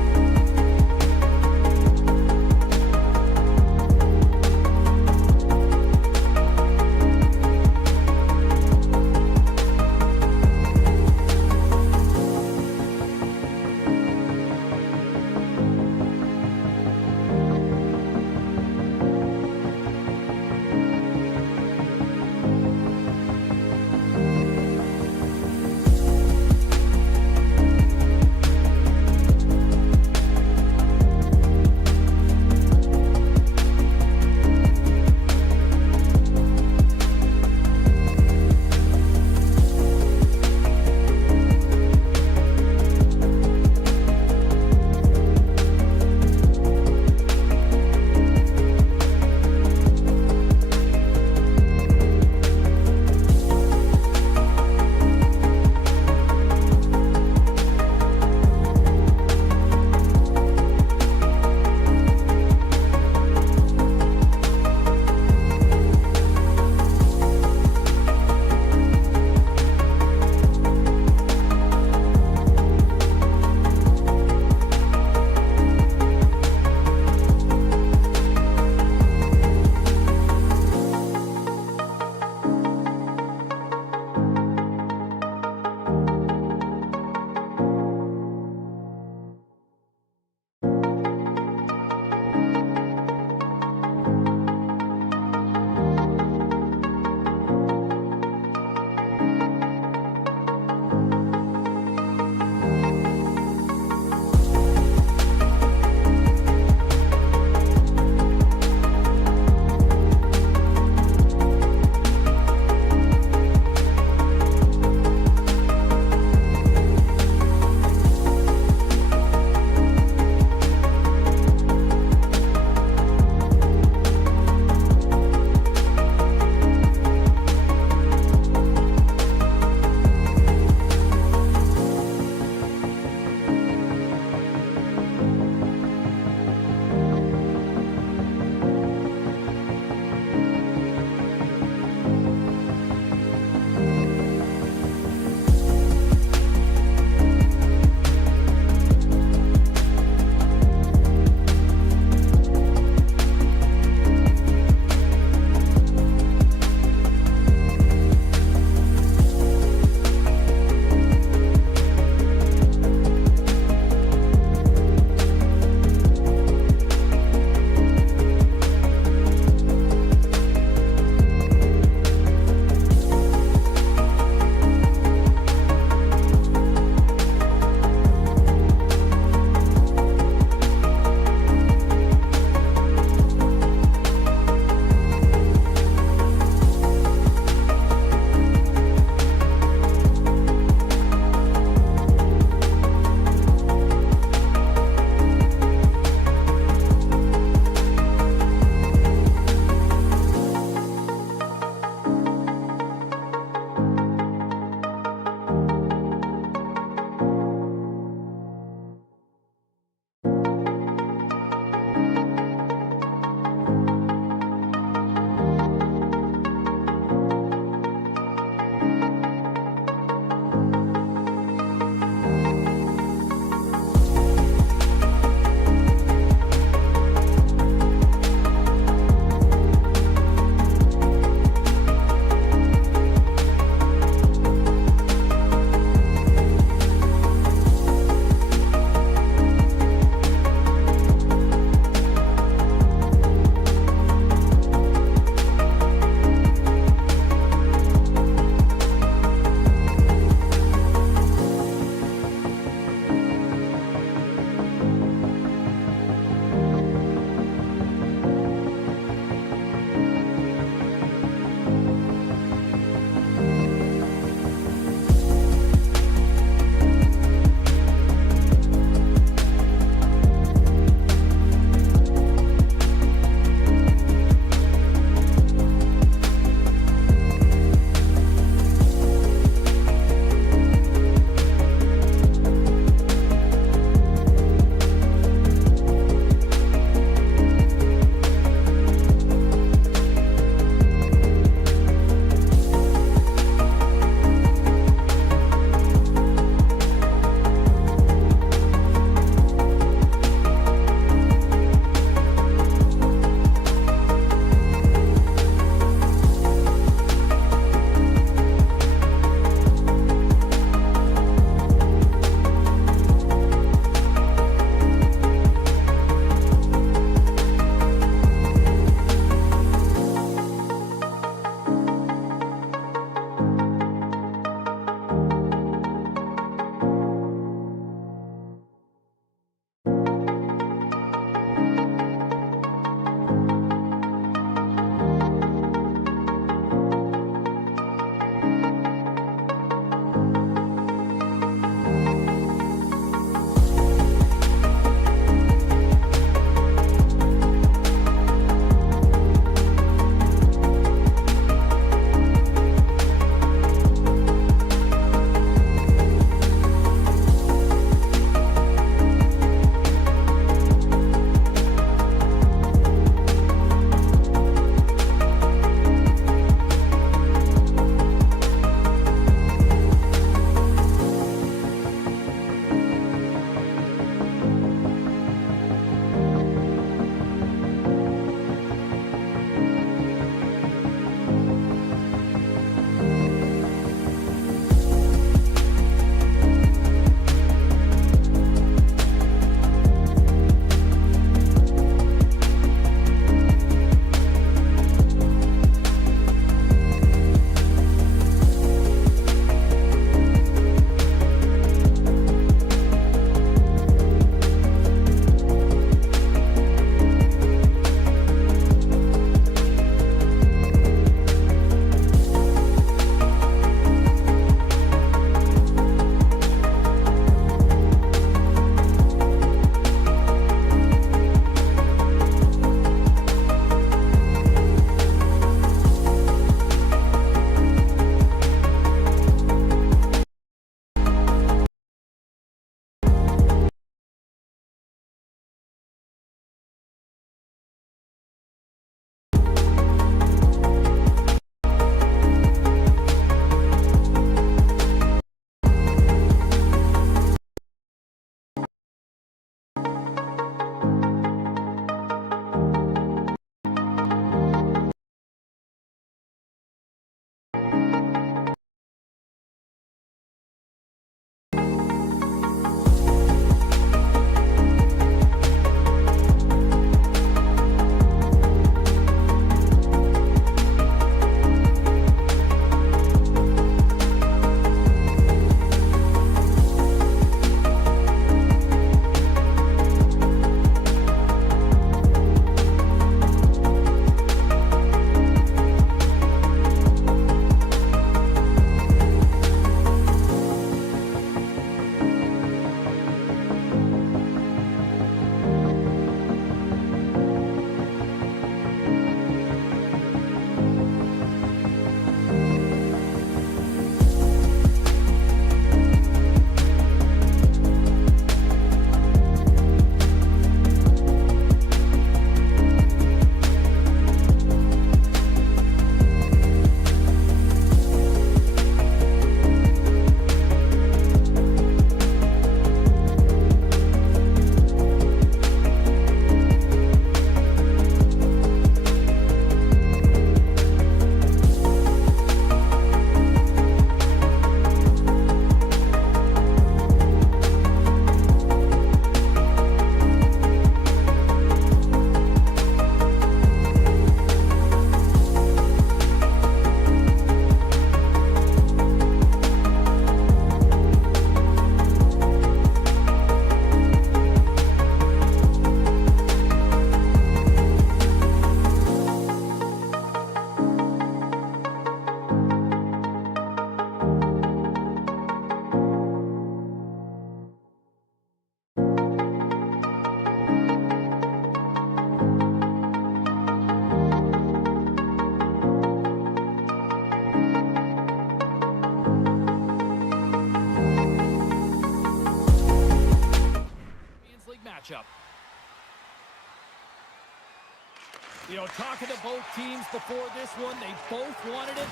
Well, talking to both teams before this one, they both wanted it.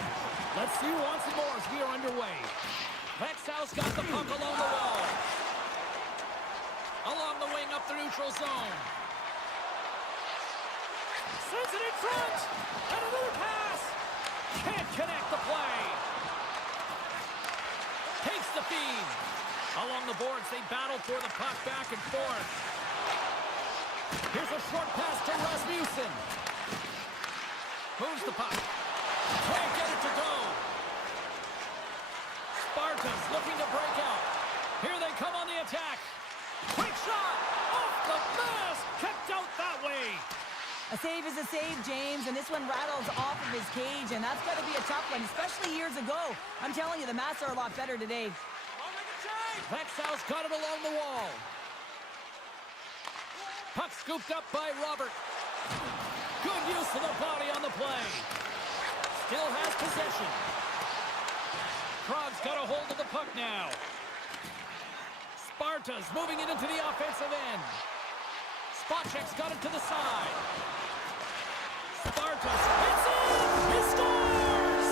Let's see who wants it more as we are underway. Växjö's got the puck along the wall. Along the wing up the neutral zone. Sends it in front. And another pass. Can't connect the play. Takes the feed. Along the boards, they battle for the puck back and forth. Here's a short pass to Rasmussen. Moves the puck. Can't get it to go. Sparta's looking to break out. Here they come on the attack. Quick shot. Off the mask. Kept out that way. A save is a save, James, and this one rattles off of his cage, and that's got to be a tough one, especially years ago. I'm telling you, the Mats are a lot better today. Växjö's got it along the wall. Puck scooped up by Robert. Good use of the body on the play. Still has possession. Prague's got a hold of the puck now. Sparta's moving it into the offensive end. Spacek's got it to the side. Sparta spins in! He scores!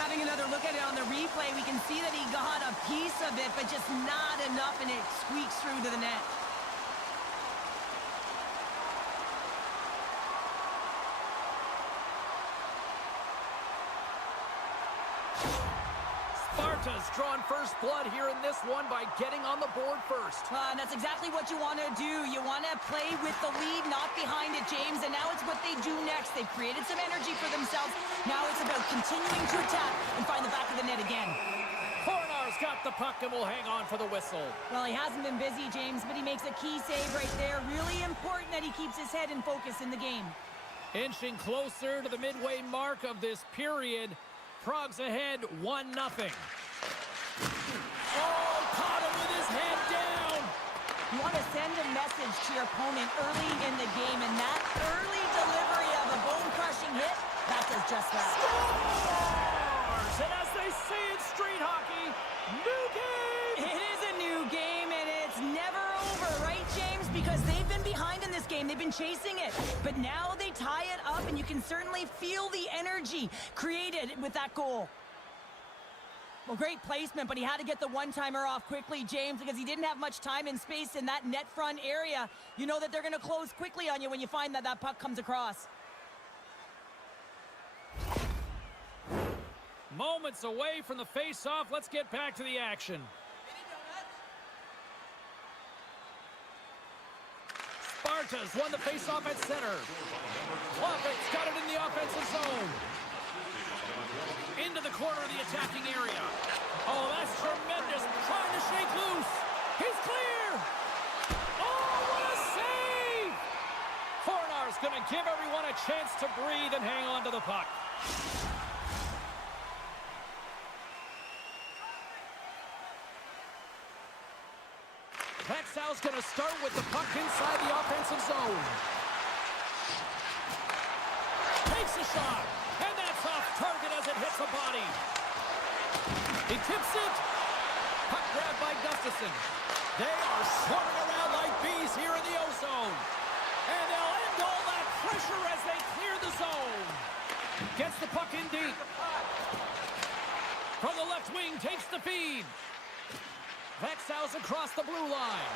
Having another look at it on the replay, we can see that he got a piece of it, but just not enough, and it squeaks through to the net. Sparta's drawn first blood here in this one by getting on the board first. And that's exactly what you want to do. You want to play with the lead, not behind it, James. And now it's what they do next. They've created some energy for themselves. Now it's about continuing to attack and find the back of the net again. Hornar's got the puck and will hang on for the whistle. Well, he hasn't been busy, James, but he makes a key save right there. Really important that he keeps his head in focus in the game. Inching closer to the midway mark of this period. Prague's ahead 1-0. Oh, caught him with his head down. You want to send a message to your opponent early in the game, and that early delivery of a bone-crushing hit, that does just that. Scores! And as they say in street hockey, new game! It is a new game, and it's never over, right, James? Because they've been behind in this game. They've been chasing it. But now they tie it up, and you can certainly feel the energy created with that goal. Well, great placement, but he had to get the one-timer off quickly, James, because he didn't have much time and space in that net front area. You know that they're going to close quickly on you when you find that that puck comes across. Moments away from the face-off. Let's get back to the action. Sparta's won the face-off at center. Lopet's got it in the offensive zone. Into the corner of the attacking area. Oh, that's tremendous. Trying to shake loose. He's clear. Oh, what a save! Hornar's going to give everyone a chance to breathe and hang on to the puck. Växjö's going to start with the puck inside the offensive zone. Takes a shot, and that's off target as it hits a body. He tips it. Puck grabbed by Gustafsson. They are swarming around like bees here in the O-zone. And they'll end all that pressure as they clear the zone. Gets the puck in deep. From the left wing, takes the feed. Växjö's across the blue line.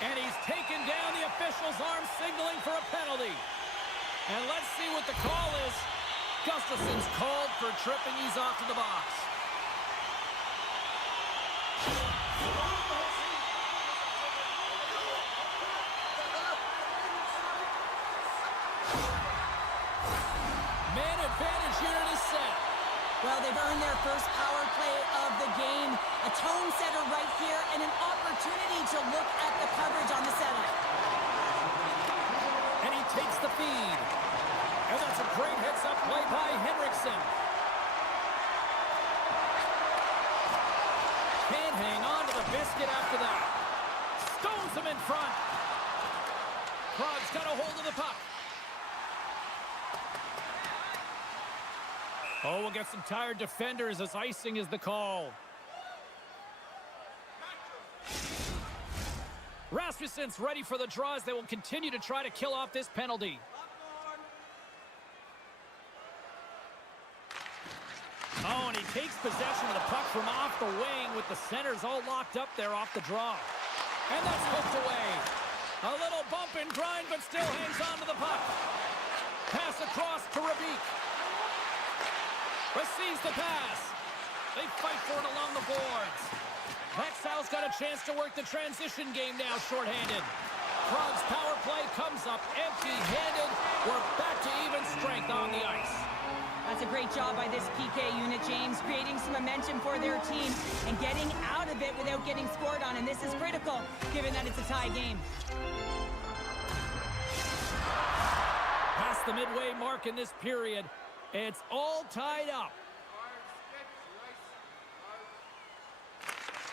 And he's taken down. The official's arm signaling for a penalty. And let's see what the call is. Gustafsson's called for tripping. He's off to the box. Man advantage unit is set. Well, they've earned their first power play of the game. A tone setter right here and an opportunity to look at the coverage on the setup. And he takes the feed. And that's a great heads-up play by Henriksen. Can't hang on to the biscuit after that. Stones him in front. Prague's got a hold of the puck. Oh, we'll get some tired defenders as icing is the call. Rasmussen's ready for the draws. They will continue to try to kill off this penalty. Oh, and he takes possession of the puck from off the wing with the centers all locked up there off the draw. And that's hooked away. A little bump and grind, but still hangs on to the puck. Pass across to Ravik. Receives the pass. They fight for it along the boards. Växjö's got a chance to work the transition game now, shorthanded. Prague's power play comes up empty-handed. We're back to even strength on the ice. That's a great job by this PK unit, James, creating some momentum for their team and getting out of it without getting scored on. And this is critical, given that it's a tie game. Past the midway mark in this period, it's all tied up.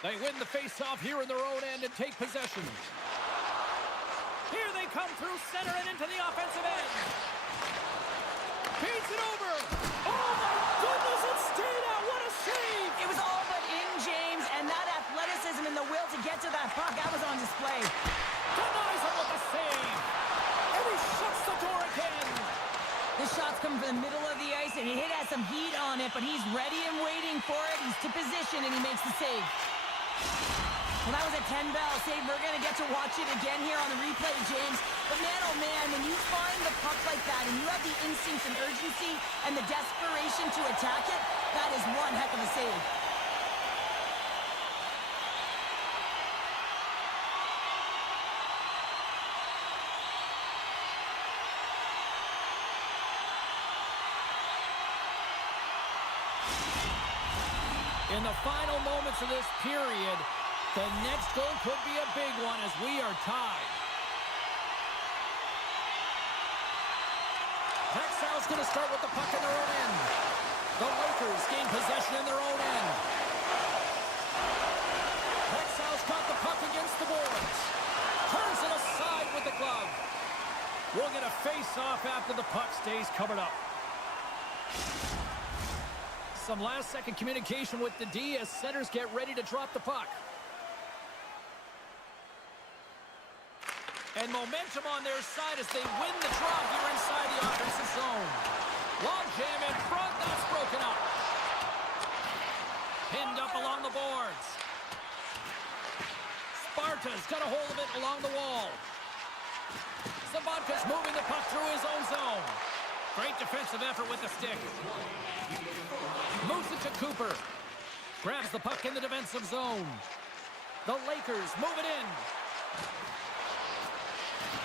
They win the face-off here in their own end and take possession. Here they come through center and into the offensive end. Feeds it over. Oh, my goodness, it stayed out. What a save. It was all but in, James, and that athleticism and the will to get to that puck, that was on display. Denies him with the save. And he shuts the door again. The shot's come from the middle of the ice, and it has some heat on it, but he's ready and waiting for it. He's to position, and he makes the save. Well, that was a 10-bell save. We're going to get to watch it again here on the replay, James. But man, oh man, when you find the puck like that and you have the instinct and urgency and the desperation to attack it, that is one heck of a save. In the final moments of this period, the next goal could be a big one as we are tied. Växjö's going to start with the puck in their own end. The Lakers gain possession in their own end. Växjö's got the puck against the boards. Turns it aside with the glove. We'll get a face-off after the puck stays covered up. Some last-second communication with the D as centers get ready to drop the puck. And momentum on their side as they win the draw here inside the offensive zone. Long jam in front, that's broken up. Pinned up along the boards. Sparta's got a hold of it along the wall. Sabatka's moving the puck through his own zone. Great defensive effort with the stick. Moves it to Cooper. Grabs the puck in the defensive zone. The Lakers move it in.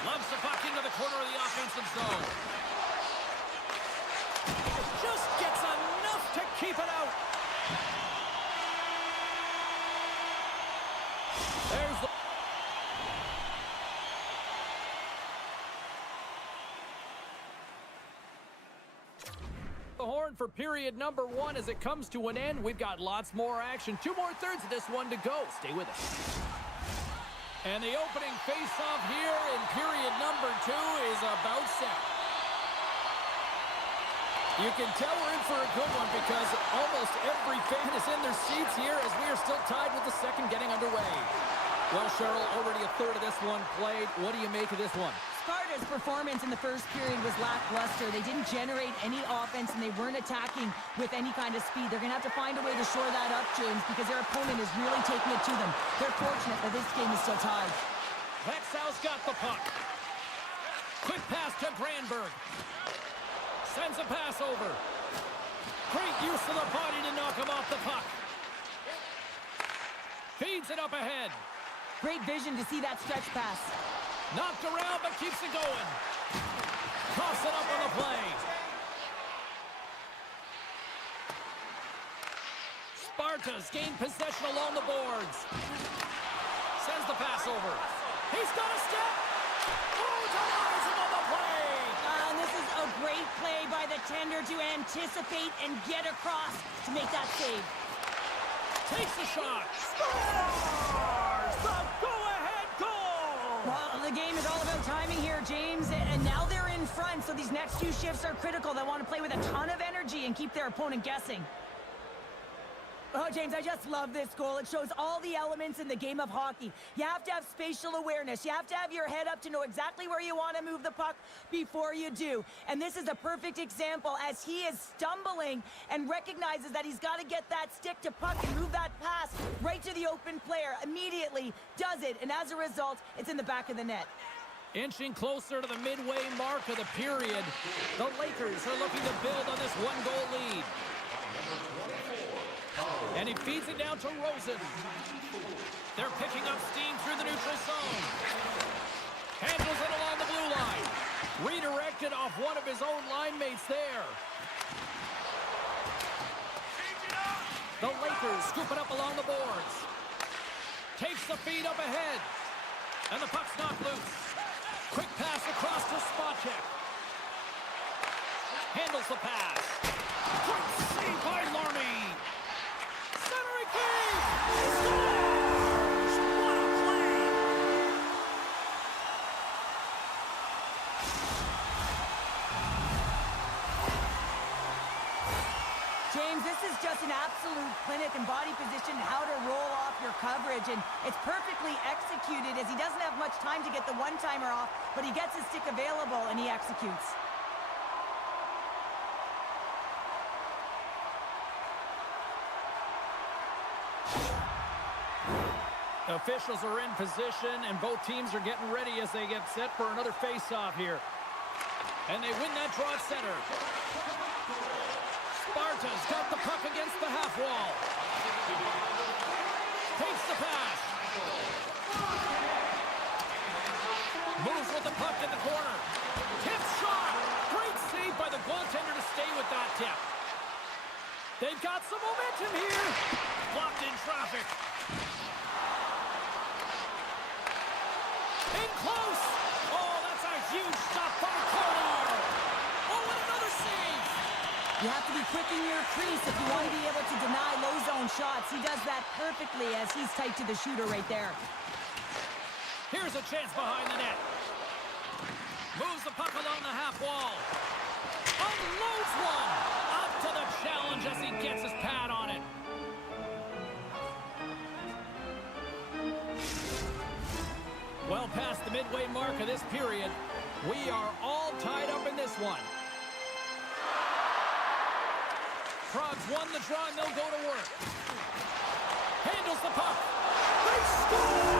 Loves the puck into the corner of the offensive zone. Just gets enough to keep it out. There's the horn for period number 1 as it comes to an end. We've got lots more action. 2 more thirds of this one to go. Stay with us. And the opening face-off here in period number 2 is about set. You can tell we're in for a good one because almost every fan is in their seats here as we are still tied with the second getting underway. Well, Cheryl, already a third of this one played. What do you make of this one? Sparta's performance in the first period was lackluster. They didn't generate any offense, and they weren't attacking with any kind of speed. They're going to have to find a way to shore that up, James, because their opponent is really taking it to them. They're fortunate that this game is still tied. Växjö's got the puck. Quick pass to Granberg. Sends a pass over. Great use of the body to knock him off the puck. Feeds it up ahead. Great vision to see that stretch pass. Knocked around, but keeps it going. Toss it up on the play. Sparta's gained possession along the boards. Sends the pass over. He's got a step. Oh, denies him on the play. And this is a great play by the tender to anticipate and get across to make that save. Takes the shot. Scores the go-ahead goal. Well, the game is all about timing here, James, and now they're in in front, so these next few shifts are critical. They want to play with a ton of energy and keep their opponent guessing. Oh, James, I just love this goal. It shows all the elements in the game of hockey. You have to have spatial awareness. You have to have your head up to know exactly where you want to move the puck before you do. And this is a perfect example as he is stumbling and recognizes that he's got to get that stick to puck and move that pass right to the open player. Immediately does it, and as a result, it's in the back of the net. Inching closer to the midway mark of the period, the Lakers are looking to build on this one-goal lead. And he feeds it down to Rosen. They're picking up steam through the neutral zone. Handles it along the blue line. Redirected off one of his own line mates there. The Lakers scoop it up along the boards. Takes the feed up ahead. And the puck's knocked loose. Quick pass across to Spacek. Handles the pass. Quick save by Larmy. Centering feed. Scores! What a play! James, this is just an absolute clinic in body position, how to roll off your coverage, and it's perfectly executed as he doesn't have much time to get the one-timer off, but he gets his stick available and he executes. Officials are in position, and both teams are getting ready as they get set for another face-off here. And they win that draw at center. Sparta's got the puck against the half wall. Takes the pass. Moves with the puck in the corner. Tip shot. Great save by the goaltender to stay with that tip. They've got some momentum here. Blocked in traffic. In close. Oh, that's a huge stop by Kolar. Oh, and another save. You have to be quick in your crease if you want to be able to deny low zone shots. He does that perfectly as he's tight to the shooter right there. Here's a chance behind the net. Moves the puck along the half wall. Unloads one. Up to the challenge as he gets his pad on it. Well past the midway mark of this period, we are all tied up in this one. Prague's won the draw and they'll go to work. Handles the puck. They score!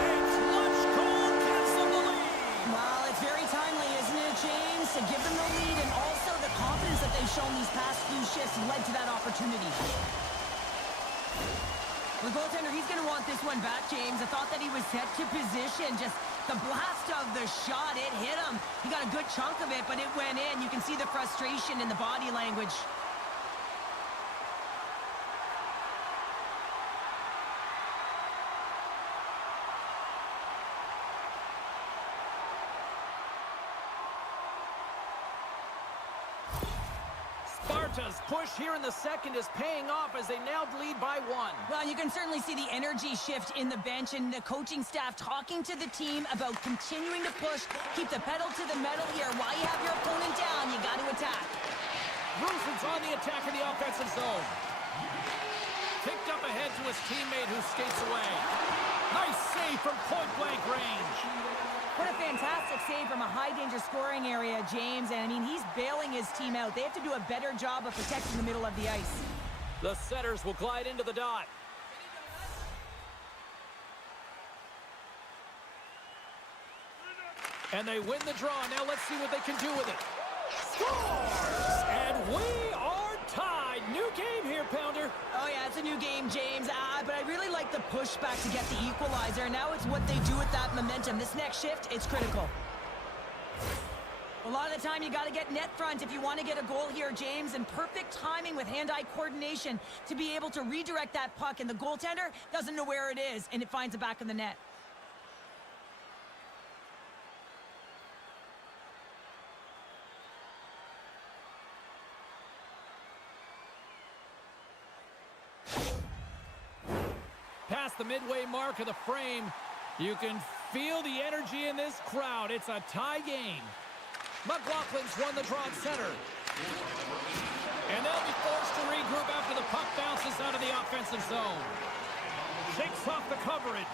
A clutch goal gets them the lead. Well, it's very timely, isn't it, James? To give them the lead and also the confidence that they've shown these past few shifts led to that opportunity. The goaltender, he's going to want this one back, James. I thought that he was set to position. Just the blast of the shot, it hit him. He got a good chunk of it, but it went in. You can see the frustration in the body language. Sparta's push here in the second is paying off as they now lead by one. Well, you can certainly see the energy shift in the bench and the coaching staff talking to the team about continuing to push, keep the pedal to the metal here. While you have your opponent down, you got to attack. Rosen's on the attack in the offensive zone. Kicked up ahead to his teammate who skates away. Nice save from point-blank range. What a fantastic save from a high-danger scoring area, James. And, I mean, he's bailing his team out. They have to do a better job of protecting the middle of the ice. The setters will glide into the dot. And they win the draw. Now let's see what they can do with it. Scores! And we are tied. New game here, Pounder. Oh, yeah, it's a new game, James. But I really like the pushback to get the equalizer. Now it's what they do with that momentum. This next shift, it's critical. A lot of the time, you got to get net front if you want to get a goal here, James. And perfect timing with hand-eye coordination to be able to redirect that puck. And the goaltender doesn't know where it is, and it finds the back of the net. Past the midway mark of the frame, you can feel the energy in this crowd. It's a tie game. McLaughlin's won the draw at center. And they'll be forced to regroup after the puck bounces out of the offensive zone. Shakes off the coverage.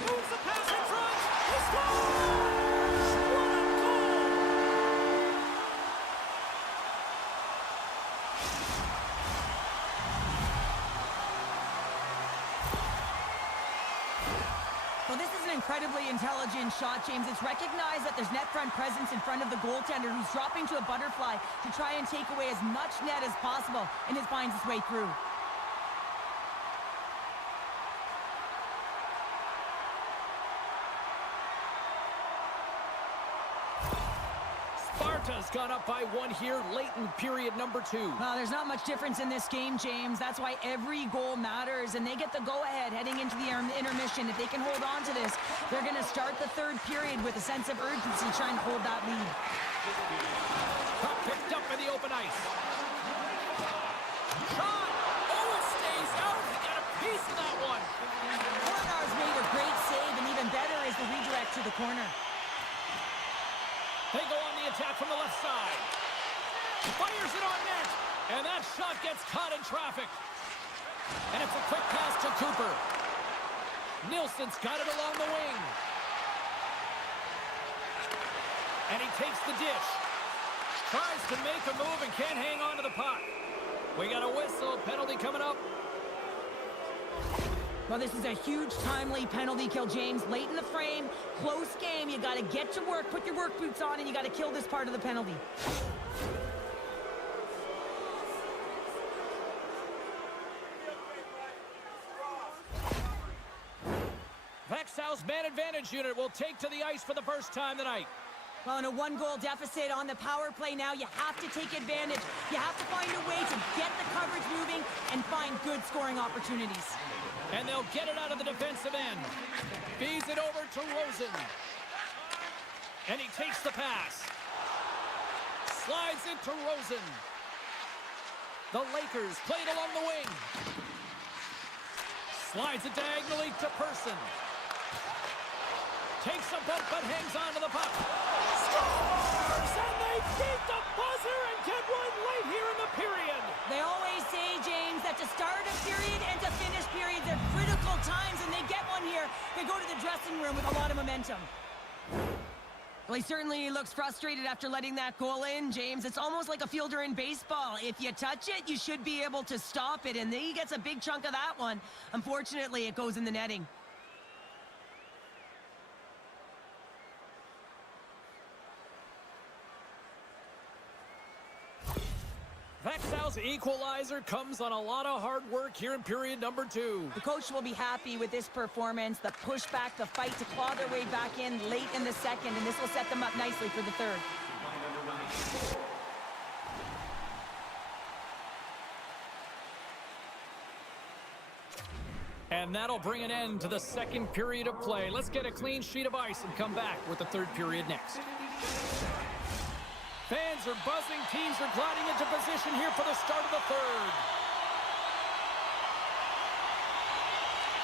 Moves the pass in front. He scores! What a goal! Well, this is an incredibly intelligent shot, James. It's recognized that there's net front presence in front of the goaltender, who's dropping to a butterfly to try and take away as much net as possible, and it finds its way through. Sparta's gone up by 1 here late in period number 2. Well, there's not much difference in this game, James. That's why every goal matters, and they get the go-ahead heading into the intermission. If they can hold on to this, they're going to start the third period with a sense of urgency trying to hold that lead. Puck picked up in the open ice. Shot! Oh, it stays out. He got a piece of that one. Cornar's made a great save, and even better is the redirect to the corner. They go on the attack from the left side. Fires it on net. And that shot gets caught in traffic. And it's a quick pass to Cooper. Nielsen's got it along the wing. And he takes the dish. Tries to make a move and can't hang on to the puck. We got a whistle. Penalty coming up. Well, this is a huge, timely penalty kill, James. Late in the frame, close game. You got to get to work, put your work boots on, and you got to kill this part of the penalty. Växjö's man advantage unit will take to the ice for the first time tonight. Well, in a one-goal deficit on the power play now, you have to take advantage. You have to find a way to get the coverage moving and find good scoring opportunities. And they'll get it out of the defensive end. Feeds it over to Rosen. And he takes the pass. Slides it to Rosen. The Lakers play it along the wing. Slides it diagonally to Person. Takes a bump but hangs on to the puck. Scores! And they beat the buzzer and get one late here in the period. They always say, James, that to start a period and to finish periods are critical times, and they get one here. They go to the dressing room with a lot of momentum. Well, he certainly looks frustrated after letting that goal in, James. It's almost like a fielder in baseball. If you touch it, you should be able to stop it, and he gets a big chunk of that one. Unfortunately, it goes in the netting. Växjö's equalizer comes on a lot of hard work here in period number 2. The coach will be happy with this performance, the pushback, the fight to claw their way back in late in the second, and this will set them up nicely for the third. And that'll bring an end to the second period of play. Let's get a clean sheet of ice and come back with the third period next. Fans are buzzing. Teams are gliding into position here for the start of the third.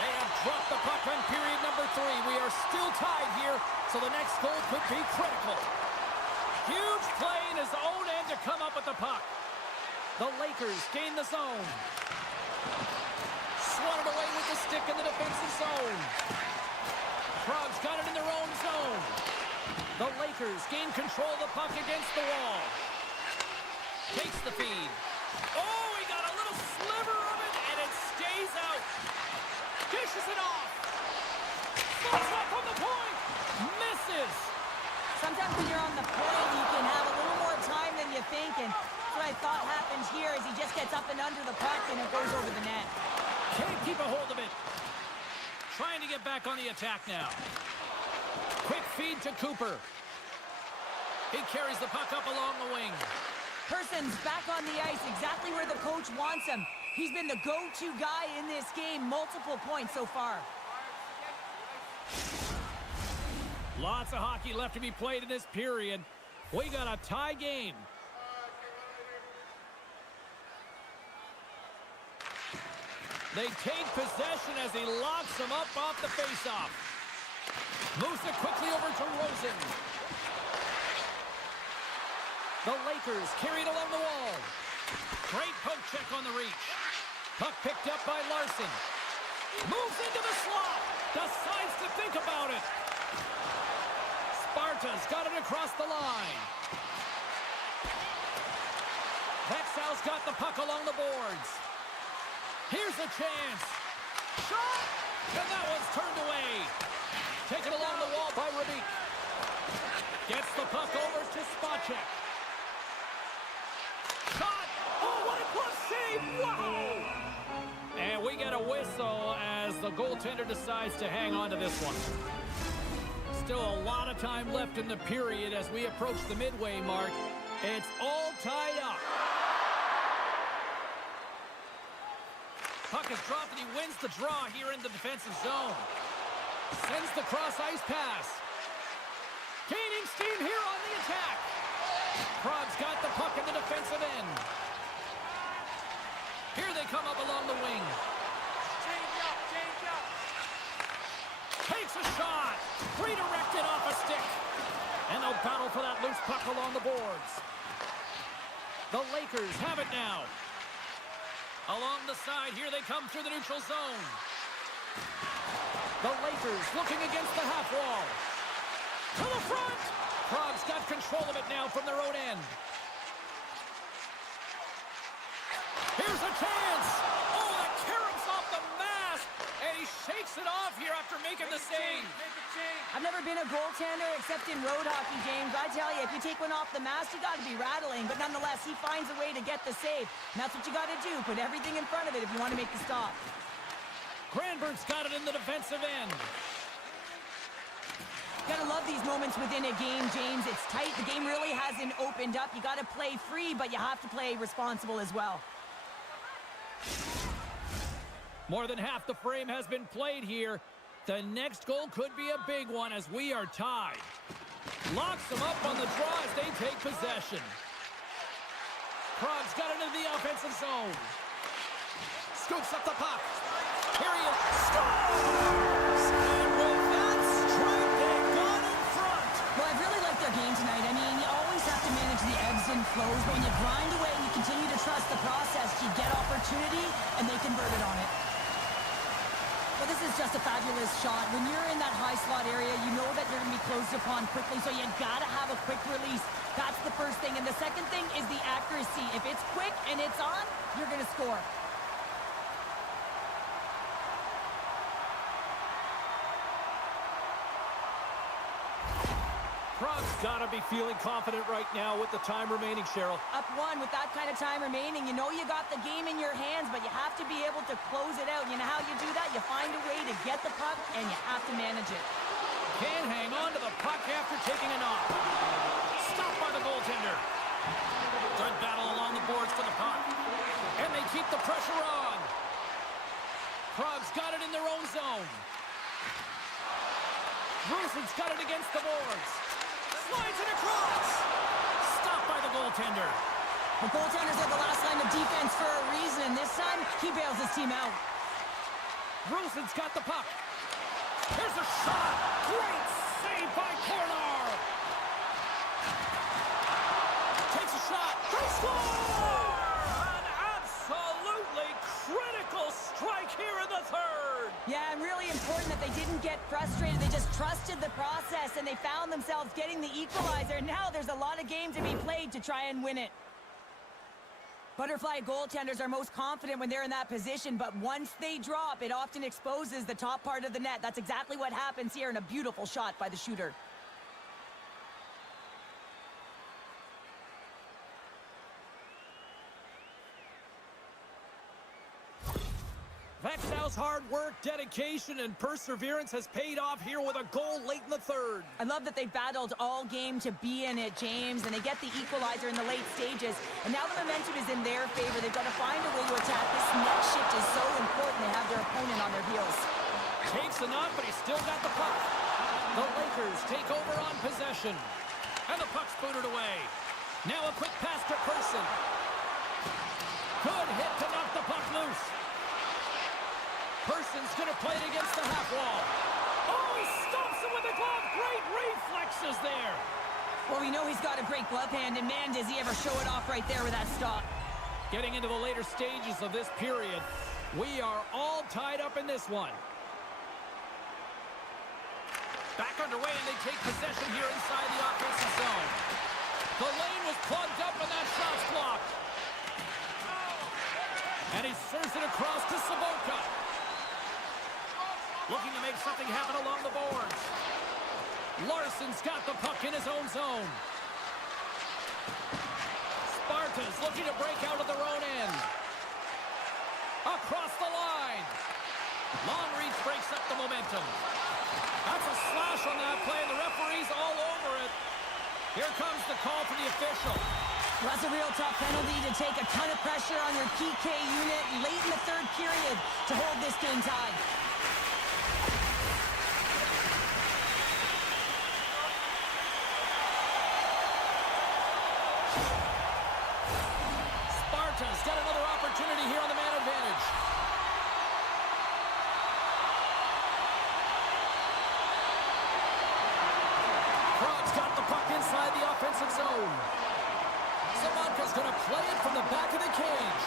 They have dropped the puck on period number 3. We are still tied here, so the next goal could be critical. Huge play in his own end to come up with the puck. The Lakers gain the zone. Swatted away with the stick in the defensive zone. Prague's got it in their own zone. The Lakers gain control of the puck against the wall. Takes the feed. Oh, he got a little sliver of it, and it stays out. Dishes it off. Floats up from the point. Misses. Sometimes when you're on the point, you can have a little more time than you think, and that's what I thought happens here is he just gets up and under the puck, and it goes over the net. Can't keep a hold of it. Trying to get back on the attack now. Quick feed to Cooper. He carries the puck up along the wing. Person's back on the ice exactly where the coach wants him. He's been the go-to guy in this game, multiple points so far. Lots of hockey left to be played in this period. We got a tie game. They take possession as he locks them up off the faceoff. Moves it quickly over to Rosen. The Lakers carried along the wall. Great poke check on the reach. Puck picked up by Larson. Moves into the slot. Decides to think about it. Sparta's got it across the line. Växjö's got the puck along the boards. Here's a chance. Shot! And that one's turned away. Taken along the wall by Rubik. Gets the puck over to Spacek. Shot! Oh, what a close save! Wow! And we get a whistle as the goaltender decides to hang on to this one. Still a lot of time left in the period as we approach the midway mark. It's all tied up. Puck is dropped and he wins the draw here in the defensive zone. Sends the cross-ice pass. Gaining steam here on the attack. Praha's got the puck in the defensive end. Here they come up along the wing. Change up, change up. Takes a shot. Redirected off a stick. And they'll battle for that loose puck along the boards. The Lakers have it now. Along the side, here they come through the neutral zone. The Lakers looking against the half wall. To the front! Praha's got control of it now from their own end. Here's a chance! Oh, the carrots off the mask! And he shakes it off here after making the save. I've never been a goaltender except in road hockey, James. I tell you, if you take one off the mask, you got to be rattling. But nonetheless, he finds a way to get the save. And that's what you got to do. Put everything in front of it if you want to make the stop. Granberg's got it in the defensive end. Gotta love these moments within a game, James. It's tight. The game really hasn't opened up. You gotta play free, but you have to play responsible as well. More than half the frame has been played here. The next goal could be a big one as we are tied. Locks them up on the draw as they take possession. Praha's got it into the offensive zone. Scoops up the puck. Here he is. Scores! And with that strike, they've gone in front. Well, I've really liked their game tonight. I mean, you always have to manage the ebbs and flows. But when you grind away and you continue to trust the process, you get opportunity, and they convert it on it. Well, this is just a fabulous shot. When you're in that high slot area, you know that you're going to be closed upon quickly, so you got to have a quick release. That's the first thing. And the second thing is the accuracy. If it's quick and it's on, you're going to score. Praha's got to be feeling confident right now with the time remaining, Cheryl. Up one with that kind of time remaining. You know you got the game in your hands, but you have to be able to close it out. You know how you do that? You find a way to get the puck, and you have to manage it. Can't hang on to the puck after taking a knock. Stopped by the goaltender. Good battle along the boards for the puck. And they keep the pressure on. Praha's got it in their own zone. Bruson's got it against the boards. Slides it across. Stopped by the goaltender. The goaltenders are the last line of defense for a reason. This time, he bails his team out. Bruson's got the puck. Here's a shot. Great save by Cornar. Takes a shot. They score! An absolutely critical strike here in the third. Yeah, and really important that they didn't get frustrated. They just trusted the process, and they found themselves getting the equalizer. Now there's a lot of game to be played to try and win it. Butterfly goaltenders are most confident when they're in that position, but once they drop, it often exposes the top part of the net. That's exactly what happens here in a beautiful shot by the shooter. Växjö's hard work, dedication, and perseverance has paid off here with a goal late in the third. I love that they battled all game to be in it, James, and they get the equalizer in the late stages. And now the momentum is in their favor. They've got to find a way to attack. This next shift is so important. They have their opponent on their heels. Takes a knock, but he's still got the puck. The Lakers take over on possession. And the puck's booted away. Now a quick pass to Person. Good hit to knock the puck loose. Person's going to play it against the half wall. Oh, he stops it with a glove. Great reflexes there. Well, we know he's got a great glove hand, and man, does he ever show it off right there with that stop. Getting into the later stages of this period, we are all tied up in this one. Back underway, and they take possession here inside the offensive zone. The lane was plugged up, and that shot's blocked. And he serves it across to Saboka. Looking to make something happen along the boards. Larson's got the puck in his own zone. Sparta's looking to break out of their own end. Across the line. Long reach breaks up the momentum. That's a slash on that play, and the referee's all over it. Here comes the call from the official. Well, that's a real tough penalty to take a ton of pressure on your PK unit late in the third period to hold this game tied. Sparta's got another opportunity here on the man advantage. Praha's got the puck inside the offensive zone. Samanka's going to play it from the back of the cage.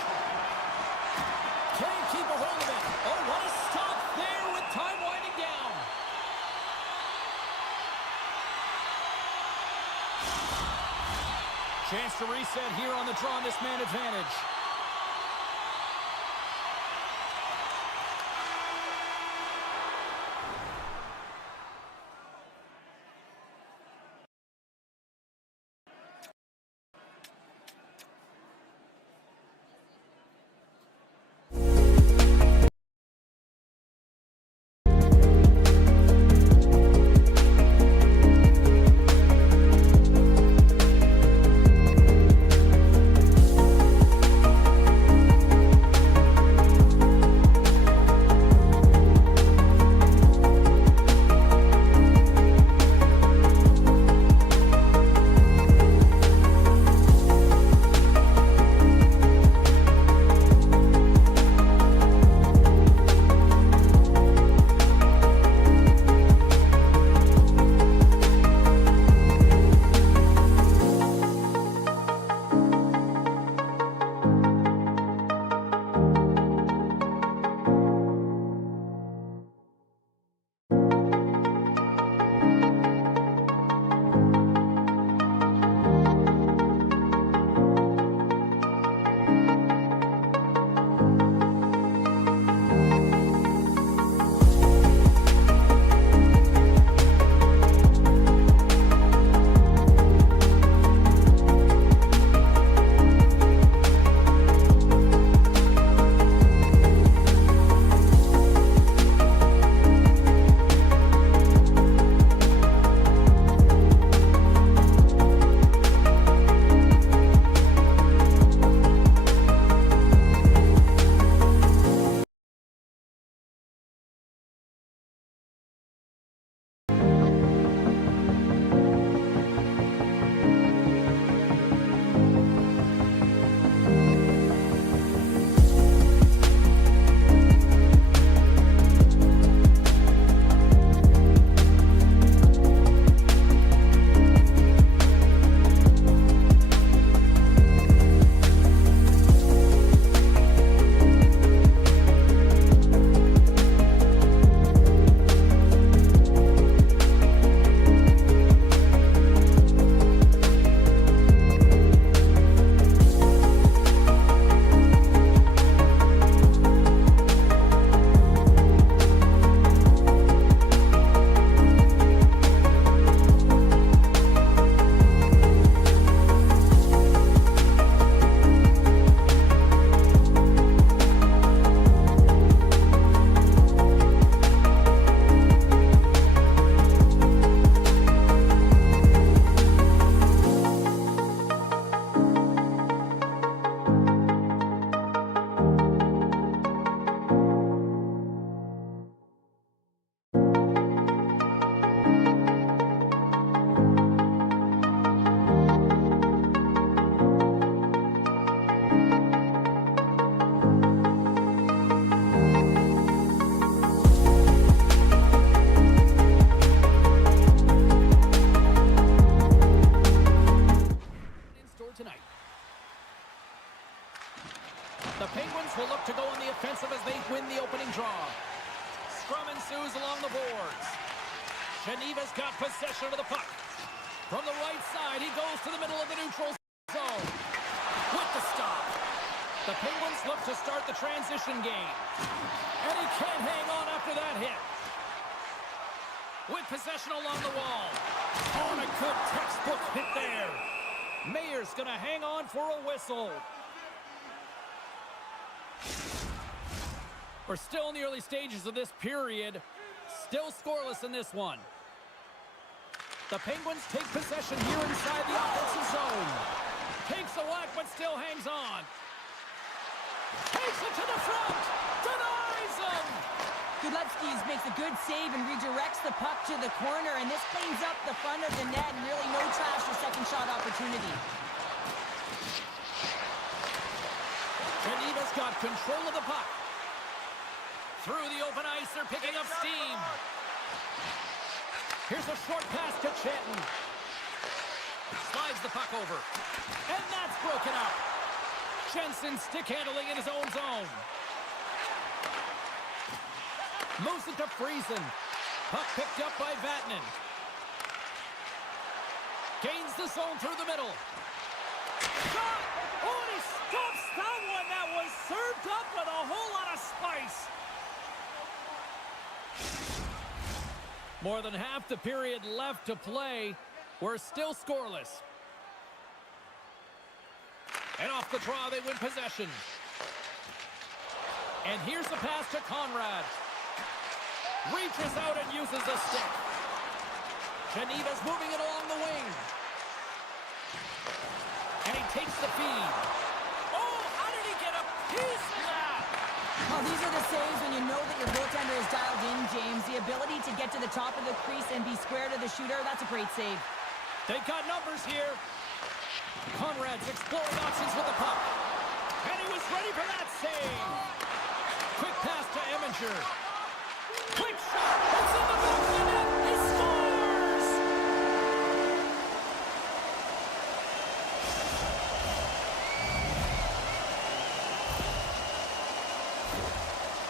Can't keep a hold of it. Oh, what a stop there with time winding down. Chance to reset here on the draw on this man advantage. the boards. Geneva's got possession of the puck. From the right side, he goes to the middle of the neutral zone. With the stop. The Penguins look to start the transition game. And he can't hang on after that hit. With possession along the wall. On a good textbook hit there. Mayer's going to hang on for a whistle. We're still in the early stages of this period. Still scoreless in this one. The Penguins take possession here inside the offensive zone. Takes a whack, but still hangs on. Takes it to the front. Denies him. Gudlevskis makes a good save and redirects the puck to the corner, and this cleans up the front of the net, and really no trash for second shot opportunity. Geneva's got control of the puck. Through the open ice, they're picking up steam. Here's a short pass to Chetton. Slides the puck over. And that's broken up. Jensen stick handling in his own zone. Moves it to Friesen. Puck picked up by Vatanen. Gains the zone through the middle. Shot! Oh, and he stops that one. That was served up with a whole lot of spice. More than half the period left to play. We're still scoreless. And off the draw, they win possession. And here's the pass to Conrad. Reaches out and uses the stick. Geneva's moving it along the wing. And he takes the feed. Oh, how did he get a piece of that? Oh, these are the saves when you know that your goaltender is dialed in, James. The ability to get to the top of the crease and be square to the shooter, that's a great save. They got numbers here. Conrad's exploring options with the puck. And he was ready for that save. Quick pass to Eminger. Quick shot. It's in the back of the net. He scores!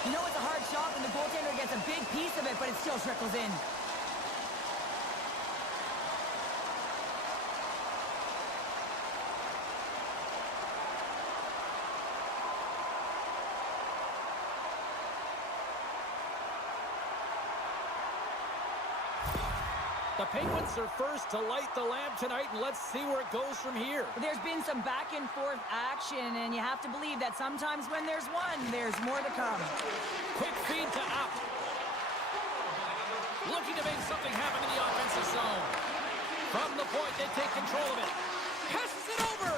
You know it's a hard shot when the goaltender gets a big piece of it, but it still trickles in. The Penguins are first to light the lamp tonight, and let's see where it goes from here. There's been some back and forth action, and you have to believe that sometimes when there's one, there's more to come. Quick feed to App. Looking to make something happen in the offensive zone. From the point, they take control of it. Passes it over.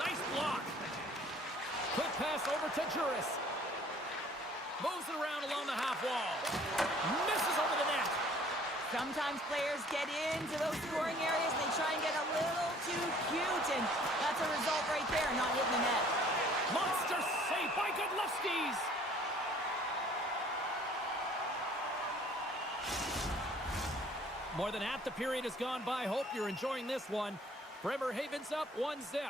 Nice block. Quick pass over to Juris. Moves it around along the half wall. Misses over the net. Sometimes players get into those scoring areas, they try and get a little too cute, and that's a result right there, not hitting the net. Monster save by Gudlevskis. More than half the period has gone by. Hope you're enjoying this one. Bremerhaven's up 1-0.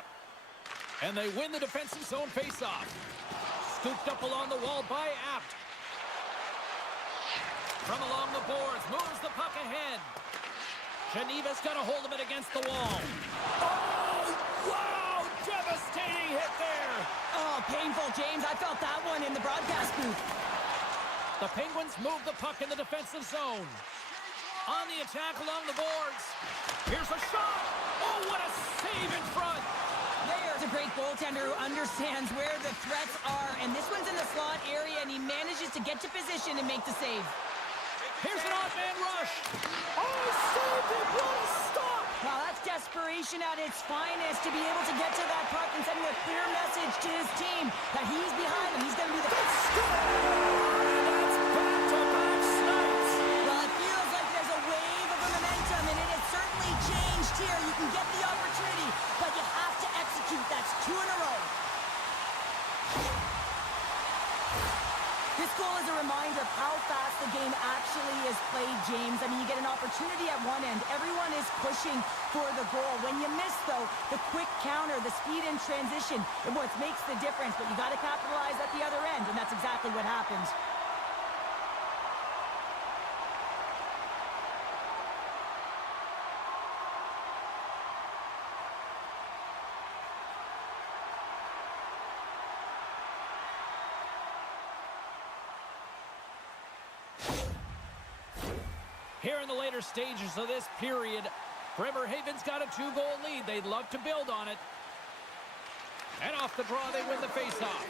And they win the defensive zone faceoff. Scooped up along the wall by Apt. From along the boards, moves the puck ahead. Geneva's got a hold of it against the wall. Oh, wow! Devastating hit there! Oh, painful, James. I felt that one in the broadcast booth. The Penguins move the puck in the defensive zone. On the attack along the boards. Here's a shot! Oh, what a save in front! There's a great goaltender who understands where the threats are, and this one's in the slot area, and he manages to get to position and make the save. Here's an odd-man rush. Oh, he saved it! What a stop! Wow, that's desperation at its finest to be able to get to that puck and sending a clear message to his team that he's behind him. He's going to be the Score! That's back-to-back snipes. Well, it feels like there's a wave of momentum, and it has certainly changed here. You can get the opportunity, but you have to execute. That's 2 in a row. This goal is a reminder of how fast the game actually is played, James. I mean, you get an opportunity at one end. Everyone is pushing for the goal. When you miss, though, the quick counter, the speed in transition, is what makes the difference. But you got to capitalize at the other end, and that's exactly what happens. Here in the later stages of this period, Bremerhaven's got a 2-goal lead. They'd love to build on it. And off the draw, they win the faceoff.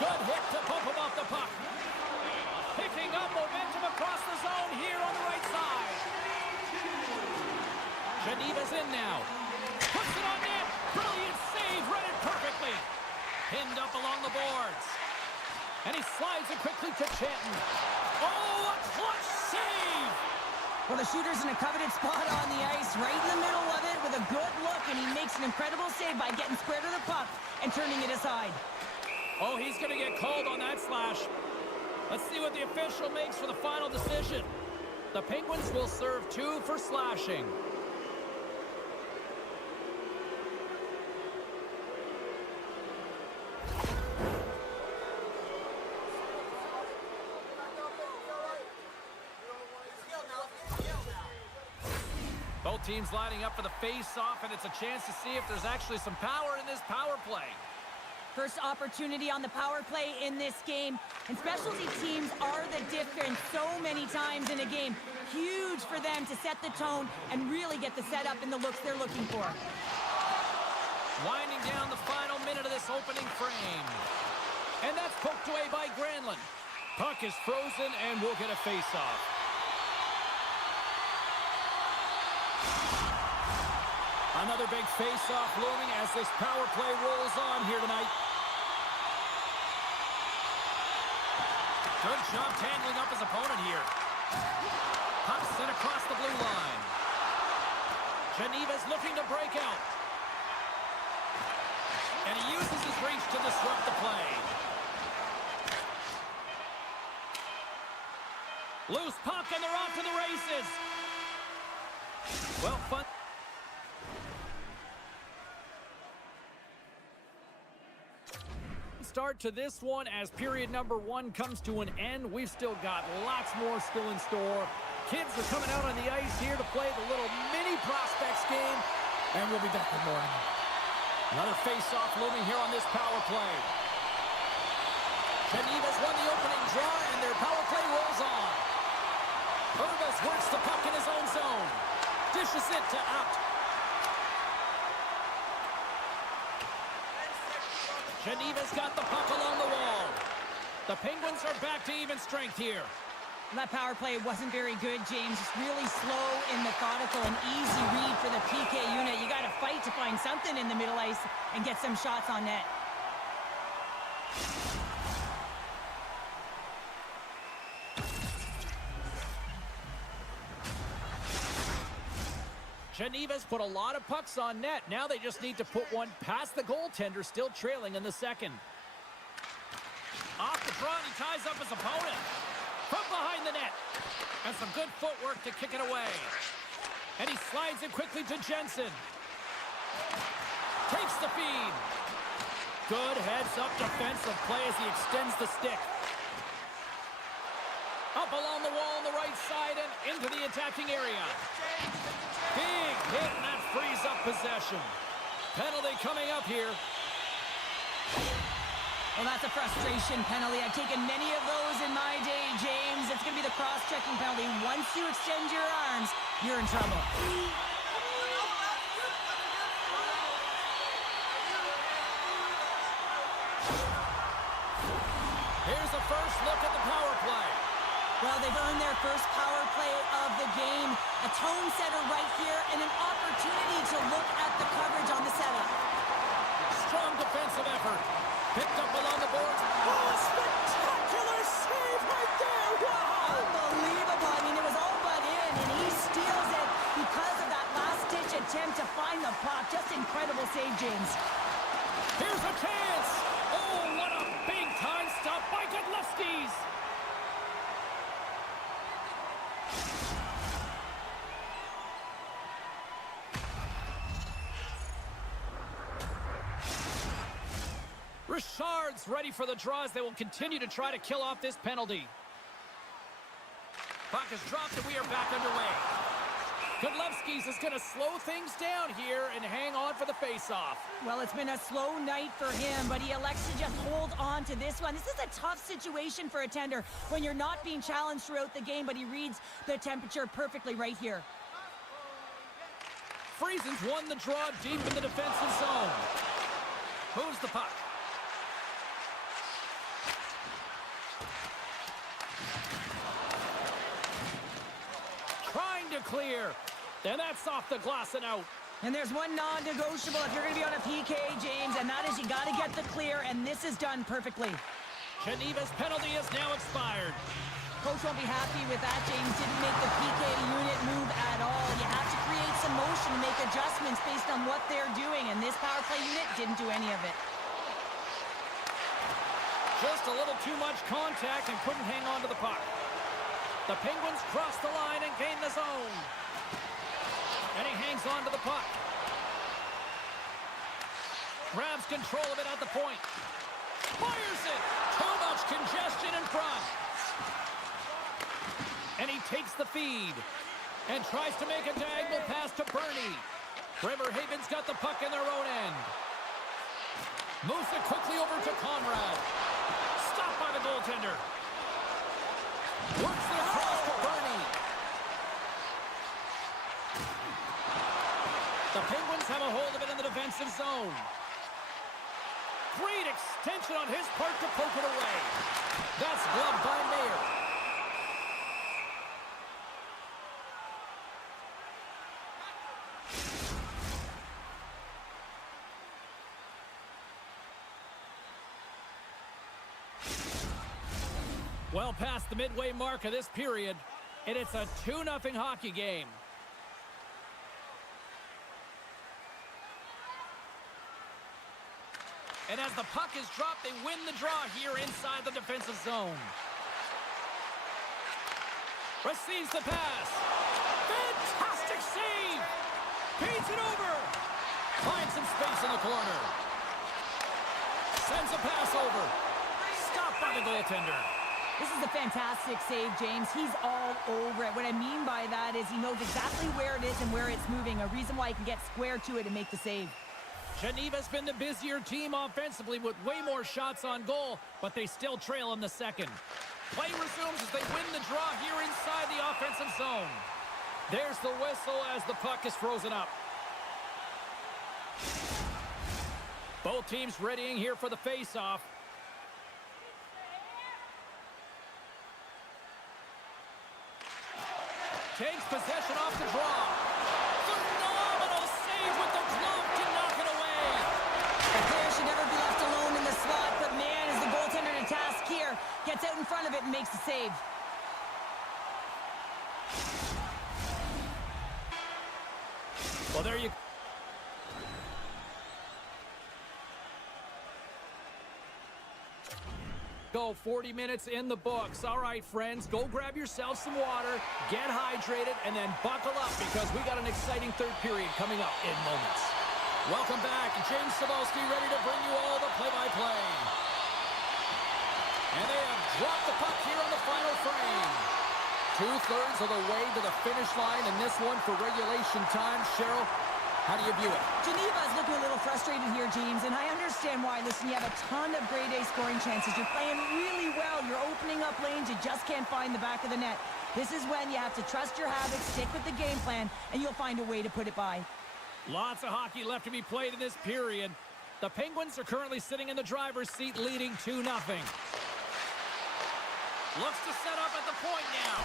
Good hit to bump him off the puck. Picking up momentum across the zone here on the right side. Geneva's in now. Puts it on net. Brilliant save. Read it perfectly. Pinned up along the boards. And he slides it quickly to Chanton. Oh, a clutch save! Well, the shooter's in a coveted spot on the ice, right in the middle of it with a good look, and he makes an incredible save by getting square to the puck and turning it aside. Oh, he's going to get called on that slash. Let's see what the official makes for the final decision. The Penguins will serve 2 for slashing. Both teams lining up for the face-off, and it's a chance to see if there's actually some power in this power play. First opportunity on the power play in this game, and specialty teams are the difference so many times in a game. Huge for them to set the tone and really get the setup and the looks they're looking for. Winding down the final minute of this opening frame. And that's poked away by Granlund. Puck is frozen, and we'll get a face-off. Another big face-off looming as this power play rolls on here tonight. Good job tangling up his opponent here. Puck sent across the blue line. Geneva's looking to break out. And he uses his reach to disrupt the play. Loose puck, and they're off to the races. Well, fun. Start to this one as period number 1 comes to an end. We've still got lots more still in store. Kids are coming out on the ice here to play the little mini prospects game, and we'll be back with more. Another face-off looming here on this power play. Geneva's won the opening draw, and their power play rolls on. Urbas works the puck in his own zone. Dishes it to out. Geneva's got the puck along the wall. The Penguins are back to even strength here. That power play wasn't very good, James. It's really slow and methodical and easy read for the PK unit. You got to fight to find something in the middle ice and get some shots on net. Geneva's put a lot of pucks on net. Now they just need to put one past the goaltender, still trailing in the second. Off the draw, and he ties up his opponent. From behind the net. And some good footwork to kick it away. And he slides it quickly to Jensen. Takes the feed. Good heads-up defensive play as he extends the stick. Up along the wall on the right side and into the attacking area. Big hit, and that frees up possession. Penalty coming up here. Well, that's a frustration penalty. I've taken many of those in my day, James. It's going to be the cross-checking penalty. Once you extend your arms, you're in trouble. Here's the first look at the power play. Well, they've earned their first power play of the game. A tone setter right here and an opportunity to look at the coverage on the setup. Strong defensive effort. Picked up along the boards. Oh, a spectacular save right there. Wow! Unbelievable. I mean, it was all but in, and he steals it because of that last-ditch attempt to find the puck. Just incredible save, James. Here's a chance. Oh, what a big-time stop by Godlewski's. Richard's ready for the draws. They will continue to try to kill off this penalty. Puck is dropped, and we are back underway. Godlewski's is going to slow things down here and hang on for the face-off. Well, it's been a slow night for him, but he elects to just hold on to this one. This is a tough situation for a tender when you're not being challenged throughout the game, but he reads the temperature perfectly right here. Friesen's won the draw deep in the defensive zone. Moves the puck. Trying to clear. And that's off the glass and out. And there's one non-negotiable if you're going to be on a PK, James, and that is you got to get the clear, and this is done perfectly. Geneva's penalty is now expired. Coach won't be happy with that, James. Didn't make the PK unit move at all. You have to create some motion and make adjustments based on what they're doing, and this power play unit didn't do any of it. Just a little too much contact and couldn't hang on to the puck. The Penguins cross the line and gain the zone. And he hangs on to the puck. Grabs control of it at the point. Fires it! Too much congestion in front. And he takes the feed. And tries to make a diagonal pass to Bernie. Bremerhaven's got the puck in their own end. Moves it quickly over to Conrad. Stopped by the goaltender. Works it across to Bernie. The Penguins have a hold of it in the defensive zone. Great extension on his part to poke it away. That's gloved by Mayer. Well past the midway mark of this period, and it's a 2-0 hockey game. And as the puck is dropped, they win the draw here inside the defensive zone. Receives the pass. Fantastic save! Feeds it over. Finds some space in the corner. Sends a pass over. Stopped by the goaltender. This is a fantastic save, James. He's all over it. What I mean by that is he knows exactly where it is and where it's moving. A reason why he can get square to it and make the save. Geneva's been the busier team offensively with way more shots on goal, but they still trail in the second. Play resumes as they win the draw here inside the offensive zone. There's the whistle as the puck is frozen up. Both teams readying here for the face-off. Takes possession off the draw. Phenomenal save with the glove to knock it away. The player should never be left alone in the slot, but man, is the goaltender in a task here. Gets out in front of it and makes the save. Well, there you go. 40 minutes in the books. All right, friends, go grab yourself some water, get hydrated, and then buckle up because we got an exciting third period coming up in moments. Welcome back. James Cybulski ready to bring you all the play-by-play. And they have dropped the puck here on the final frame. 2/3 of the way to the finish line in this one for regulation time. Cheryl, how do you view it? Geneva is looking a little frustrated here, James, and I understand why. Listen, you have a ton of grade A scoring chances. You're playing really well. You're opening up lanes. You just can't find the back of the net. This is when you have to trust your habits, stick with the game plan, and you'll find a way to put it by. Lots of hockey left to be played in this period. The Penguins are currently sitting in the driver's seat, leading 2-0. Looks to set up at the point now.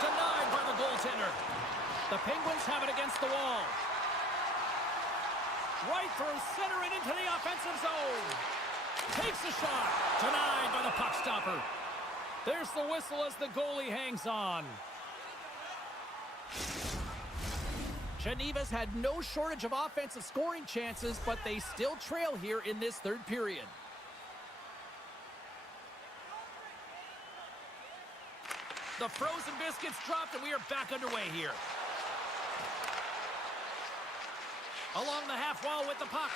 Denied by the goaltender. The Penguins have it against the wall. Right through center and into the offensive zone. Takes a shot. Denied by the puck stopper. There's the whistle as the goalie hangs on. Geneva's had no shortage of offensive scoring chances, but they still trail here in this third period. The frozen biscuits dropped, and we are back underway here. Along the half wall with the puck.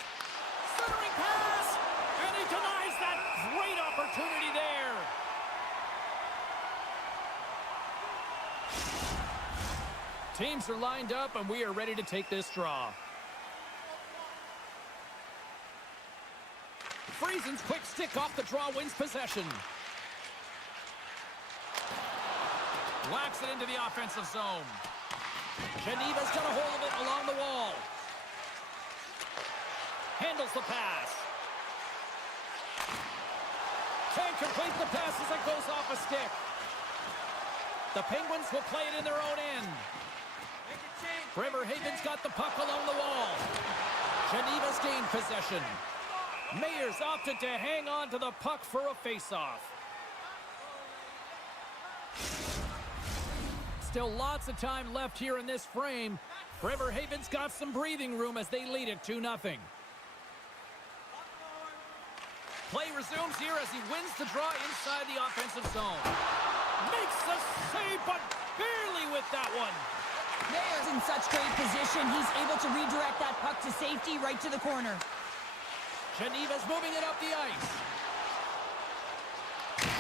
Centering pass! And he denies that great opportunity there. Teams are lined up, and we are ready to take this draw. Friesen's quick stick off the draw wins possession. Whacks it into the offensive zone. Geneva's got a hold of it along the wall. Handles the pass. Can't complete the pass as it goes off a stick. The Penguins will play it in their own end. Bremerhaven's got the puck along the wall. Geneva's gained possession. Mayers opted to hang on to the puck for a face-off. Still lots of time left here in this frame. Bremerhaven's got some breathing room as they lead it 2-0. Play resumes here as he wins the draw inside the offensive zone. Makes the save, but barely with that one. Mayer's in such great position. He's able to redirect that puck to safety right to the corner. Geneva's moving it up the ice.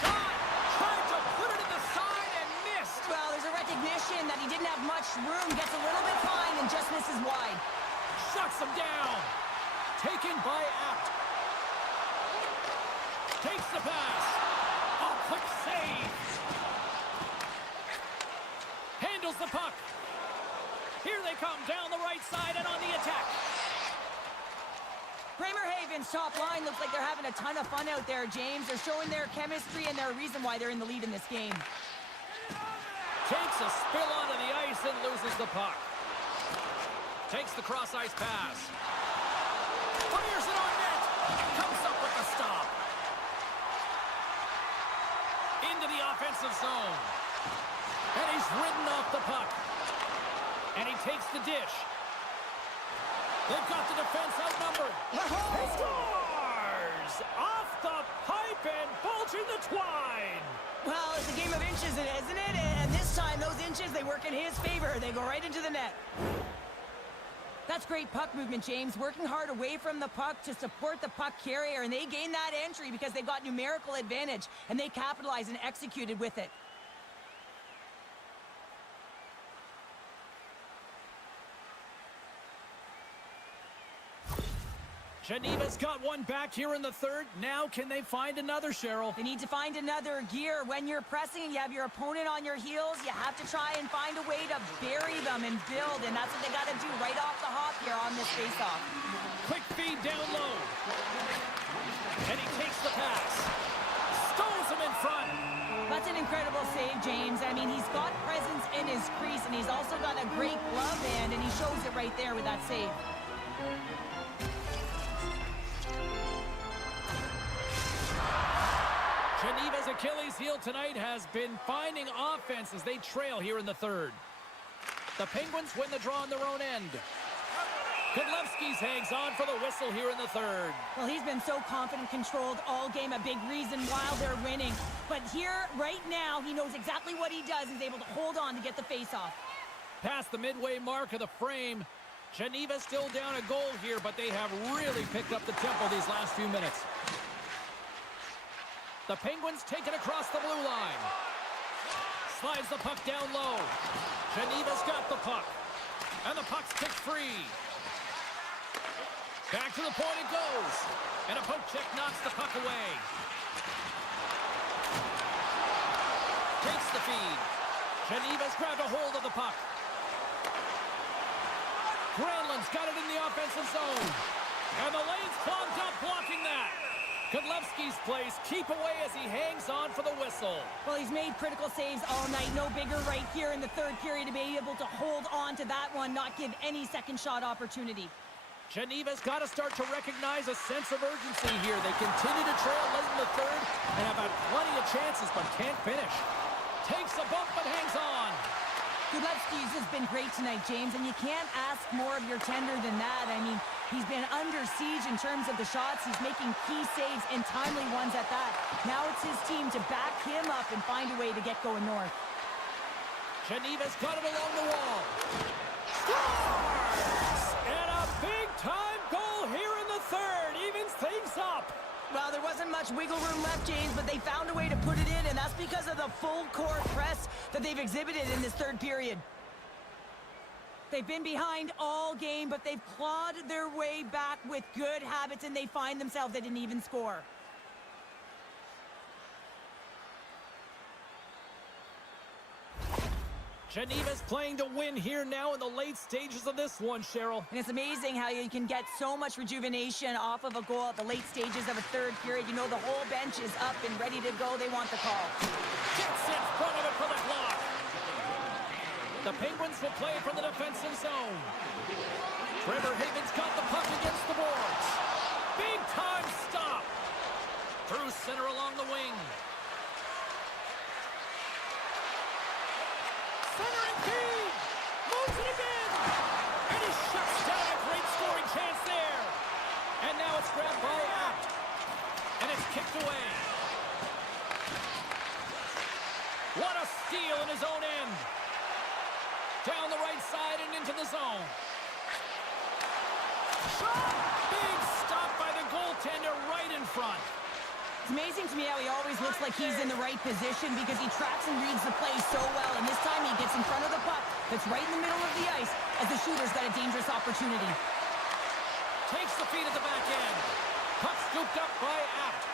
Shot! Tried to put it in the side and missed. Well, there's a recognition that he didn't have much room. Gets a little bit fine and just misses wide. Shuts him down. Taken by Apt. Takes the pass. A quick save. Handles the puck. Here they come down the right side and on the attack. Bremerhaven's top line looks like they're having a ton of fun out there, James. They're showing their chemistry and they're a reason why they're in the lead in this game. Takes a spill onto the ice and loses the puck. Takes the cross-ice pass. Fires it on net. Comes up with the stop. Into the offensive zone. And he's ridden off the puck. And he takes the dish. They've got the defense outnumbered. He scores! Off the pipe and bulging the twine. Well, it's a game of inches, isn't it? And this time, those inches, they work in his favor. They go right into the net. That's great puck movement, James. Working hard away from the puck to support the puck carrier. And they gain that entry because they've got numerical advantage. And they capitalized and executed with it. Geneva's got one back here in the third. Now can they find another, Cheryl? They need to find another gear. When you're pressing and you have your opponent on your heels, you have to try and find a way to bury them and build, and that's what they got to do right off the hop here on this faceoff. Quick feed down low. And he takes the pass. Stones him in front. That's an incredible save, James. I mean, he's got presence in his crease, and he's also got a great glove hand, and he shows it right there with that save. Geneva's Achilles heel tonight has been finding offense as they trail here in the third. The Penguins win the draw on their own end. Kudlevskis hangs on for the whistle here in the third. Well, he's been so confident, controlled all game, a big reason why they're winning. But here, right now, he knows exactly what he does. He's able to hold on to get the face-off. Past the midway mark of the frame, Geneva's still down a goal here, but they have really picked up the tempo these last few minutes. The Penguins take it across the blue line. Slides the puck down low. Geneva's got the puck. And the puck's kicked free. Back to the point it goes. And a poke check knocks the puck away. Takes the feed. Geneva's grabbed a hold of the puck. Granlund's got it in the offensive zone. And the lane's clogged up blocking that. Kudlevski's plays keep away as he hangs on for the whistle. Well, he's made critical saves all night. No bigger right here in the third period to be able to hold on to that one, not give any second shot opportunity. Geneva's got to start to recognize a sense of urgency here. They continue to trail late in the third and have had plenty of chances but can't finish. Takes a bump but hangs on. Kudlevski's has been great tonight, James, and you can't ask more of your tender than that. I mean, he's been under siege in terms of the shots. He's making key saves and timely ones at that. Now it's his team to back him up and find a way to get going north. Geneva's got it along the wall. Scores! And a big-time goal here in the third. Evens things up. Well, there wasn't much wiggle room left, James, but they found a way to put it in, and that's because of the full court press that they've exhibited in this third period. They've been behind all game, but they've clawed their way back with good habits, and they find themselves at an even score. Geneva's playing to win here now in the late stages of this one, Cheryl. And it's amazing how you can get so much rejuvenation off of a goal at the late stages of a third period. You know the whole bench is up and ready to go. They want the call. Gets in front of it for the block. The Penguins will play from the defensive zone. Trevor Hagen's got the puck against the boards. Big time stop. Through center along the wing. Centering key! Moves it again! And he shuts down a great scoring chance there. And now it's grabbed by Apt. And it's kicked away. What a steal in his own end. Down the right side and into the zone. Shot! Big stop by the goaltender right in front. It's amazing to me how he always looks like he's in the right position because he tracks and reads the play so well. And this time he gets in front of the puck that's right in the middle of the ice as the shooter's got a dangerous opportunity. Takes the feed at the back end. Puck scooped up by Apt.